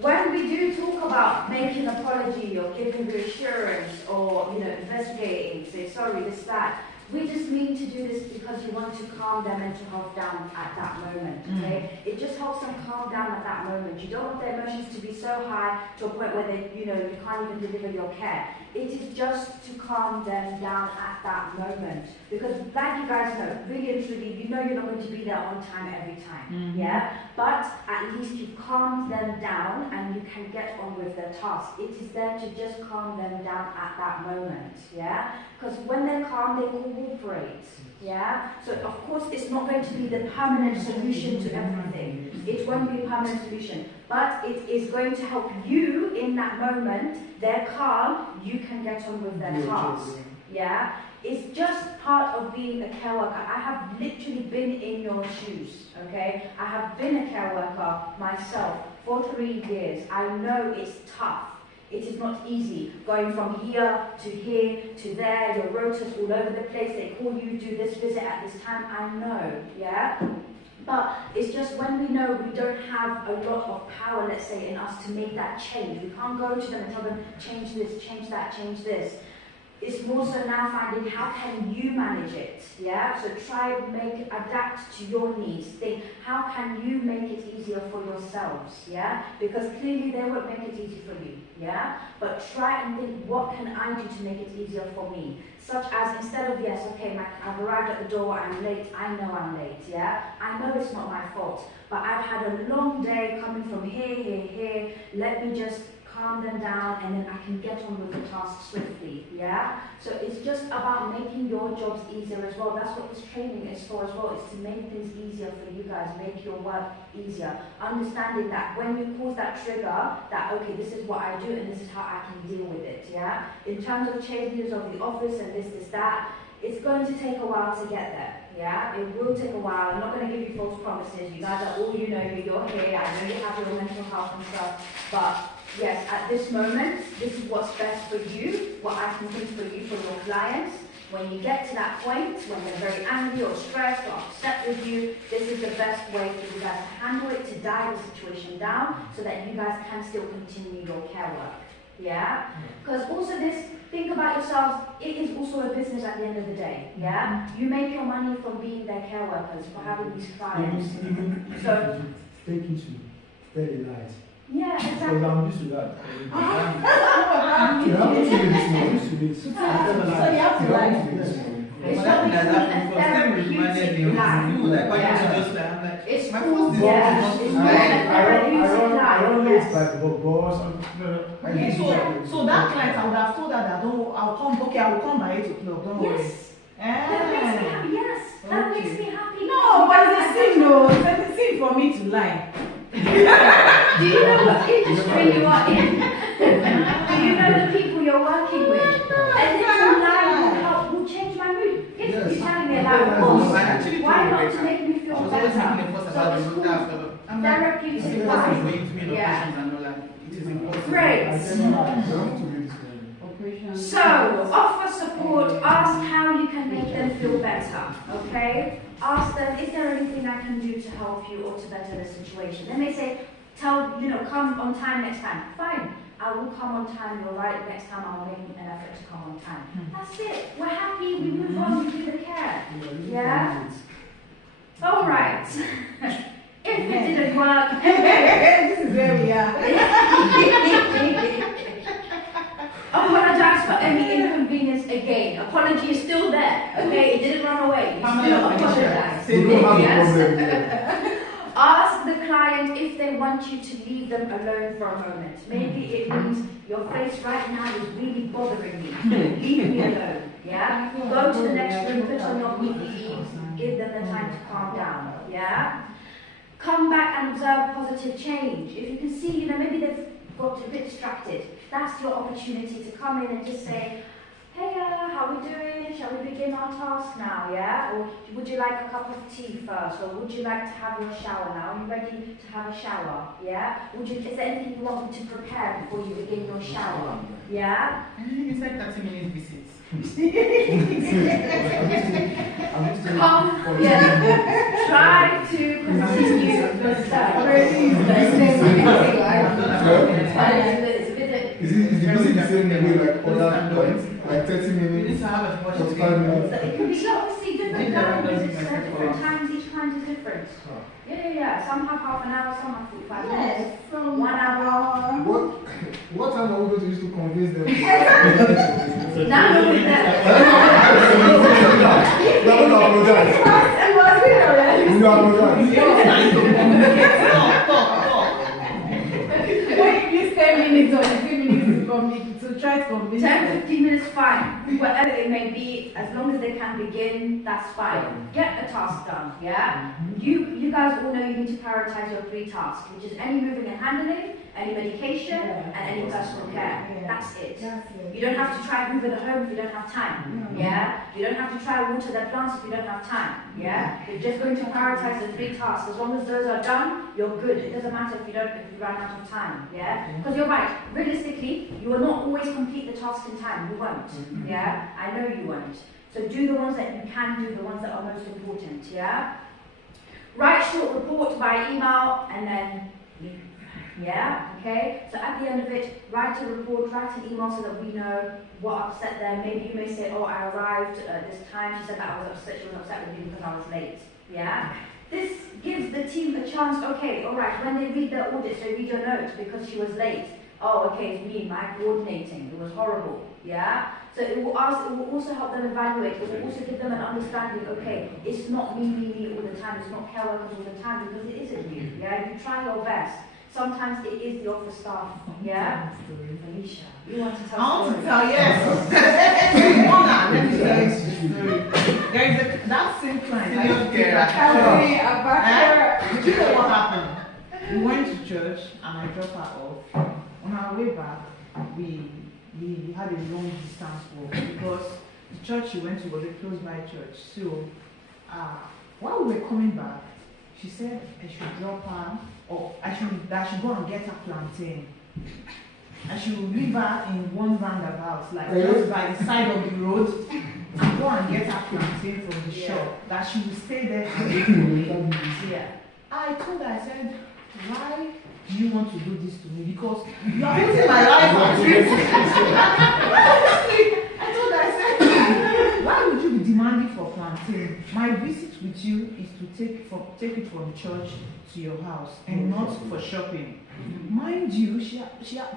when we do talk about making an apology or giving reassurance or investigating, say sorry, this, that, we just mean to do this because you want to calm their mental health down at that moment. Okay, it just helps them calm down at that moment. You don't want their emotions to be so high to a point where they, you can't even deliver your care. It is just to calm them down at that moment. Because like you guys know, really and truly, you're not going to be there on time every time. Yeah? But at least you've calmed them down and you can get on with their task. It is there to just calm them down at that moment. Yeah? Because when they're calm, they cooperate. Yeah? So of course it's not going to be the permanent solution to everything. It won't be a permanent solution. But it is going to help you in that moment. They're calm, you can get on with their task. Yeah? It's just part of being a care worker. I have literally been in your shoes, okay? I have been a care worker myself for 3 years. I know it's tough. It is not easy going from here to there, your rota's all over the place, they call you, do this visit at this time, I know, yeah? But it's just when we know we don't have a lot of power, let's say, in us to make that change. We can't go to them and tell them, change this, change that, change this. It's more so now finding how can you manage it, yeah? So try adapt to your needs. Think, how can you make it easier for yourselves, yeah? Because clearly they won't make it easy for you, yeah? But try and think, what can I do to make it easier for me? Such as, instead of, yes, okay, I've arrived at the door, I'm late, I know I'm late, yeah? I know it's not my fault, but I've had a long day coming from here, let me just calm them down and then I can get on with the task swiftly, yeah? So it's just about making your jobs easier as well. That's what this training is for as well, is to make things easier for you guys, make your work easier. Understanding that when you cause that trigger, that okay, this is what I do and this is how I can deal with it, yeah? In terms of changes of the office and this, that, it's going to take a while to get there. Yeah, it will take a while. I'm not going to give you false promises. You guys are all, you're here. I know you have your mental health and stuff. But yes, at this moment, this is what's best for you, what I can think for you, for your clients. When you get to that point, when they're very angry or stressed or upset with you, this is the best way for you guys to handle it, to dial the situation down, so that you guys can still continue your care work. Yeah? Because also this, think about yourselves, it is also a business at the end of the day, yeah? You make your money from being their care workers, for having these clients. So, taking to very light. Yeah, exactly. Because I'm used to that. You have to do this more, used to this. So you have to like It's not like that before. Same with managing you. Like why don't you just like, I'm like, it's my cool. first Yeah, it's more I don't know it's like boss. Okay, so that client, I would have told her that I will come by 8 o'clock, don't worry. Yes. That makes me happy, yes. That makes me happy. No, but it's a sin, no. It's a sin for me to lie. Do you know what industry you are in? Do you know the people you're working with? And this lie will change my mood. If you're telling me about course, why not to make me feel better? So it's called therapeutic lie. Yeah. Great. So, offer support, ask how you can make them feel better, okay? Ask them, is there anything I can do to help you or to better the situation? They may say, come on time next time. Fine, I will come on time, you're right, next time I'll make an effort to come on time. That's it, we're happy, we move on, we do the care. Yeah? Alright. If it didn't work, this is where we are. Apologize for any inconvenience again. Apology is still there. Okay, it didn't run away. You still apologize. Yes. Ask the client if they want you to leave them alone for a moment. Maybe it means your face right now is really bothering me. Leave me alone. Yeah? Go to the next room, put on your PPE, Give them the time to calm down, yeah? Come back and observe positive change. If you can see, maybe they've got a bit distracted, that's your opportunity to come in and just say, hey, how are we doing? Shall we begin our task now, yeah? Or would you like a cup of tea first? Or would you like to have your shower now? Are you ready to have a shower, yeah? Is there anything you want me to prepare before you begin your shower, yeah? It's like 30 minutes visits. Come, yeah. Try to continue the Is it the same way like other points? Like 30 minutes, 45 minutes? It could be obviously different times, it's different times, each time is different. Yeah. Some have half an hour, some have 45 minutes. From 1 hour. What time are we going to use to convince them? Now look at that. Don't apologize. You apologize. Wait, please 10 minutes or 15 minutes to try to convince 10, 15 minutes, fine. Whatever it may be, as long as they can begin, that's fine. Get a task done, yeah? You guys all know you need to prioritize your 3 tasks, which is any moving and handling, any medication, and any personal care. That's it. You don't have to try hoover the home if you don't have time, yeah? You don't have to try water the plants if you don't have time, yeah? You're just going to prioritize the 3 tasks. As long as those are done, you're good. It doesn't matter if you run out of time, yeah? Because you're right, realistically, you will not always complete the task in time. You won't, yeah? I know you won't. So do the ones that you can do, the ones that are most important, yeah? Write short report by email and then yeah, okay? So at the end of it, write a report, write an email so that we know what upset them. Maybe you may say, oh, I arrived at this time. She said that I was upset. She was upset with me because I was late. Yeah? This gives the team a chance, okay, all right, when they read their audits, they read your notes because she was late. Oh, okay, it's me, my coordinating. It was horrible. Yeah? So it will also help them evaluate. It will also give them an understanding, okay, it's not me all the time. It's not care workers all the time because it isn't you. Yeah? You try your best. Sometimes it is the office staff, yeah? Alicia, you want to tell I want story? to tell, yes. Let me tell you a story. There is that same client. I don't care. Do you know what happened? We went to church and I dropped her off. On our way back, we had a long distance walk because the church she went to was a close by church. So while we were coming back, she said I should drop her, or that I should go and get her plantain. I should leave her in one roundabout, like just by the side of the road, and go and get her plantain from the shop. That she will stay there and wait for me. Yeah. I told her, I said, why do you want to do this to me? Because you are putting my life at risk. Honestly, I told her, I said, why would you be demanding for plantain? My visit with you is to take it from church to your house and not for shopping. Mind you, she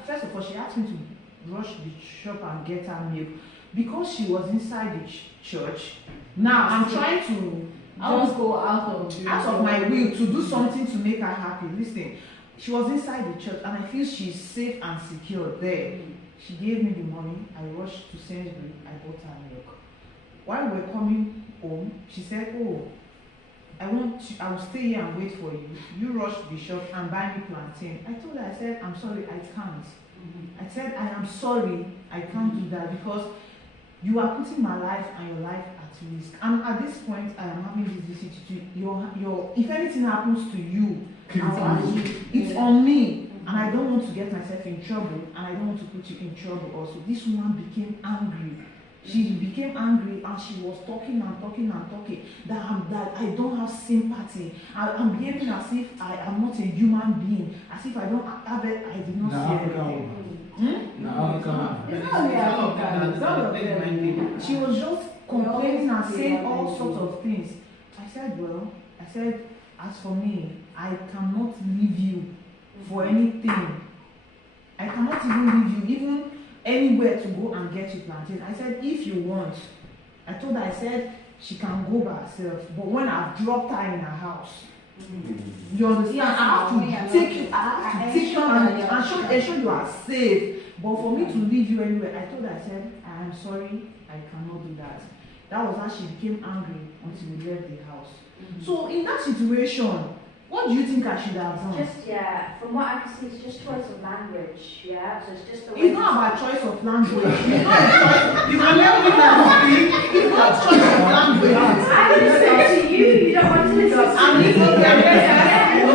first of all, she asked me to rush the shop and get her milk because she was inside the church. Now I'm trying to go out of my will to do something to make her happy. Listen, she was inside the church and I feel she's safe and secure there. She gave me the money. I rushed to Sainsbury. I bought her milk. While we were coming home, she said, oh, I will stay here and wait for you. You rush to the shop and buy me plantain. I told her, I said, I'm sorry, I can't. I said, I am sorry, I can't do that because you are putting my life and your life at risk. And at this point, I am having this visit to you. If anything happens to you, it's on me. And I don't want to get myself in trouble, and I don't want to put you in trouble also. This woman became angry. She became angry and she was talking that I don't have sympathy. I'm behaving as if I am not a human being, as if I don't have it. I did not see anything. She was just complaining and saying all sorts of things. I said, as for me, I cannot leave you for anything. I cannot even leave you, even anywhere to go and get you plantain. I said, if you want. I told her, I said, she can go by herself. But when I've dropped her in her house, you understand? I have to take you, and ensure you are safe. But for me to leave you anywhere, I told her, I said, I am sorry, I cannot do that. That was how she became angry until we left the house. So in that situation, what do you think I should have done? Just, yeah, from what I can see, it's just choice of language, yeah? So it's just the way... It's not about choice of language. It's not a choice. You can let me know. It's not choice of language. I listen to you, you don't want to listen to me. I'm listening to you.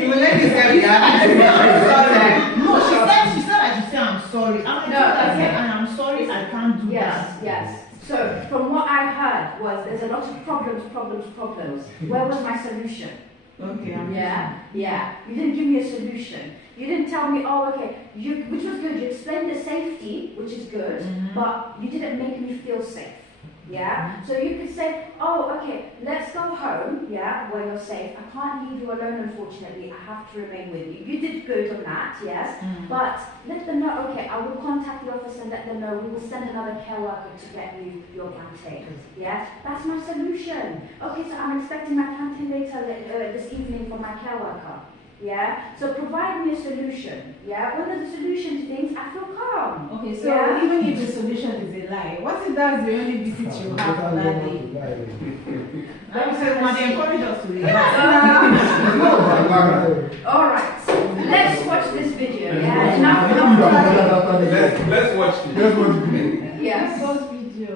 You will let me say, no, she said I should say I'm sorry. I said I am sorry, I can't do that. Yes. So, from what I heard was there's a lot of problems. Where was my solution? Okay, Yeah. You didn't give me a solution. You didn't tell me, oh, okay, which was good. You explained the safety, which is good, but you didn't make me feel safe. Yeah? So you could say, oh, okay, let's go home, yeah, where you're safe. I can't leave you alone, unfortunately. I have to remain with you. You did good on that, yes? But let them know, okay, I will contact the office and let them know we will send another care worker to get you your plantain. Yeah? That's my solution. Okay, so I'm expecting my plantain later this evening from my care worker. Yeah? So provide me a solution. Yeah? When there's a solution to things, I feel calm. Okay, so even if the solution is a lie, what if that's the only visit you have that day? I would say, well, they encourage us to lie. Alright, let's watch this video. Yeah? Let's watch it. Yes. First video.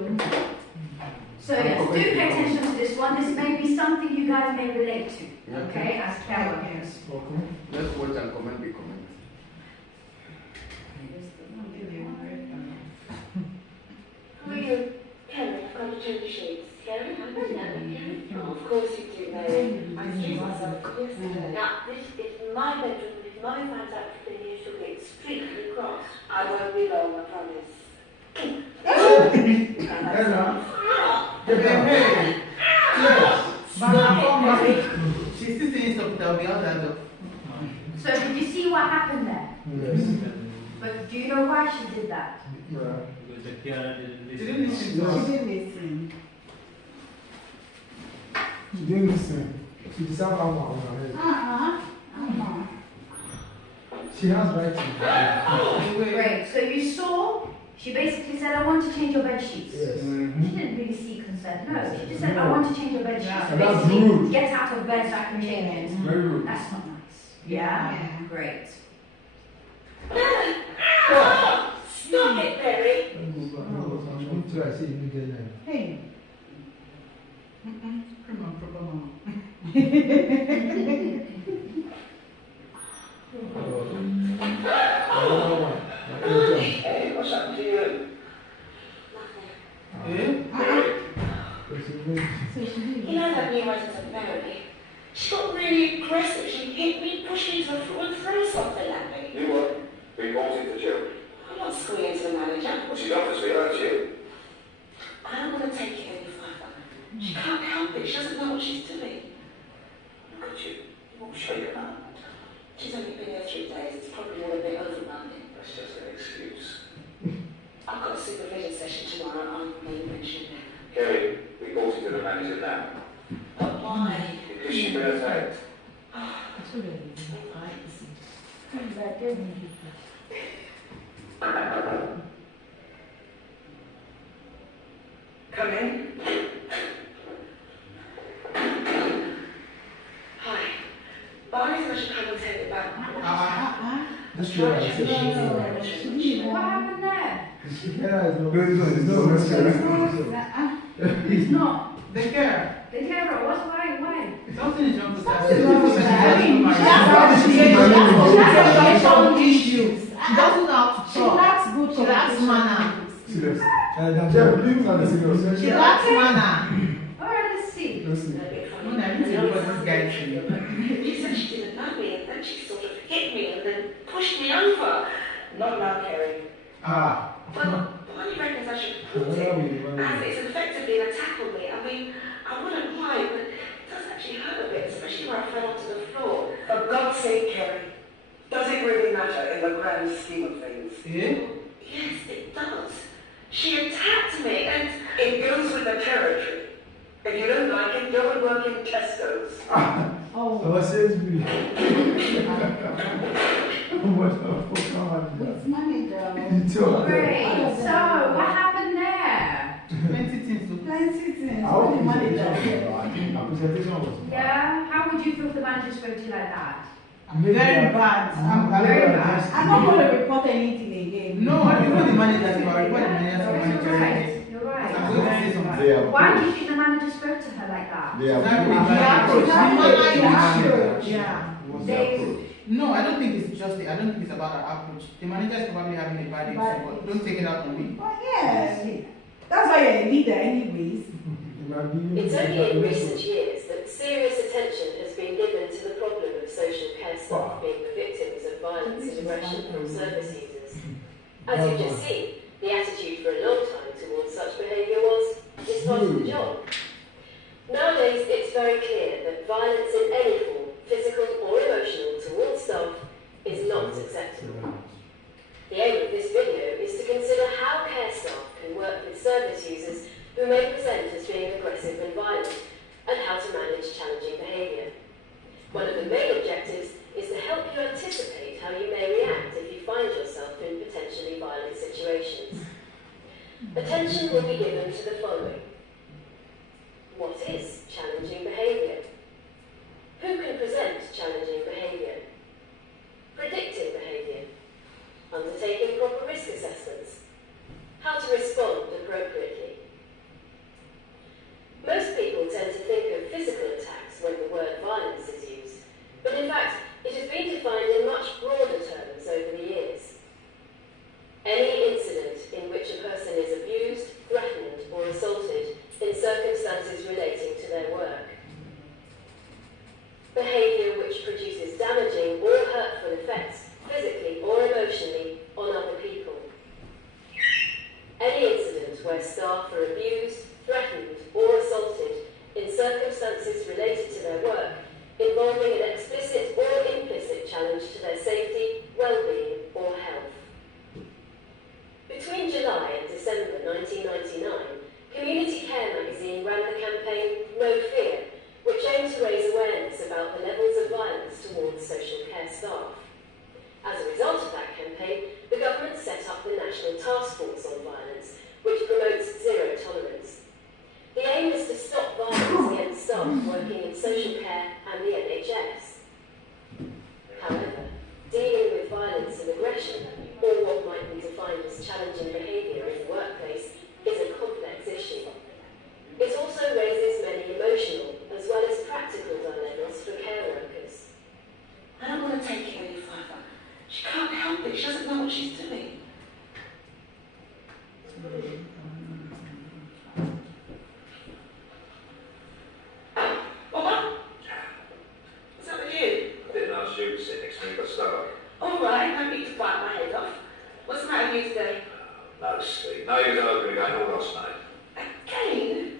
So yes, do pay attention to this one. This may be something you guys may relate to, okay, as care workers. Let's watch and comment the comments. Will Karen, I've got to change the shades. Karen, I don't know. Oh, of course you do, Mary. I see myself yesterday. Now, this is my bedroom. If Mummy finds out you've been here, she'll get extremely cross. I won't be long, I promise. She's still saying stuff that will be out there. So did you see what happened there? Yes. But do you know why she did that? Because the Kiara didn't listen to us. She didn't listen. She didn't listen. She decided on her head. She has right to. Great. So you saw, she basically said, I want to change your bed sheets. Yes. She didn't really seek consent. No, she just said, I want to change your bed sheets. Yeah, So that's basically, rude. get out of bed so I can change it. Very rude. That's not nice. Yeah? Great. Stop it, Mary. I see you Hey. Come on, proper mama. Hey, what's happened to you? You know that new resident of Mary? She got really aggressive. She hit me, pushed me to the floor and threw something at me. You what? Reporting to children. I'm not squealing to the manager. Well, she's obviously hurt you. I don't want to take it any further. She can't help it. She doesn't know what she's doing. Look at you. You won't shake her up. She's only been here 3 days. It's probably all a bit overwhelming. That's just an excuse. I've got a supervision session tomorrow. I'm going to mention it. Kerry, reporting to the manager now. But why? Because she been attacked. Come in. Hi. Barney said I should come and take it back. That's what I said. What happened there? It's not. The care. The carer, what's why? Something is wrong with that. Issues. She doesn't know how to She talk. lacks good She lacks manner. serious. Serious. She lacks manner. Alright, let's see. When I need to look at this guy too. She said she didn't know me, and then she sort of hit me and then pushed me over. Not now, Kerry. Well, Barney reckons I should report it, as it's effectively an attack on me. I mean, I wouldn't lie, but it does actually hurt a bit, especially where I fell onto the floor. For God's sake, Kerry, does it really matter in the grand scheme of things? Yes, it does. She attacked me, and it goes with the territory. If you don't like it, go and work in Tesco's. Says me. It's manager. Great. So, what happened there? manager. I think her presentation was bad. Yeah? How would you feel if the manager spoke to you like that? Very bad. Very bad. I'm not going to report anything again. No, I don't know the manager. If I report the manager, You're right. You're I'm right. going to say something. Why do you think the manager spoke to her like that? They are No, I don't think it's just. I don't think it's about her approach. The manager is probably having a bad day, but don't take it out on me. But yes, that's why you're a leader, anyways. It's only in recent years that serious attention has been given to the problem of social care staff being the victims of violence and aggression from service users. As you've just seen, the attitude for a long time towards such behaviour was, it's part of the job. Nowadays, it's very clear that violence in any form, physical or emotional, towards staff is not acceptable. The aim of this video is to consider how care staff can work with service users who may present as being aggressive and violent, and how to manage challenging behaviour. One of the main objectives is to help you anticipate how you may react if you find yourself in potentially violent situations. Attention will be given to the following. What is challenging behaviour? Who can present challenging behaviour? Predicting behaviour. Undertaking proper risk assessments. How to respond appropriately. Most people tend to think of physical attacks when the word violence is used, but in fact, it has been defined in much broader terms over the years. Any incident in which a person is abused, threatened, or assaulted in circumstances relating to their work. Behaviour which produces damaging or hurtful effects, physically or emotionally, on other people. Any incident where staff are abused, threatened, or assaulted in circumstances related to their work, involving an explicit or implicit challenge to their safety, well-being, or health. Between July and December 1999, Community Care magazine ran the campaign No Fear, which aimed to raise awareness about the levels of violence towards social care staff. As a result of that campaign, the government set up the National Task Force on Violence, which promotes zero tolerance. The aim is to stop violence against staff working in social care and the NHS. However, dealing with violence and aggression, or what might be defined as challenging behaviour in the workplace, is a complex issue. It also raises many emotional as well as practical dilemmas for care workers. I don't want to take it any further. She can't help it. She doesn't know what she's doing. Mama? What's up with you? I didn't ask you to sit next to me, but start. All right, no need to bite my head off. What's the matter with you today? No sleep. No, you was open again all last night. Again?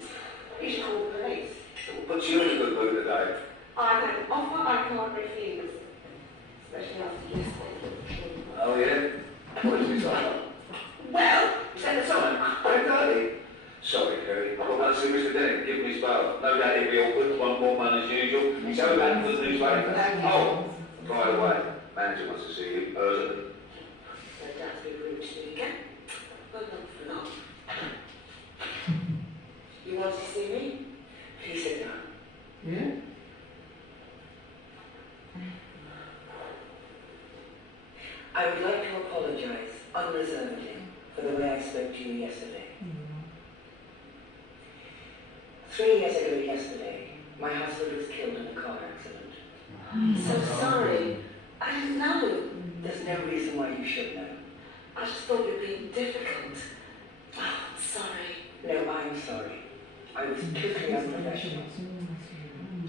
You should call the police. It will put you in a good mood today. I have an offer I can't refuse. Especially after yesterday. Oh, yeah? What is this offer? Well, send us on. Oh, darling. Sorry, Kerry. I've got nothing to Mr. Dennett. Give me his bail. No doubt he'll be awkward. One more man as usual. So back to the newspaper. Oh, by the way, manager wants to see you urgently. No doubt to be rude to me again. But not for long. You want to see me? Please sit down. Yeah? I would like to apologize unreservedly for the way I spoke to you yesterday. 3 years ago yesterday, my husband was killed in a car accident. I'm so sorry. I didn't know. There's no reason why you should know. I just thought you were being difficult. Oh, sorry. No, I'm sorry. I was totally unprofessional.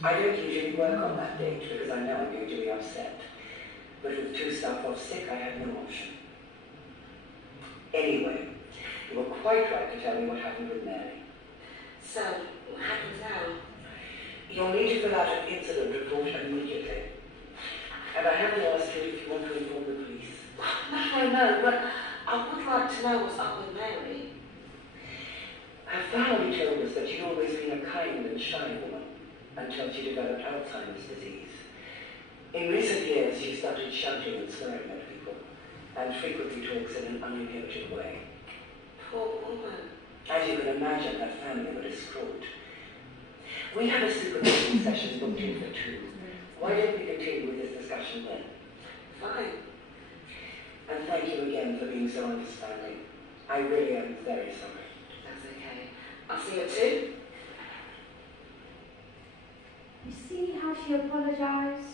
I don't usually work on that date because I know I'm going to be upset. But with 2 staff off sick, I had no option. Anyway, you were quite right to tell me what happened with Mary. So, what happens now? You'll need to fill out an incident report immediately. And I haven't asked you if you want to inform the police. No, but I would like to know what's up with Mary. Her family told us that she'd always been a kind and shy woman until she developed Alzheimer's disease. In recent years, she started shouting and swearing at people, and frequently talks in an uninhibited way. Poor woman. As you can imagine, her family were distraught. We have a supervision session booked in for 2. Why don't we continue with this discussion then? Fine. And thank you again for being so understanding. I really am very sorry. That's okay. I'll see you at 2. You see how she apologized?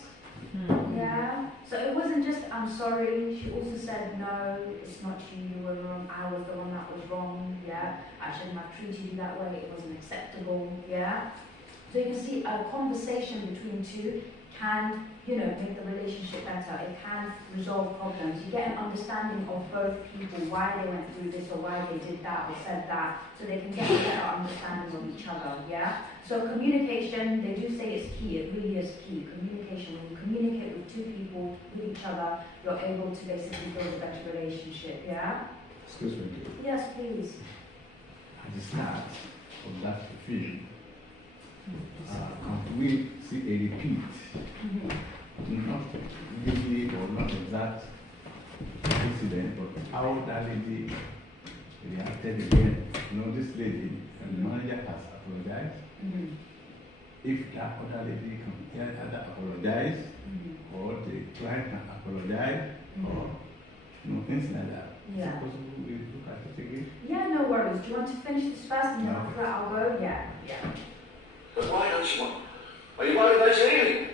Yeah. So it wasn't just I'm sorry. She also said no, it's not you. You were wrong. I was the one that was wrong. Yeah. I shouldn't have treated you that way. It wasn't acceptable. Yeah. So you can see a conversation between two can, make the relationship better. It can resolve problems. You get an understanding of both people, why they went through this or why they did that or said that, so they can get a better understanding of each other, yeah? So communication, they do say it's key, it really is key. Communication, when you communicate with 2 people, with each other, you're able to basically build a better relationship, yeah? Excuse me. Yes, please. At the start of that film, can we see a repeat? Not really or not exact incident, but how that lady reacted again. This lady and the manager has apologized. If that other lady can either apologize, or the client can apologize, or things like that. Yeah. Is it possible we look at it again? Yeah, no worries. Do you want to finish this first and then after that I'll go? Yeah. But why don't you want? Are you worried about your hearing?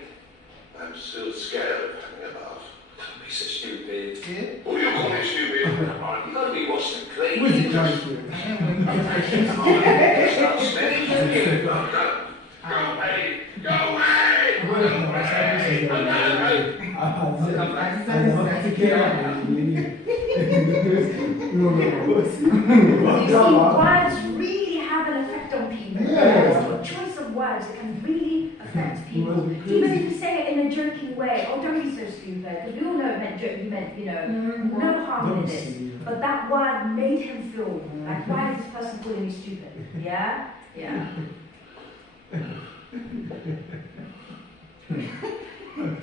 I'm still scared of hanging about. Don't be so stupid. Yeah? What do you call me stupid? You've got to be washed and clean. Where's the judge here? Go away! Go away! Words really have an effect on people. The choice of words can really affect people. Even if you say it in a joking way, don't be so stupid, because we all know it meant joke, you meant, no harm in this. But that word made him feel like, why is this person calling me stupid? Yeah? Yeah.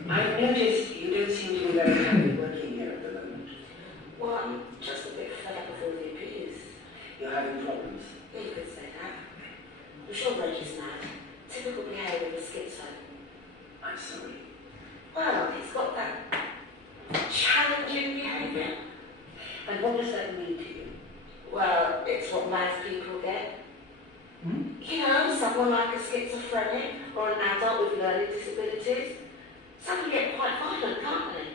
I've noticed you don't seem to be very happy working here at the moment. Well, I'm just a bit fed up with all the abuse. You're having problems. Yeah, you could say that. I'm sure Reggie's mad. Typical behaviour of a schizo. I'm sorry. Well, he's got that challenging behaviour. And what does that mean to you? Well, it's what mad people get. Someone like a schizophrenic or an adult with learning disabilities. Some can get quite violent, can't they?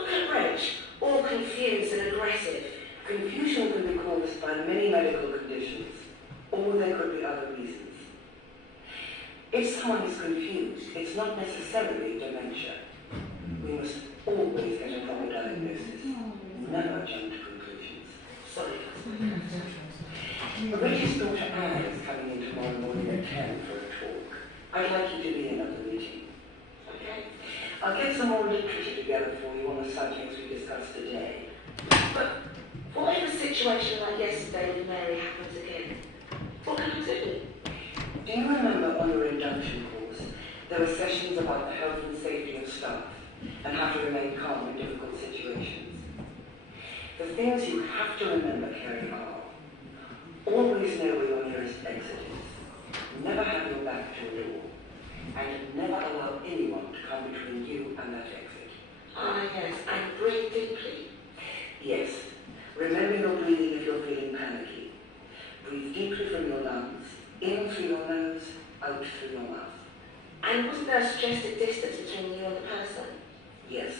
Look at Reg, all confused and aggressive. Confusion can be caused by many medical conditions, or there could be other reasons. If someone is confused, it's not necessarily dementia. We must always get a proper diagnosis, never jump to conclusions. Sorry. Reggie's daughter Anne is coming in tomorrow morning at 10 for a talk. I'd like you to be in at the meeting. Okay. I'll get some more literature together for you on the subjects we discussed today. But what if a situation like yesterday with Mary happens again? What can I do? Do you remember on your induction course, there were sessions about the health and safety of staff and how to remain calm in difficult situations? The things you have to remember, Kerry, are always know where your nearest exit is, never have your back to a door, and never allow anyone to come between you and that exit. Ah, yes, and breathe deeply. Yes, remember your breathing if you're feeling panicky. Breathe deeply from your lungs, in through your nose, out through your mouth. And wasn't there a suggested distance between you and the person? Yes,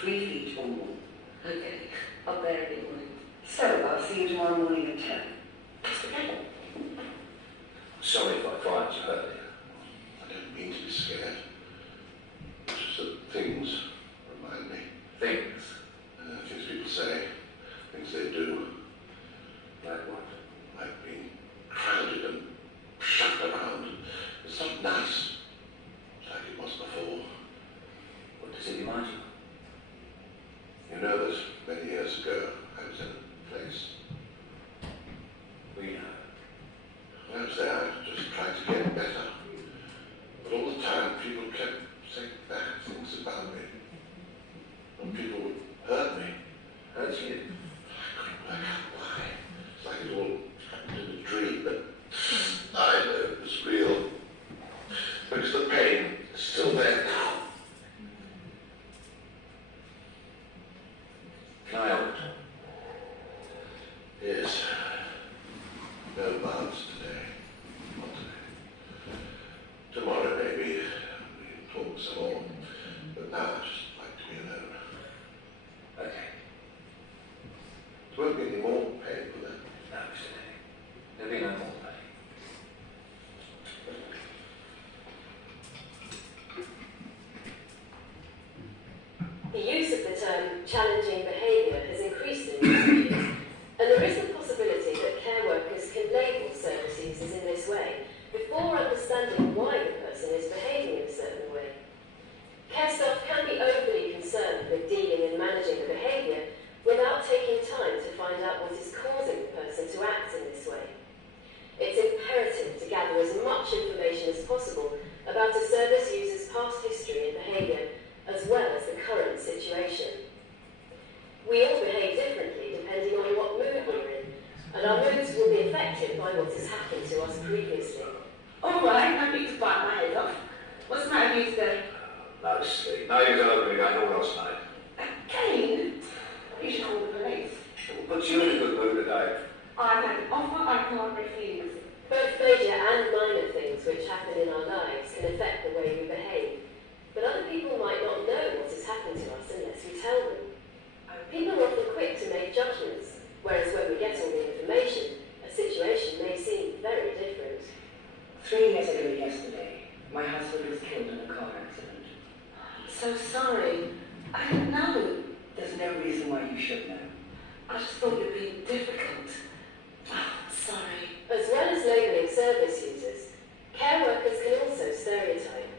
3 feet or more. Okay, I'll bear it in mind. So, I'll see you tomorrow morning at 10. Okay. Sorry if I frightened you earlier. I don't mean to be scared. It's just that things remind me. Things? Things people say, things they do. Like what? Like being crowded and shoved around. It's not nice. It's like it was before. What does it remind you? You know that many years ago I was in a place. We know. When I was there, I just tried to get better. But all the time, people kept saying bad things about me. And people would hurt me. Hurt you? I couldn't work out why. It's like it all happened in a dream, but I know it was real. The use of the term challenging behaviour has increased in recent years, and there is the possibility that care workers can label service users in this way before understanding why the person is behaving in a certain way. Care staff can be overly concerned with dealing and managing the behaviour without taking time to find out what is causing the person to act in this way. It's imperative to gather as much information as possible about a service user's past history and behaviour, as well as the current situation. We all behave differently depending on what mood we're in, and our moods will be affected by what has happened to us previously. All right, no need to bite my head off. What's the matter with you today? No sleep. No, you go over again all last night. Again? You should call the police. But you're in a good mood today. I've had an offer I can't refuse. Both major and minor things which happen in our lives can affect the way we behave, but other people might not know what has happened to us unless we tell them. People are often quick to make judgments, whereas when we get all the information, a situation may seem very different. 3 years ago yesterday, my husband was killed in a car accident. I'm so sorry. I didn't know. There's no reason why you should know. I just thought you'd be difficult. Oh, sorry. As well as labelling service users, care workers can also stereotype.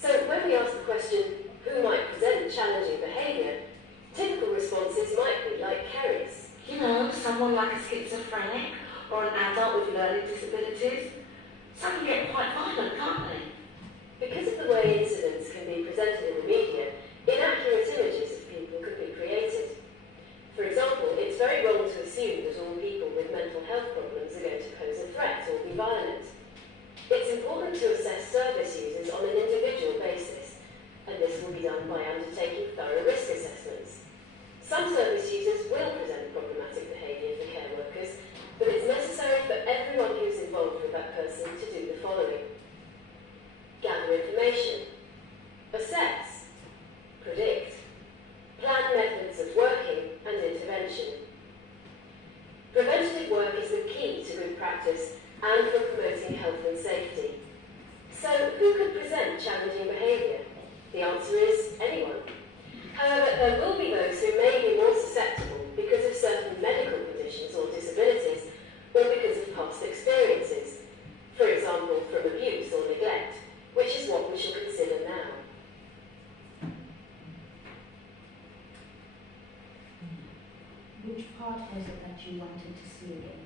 So when we ask the question, who might present challenging behaviour, typical responses might be like Kerry's. You know, someone like a schizophrenic or an adult with learning disabilities. Some can get quite violent, can't they? Because of the way incidents can be presented in the media, inaccurate images of people could be created. For example, it's very wrong to assume that all people with mental health problems are going to pose a threat or be violent. It's important to assess service users on an individual basis, and this will be done by undertaking thorough risk assessments. Some service users will present problematic behaviour for care workers, but it's necessary for everyone who's involved with that person to do the following: gather information, assess, predict, plan methods of working and intervention. Preventative work is the key to good practice and for promoting health and safety. So, who could present challenging behaviour? The answer is anyone. However, there will be those who may be more susceptible because of certain medical conditions or disabilities, or because of past experiences, for example, from abuse or neglect, which is what we shall consider now. Which part was it that you wanted to see again?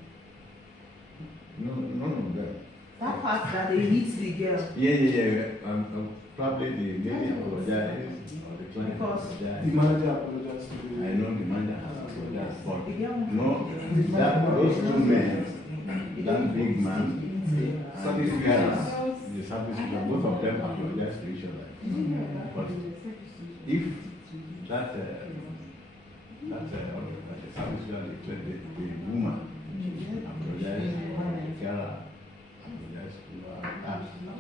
No, none of them. That part that they hit the girl. Yeah. Probably the lady apologized or the client apologized. The manager apologized to the I know the manager has apologized, but No, those 2 men, that big man, and this girl, the service user, both of them apologized to each other. But if that the service user, the woman apologized, the girl apologized to her.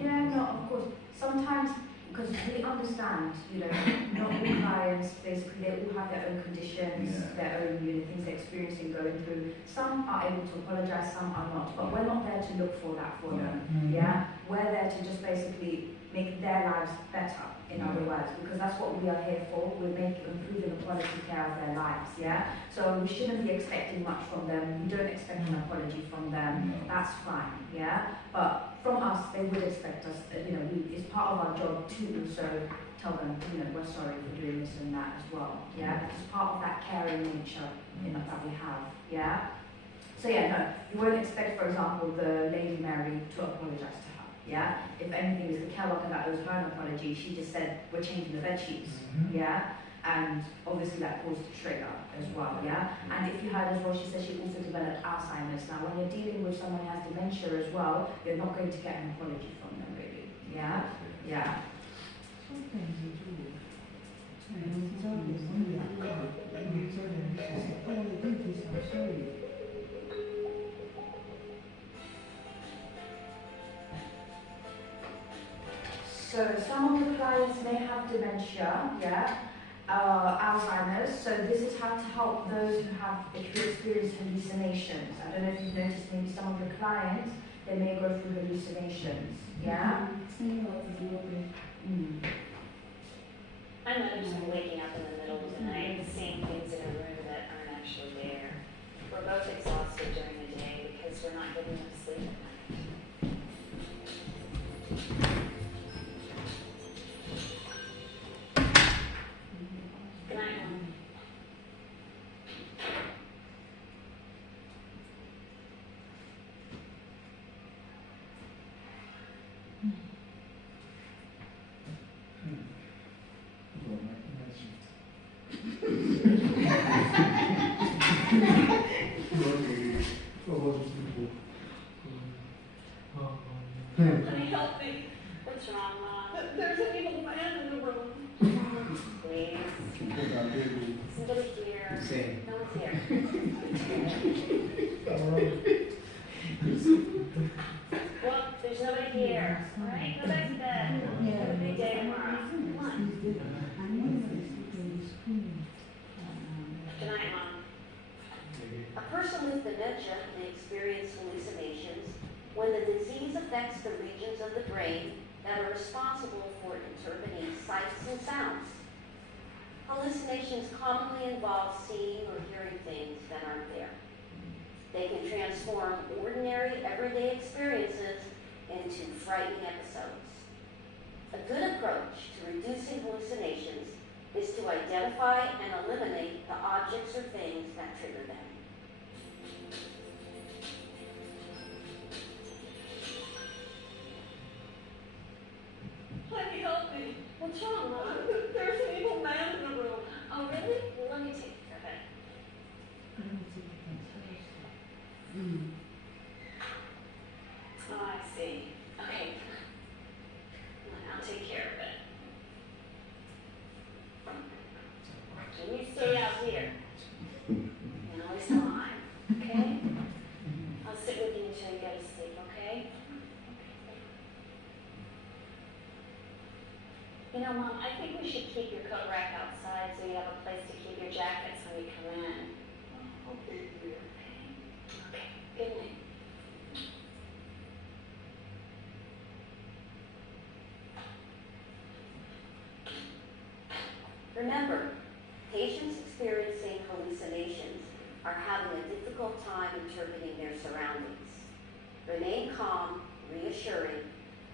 Yeah, no, of course. Sometimes, because we understand, not all clients, basically, they all have their own conditions, their own, things they're experiencing, going through. Some are able to apologize, some are not. But we're not there to look for that for them. Yeah? We're there to just basically make their lives better, in other words, because that's what we are here for. We're improving the quality care of their lives, yeah? So we shouldn't be expecting much from them. We don't expect an apology from them. That's fine, yeah? But from us, they would expect us, it's part of our job to also tell them, we're sorry for doing this and that as well, yeah? It's part of that caring nature that we have, yeah? So yeah, no, you won't expect, for example, the Lady Mary to apologize to her, yeah? If anything, is the care worker that owes her an apology, she just said, we're changing the bed sheets, yeah? And obviously that caused a trigger as well, yeah? And if you heard as well, she said she also developed Alzheimer's. Now, when you're dealing with someone who has dementia as well, you're not going to get an apology from them, really, yeah? Yeah. sometimes you do. And you tell them, when they are called, you tell them, oh, I did this, I'm sorry. So some of the clients may have dementia, Alzheimer's. So this is how to help those who experience hallucinations. I don't know if you've noticed, maybe some of the clients, they may go through hallucinations, yeah? I noticed I'm waking up in the middle seeing things in a room that aren't actually there. We're both exhausted during the day because we're not getting enough sleep at night. Good night, Mom. Honey, help me. What's wrong, Mom? There's an evil man in the room. Please. Somebody here. Same. No one's here. Well, there's nobody here. All right, go back to bed. Have a big day tomorrow. Come on. Good night, Mom. A person with dementia may experience hallucinations when the disease affects the regions of the brain that are responsible for interpreting sights and sounds. Hallucinations commonly involve seeing or hearing things that aren't there. They can transform ordinary, everyday experiences into frightening episodes. A good approach to reducing hallucinations is to identify and eliminate the objects or things that trigger them. Honey, help me. What's wrong, Mom? There's an evil man in the room. Oh, really? Well, let me take care of it. Oh, I see. Okay. Well, I'll take care of it. And you stay out here. And always lie, okay? I'll sit with you until you go to sleep, okay? You know, Mom, I think we should keep your coat rack outside so you have a place to keep your jackets when we come in. Okay, dear. Okay, good night. Remember, patients experiencing hallucinations are having a difficult time interpreting their surroundings. Remain calm, reassuring,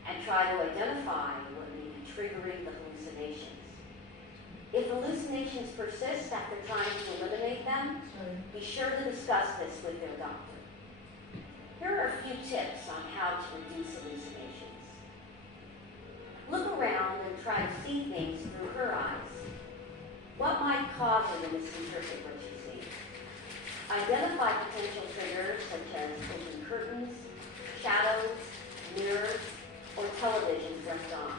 and try to identify what may be triggering the hallucinations. If hallucinations persist after trying to eliminate them, be sure to discuss this with their doctor. Here are a few tips on how to reduce hallucinations. Look around and try to see things through her eyes. What might cause her to misinterpret what you see? Identify potential triggers such as open curtains, shadows, mirrors, or televisions left on.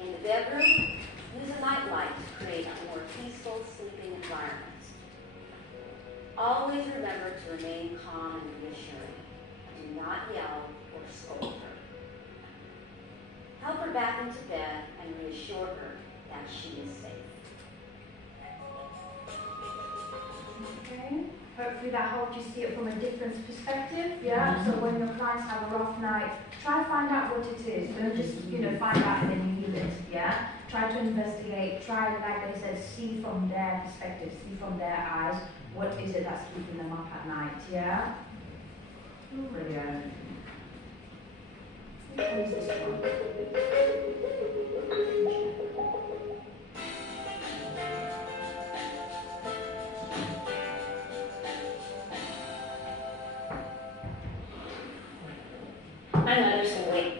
In the bedroom, use a nightlight to create a more peaceful sleeping environment. Always remember to remain calm and reassuring. Do not yell or scold her. Help her back into bed and reassure her that she is safe. Okay. Hopefully that helped you see it from a different perspective, yeah? So when your clients have a rough night, try to find out what it is. Don't just, find out and then you leave it, yeah? Try to investigate, try, like they said, see from their perspective, see from their eyes, what is it that's keeping them up at night, yeah? Brilliant. Which one is this one? I know there's some weight.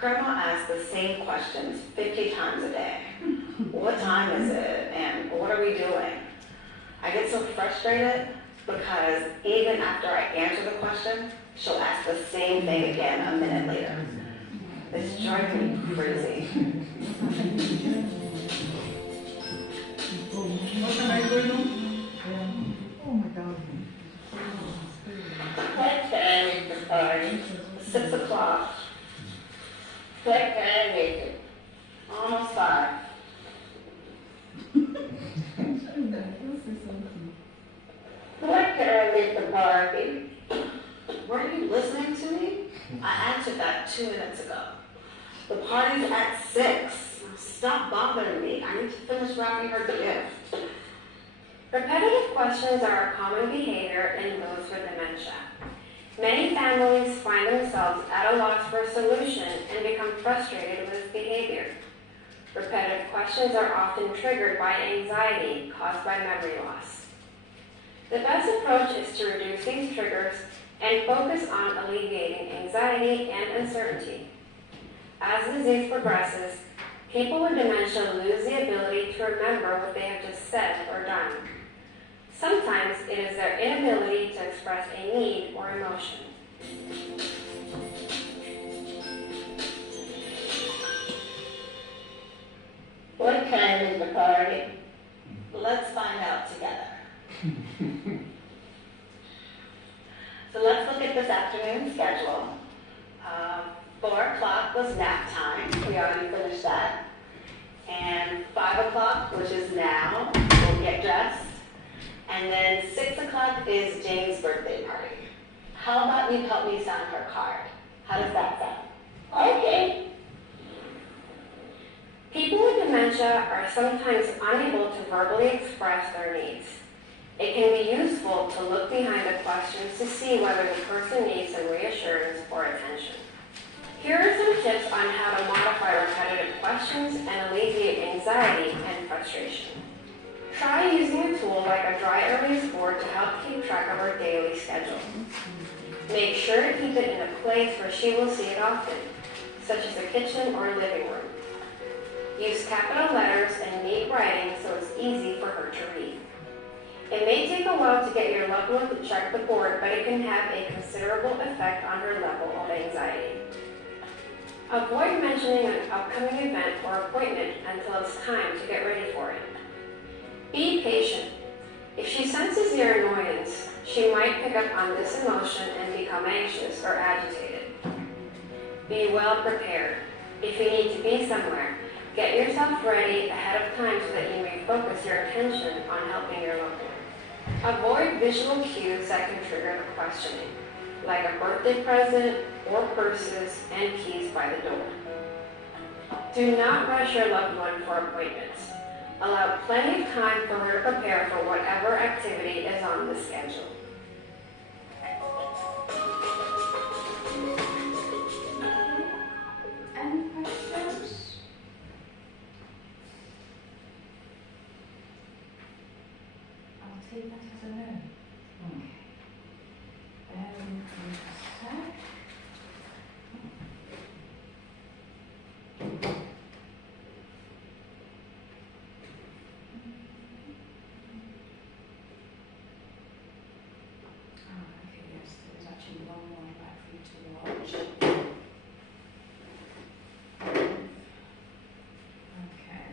Grandma asks the same questions 50 times a day. What time is it? And what are we doing? I get so frustrated because even after I answer the question, she'll ask the same thing again a minute later. It's driving me crazy. What am I going on? Oh my God. o'clock. Quick and make it. Almost 5. What can I miss the party? Were you listening to me? I answered that 2 minutes ago. The party's at 6. Stop bothering me. I need to finish wrapping her gift. Repetitive questions are a common behavior in those with dementia. Many families find themselves at a loss for a solution and become frustrated with this behavior. Repetitive questions are often triggered by anxiety caused by memory loss. The best approach is to reduce these triggers and focus on alleviating anxiety and uncertainty. As the disease progresses, people with dementia lose the ability to remember what they have just said or done. Sometimes it is their inability to express a need or emotion. What time is the party? Let's find out together. So let's look at this afternoon's schedule. 4 o'clock was nap time. We already finished that. And 5 o'clock, which is now, we'll get dressed. And then 6 o'clock is Jane's birthday party. How about you help me sign her card? How does that sound? Okay. People with dementia are sometimes unable to verbally express their needs. It can be useful to look behind the questions to see whether the person needs some reassurance or attention. Here are some tips on how to modify repetitive questions and alleviate anxiety and frustration. Try using a tool like a dry erase board to help keep track of her daily schedule. Make sure to keep it in a place where she will see it often, such as the kitchen or living room. Use capital letters and neat writing so it's easy for her to read. It may take a while to get your loved one to check the board, but it can have a considerable effect on her level of anxiety. Avoid mentioning an upcoming event or appointment until it's time to get ready for it. Be patient. If she senses your annoyance, she might pick up on this emotion and become anxious or agitated. Be well prepared. If you need to be somewhere, get yourself ready ahead of time so that you may focus your attention on helping your loved one. Avoid visual cues that can trigger the questioning, like a birthday present or purses and keys by the door. Do not rush your loved one for appointments. Allow plenty of time for her to prepare for whatever activity is on the schedule. Any questions? I'll take that as a no. Okay. Okay, yes, there is actually one more I'd like for you to watch. Okay.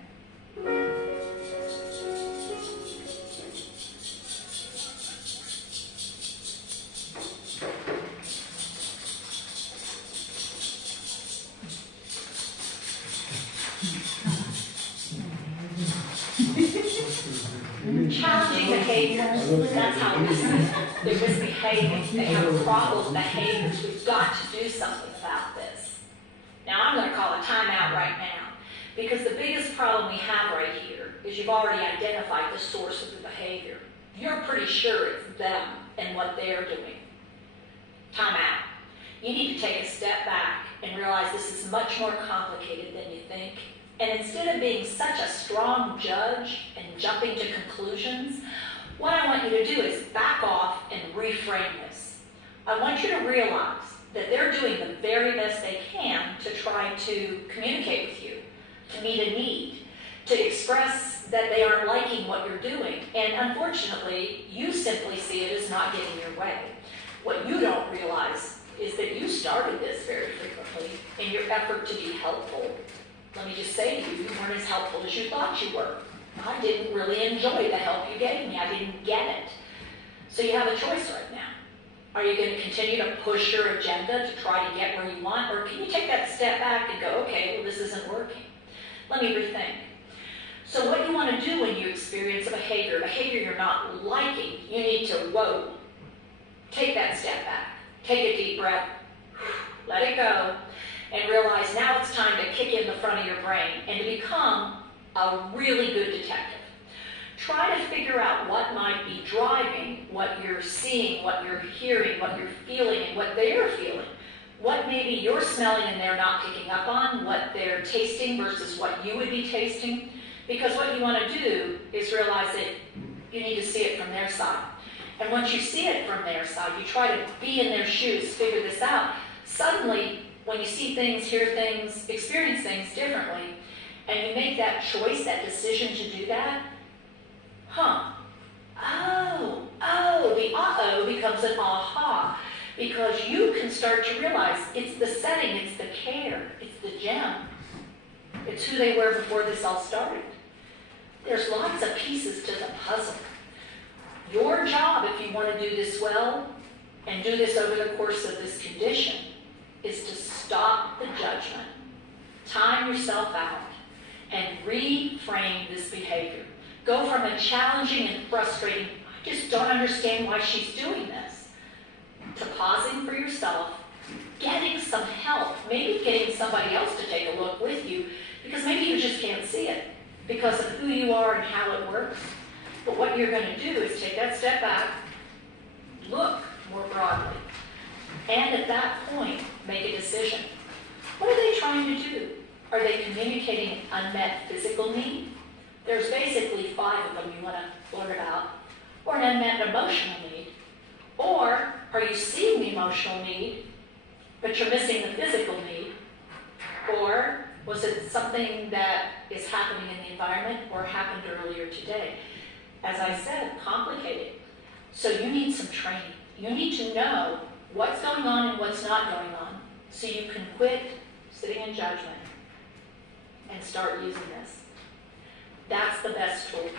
Challenging behaviors, that's how it is. They're misbehaving, they have problem behaviors. We've got to do something about this. Now, I'm going to call a timeout right now, because the biggest problem we have right here is you've already identified the source of the behavior. You're pretty sure it's them and what they're doing. Timeout. You need to take a step back and realize this is much more complicated than you think. And instead of being such a strong judge and jumping to conclusions, what I want you to do is back off and reframe this. I want you to realize that they're doing the very best they can to try to communicate with you, to meet a need, to express that they aren't liking what you're doing. And unfortunately, you simply see it as not getting your way. What you don't realize is that you started this very frequently in your effort to be helpful. Let me just say to you, you weren't as helpful as you thought you were. I didn't really enjoy the help you gave me. I didn't get it. So you have a choice right now. Are you going to continue to push your agenda to try to get where you want? Or can you take that step back and go, okay, well, this isn't working. Let me rethink. So what you want to do when you experience a behavior you're not liking, you need to, whoa, take that step back. Take a deep breath, let it go, and realize now it's time to kick in the front of your brain and to become a really good detective. Try to figure out what might be driving what you're seeing, what you're hearing, what you're feeling, and what they're feeling. What maybe you're smelling and they're not picking up on, what they're tasting versus what you would be tasting. Because what you want to do is realize that you need to see it from their side. And once you see it from their side, you try to be in their shoes, figure this out. Suddenly, when you see things, hear things, experience things differently, and you make that choice, that decision to do that, the uh-oh becomes an aha. Because you can start to realize it's the setting, it's the care, it's the gem. It's who they were before this all started. There's lots of pieces to the puzzle. Your job, if you want to do this well, and do this over the course of this condition, is to stop the judgment, time yourself out, and reframe this behavior. Go from a challenging and frustrating, I just don't understand why she's doing this, to pausing for yourself, getting some help, maybe getting somebody else to take a look with you, because maybe you just can't see it because of who you are and how it works. But what you're going to do is take that step back, look more broadly, and at that point, make a decision. What are they trying to do? Are they communicating an unmet physical need? There's basically 5 of them you want to learn about. Or an unmet emotional need. Or are you seeing the emotional need, but you're missing the physical need? Or was it something that is happening in the environment or happened earlier today? As I said, complicated. So you need some training. You need to know what's going on and what's not going on so you can quit sitting in judgment and start using this. That's the best tool.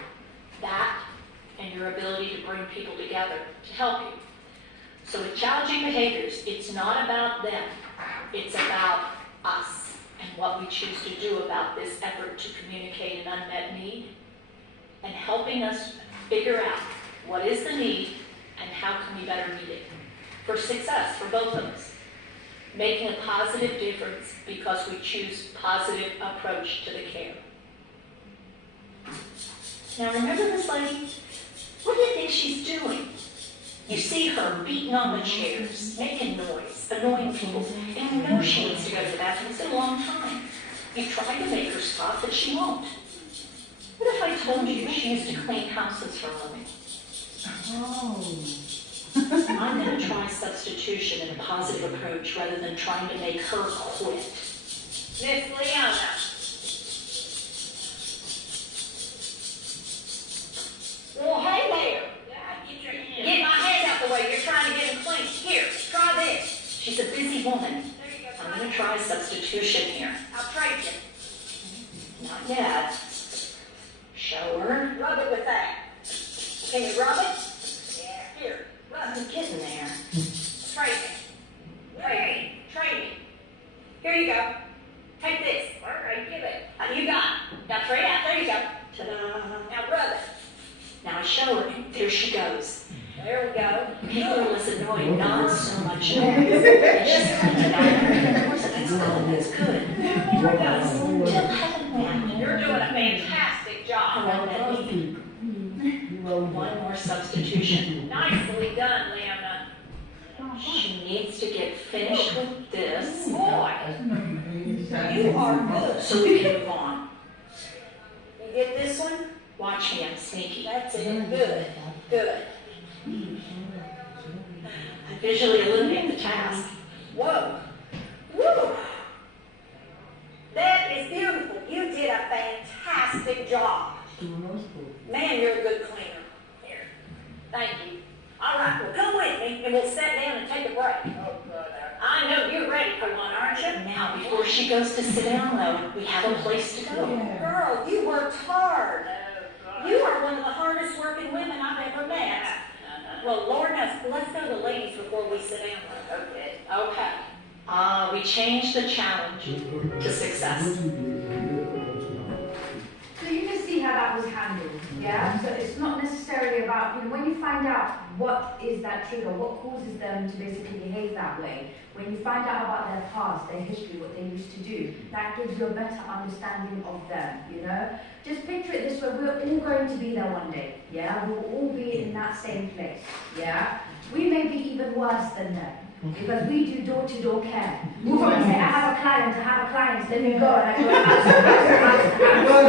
That and your ability to bring people together to help you. So with challenging behaviors, it's not about them. It's about us and what we choose to do about this effort to communicate an unmet need and helping us figure out what is the need and how can we better meet it for success for both of us. Making a positive difference because we choose positive approach to the care. Now remember this lady? What do you think she's doing? You see her beating on the chairs, making noise, annoying people, and you know she needs to go to the bathroom. It's been a long time. You try to make her stop, but she won't. What if I told you she used to clean houses for a living? I'm going to try substitution and a positive approach rather than trying to make her quit. Miss Leona. Well, hey there. Get my hand out the way. You're trying to get him clean. Here, try this. She's a busy woman. I'm going to try substitution here. I'll trade you. Not yet. Show her. Rub it with that. Can you rub it? Yeah. Here. Rub it. Get in there. Trade me. Trade me. Here you go. Take this. All right, give it. You got it. Now trade out. There you go. Ta-da. Now rub it. Now I show her, and there she goes. There we go. People are less annoying, not so much now. She's cleaning out. That's good. That's good. There we go. Tell Helen. You're doing a fantastic job. One more substitution. Nicely done, Leona. She needs to get finished with this. Boy, you are good. So we can move on. You get this one? Watch me, I'm sneaky. That's it. Good. Good. I visually eliminate the task. Whoa. Woo. That is beautiful. You did a fantastic job. Man, you're a good cleaner. Here. Thank you. All right, well, come with me and we'll sit down and take a break. I know you're ready for one, aren't you? Now, before she goes to sit down, though, we have a place to go. Girl, you worked hard. You are one of the hardest working women I've ever met. Well, Lord knows, let's go to the ladies before we sit down. Okay. Okay. We changed the challenge to success. So you can see how that was handled, yeah? So it's not necessarily about, when you find out what is that trigger, what causes them to basically behave that way, when you find out about their past, their history, what they used to do, that gives you a better understanding of them, Just picture it this way, we're all going to be there one day, yeah? We'll all be in that same place, yeah? We may be even worse than them. Because we do door-to-door care. We'll probably say, I have a client, let me go, and I go house. We will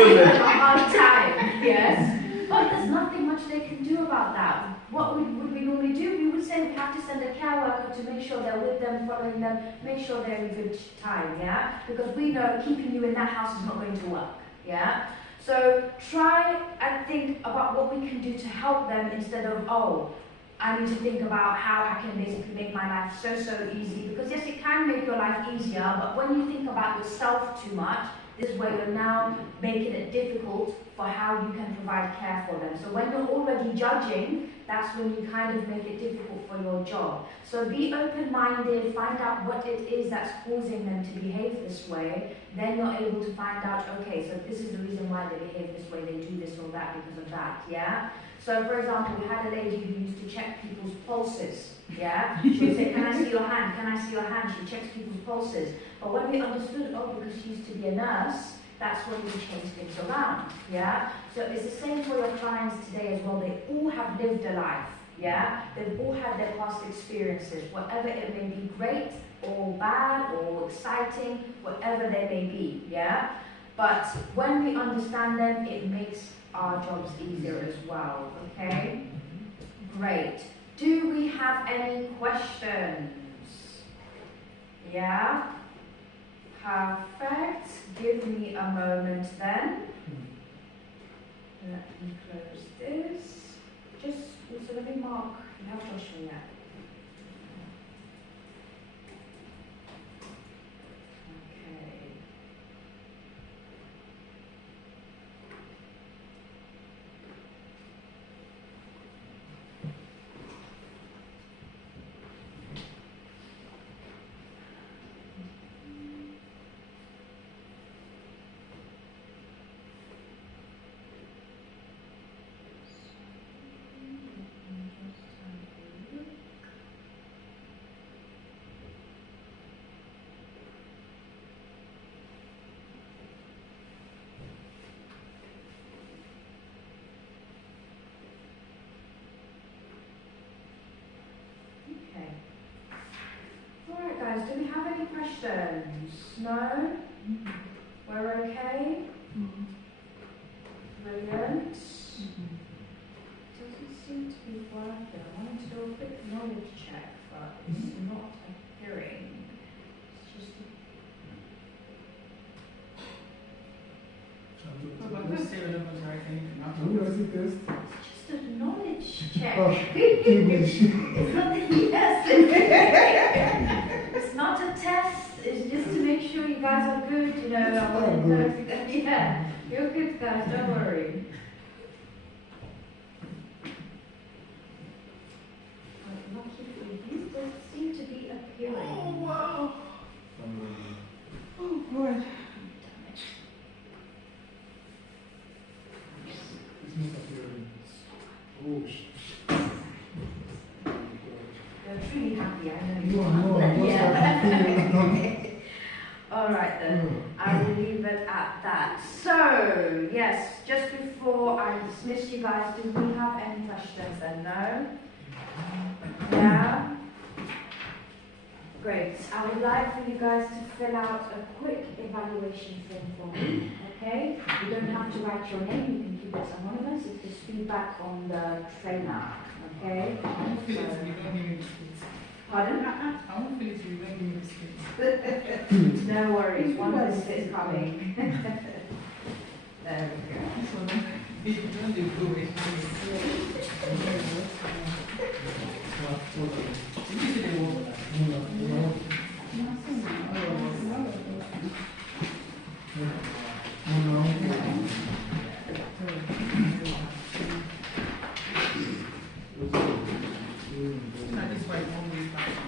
give them a hard time, yes? But there's nothing much they can do about that. What would we normally do? We would say we have to send a care worker to make sure they're with them, following them, make sure they're in good time, yeah? Because we know keeping you in that house is not going to work, yeah? So try and think about what we can do to help them instead of, I need to think about how I can basically make my life so easy. Because yes, it can make your life easier, but when you think about yourself too much, this is where you're now making it difficult for how you can provide care for them. So when you're already judging, that's when you kind of make it difficult for your job. So be open-minded, find out what it is that's causing them to behave this way. Then you're able to find out, okay, so this is the reason why they behave this way, they do this or that because of that, yeah? So for example, we had a lady who used to check people's pulses, yeah? She would say, can I see your hand? Can I see your hand? She checks people's pulses. But when we understood, because she used to be a nurse, that's when we change things around, yeah? So it's the same for your clients today as well. They all have lived a life, yeah? They've all had their past experiences, whatever it may be, great or bad or exciting, whatever they may be, yeah? But when we understand them, it makes our jobs easier as well, okay? Great. Do we have any questions? Yeah? Perfect. Give me a moment then. Let me close this. So let me mark. You have Joshua yet? Okay. Alright guys, do we have any questions? No? We're okay? Brilliant. Doesn't seem to be working. I wanted to do a quick knowledge check, but it's not appearing. It's just just a knowledge check. English. It's not the yes. It's not a test. It's just to make sure you guys are good. Yeah, you're good, guys. Don't worry. Lucky for you, doesn't seem to be appearing. Oh wow. Oh boy. They're truly happy, I know. No, I'm just Yeah. All right then, I will leave it at that. So, yes, just before I dismiss you guys, do we have any questions then? No? Yeah? Great. I would like for you guys to fill out a quick evaluation form for me, okay? You don't have to write your name, you can keep it anonymous. It's just feedback on the trainer, okay? Pardon? I won't feel it to remind me of this. No worries, one visit is coming. There we go. Don't do it. why it's always back.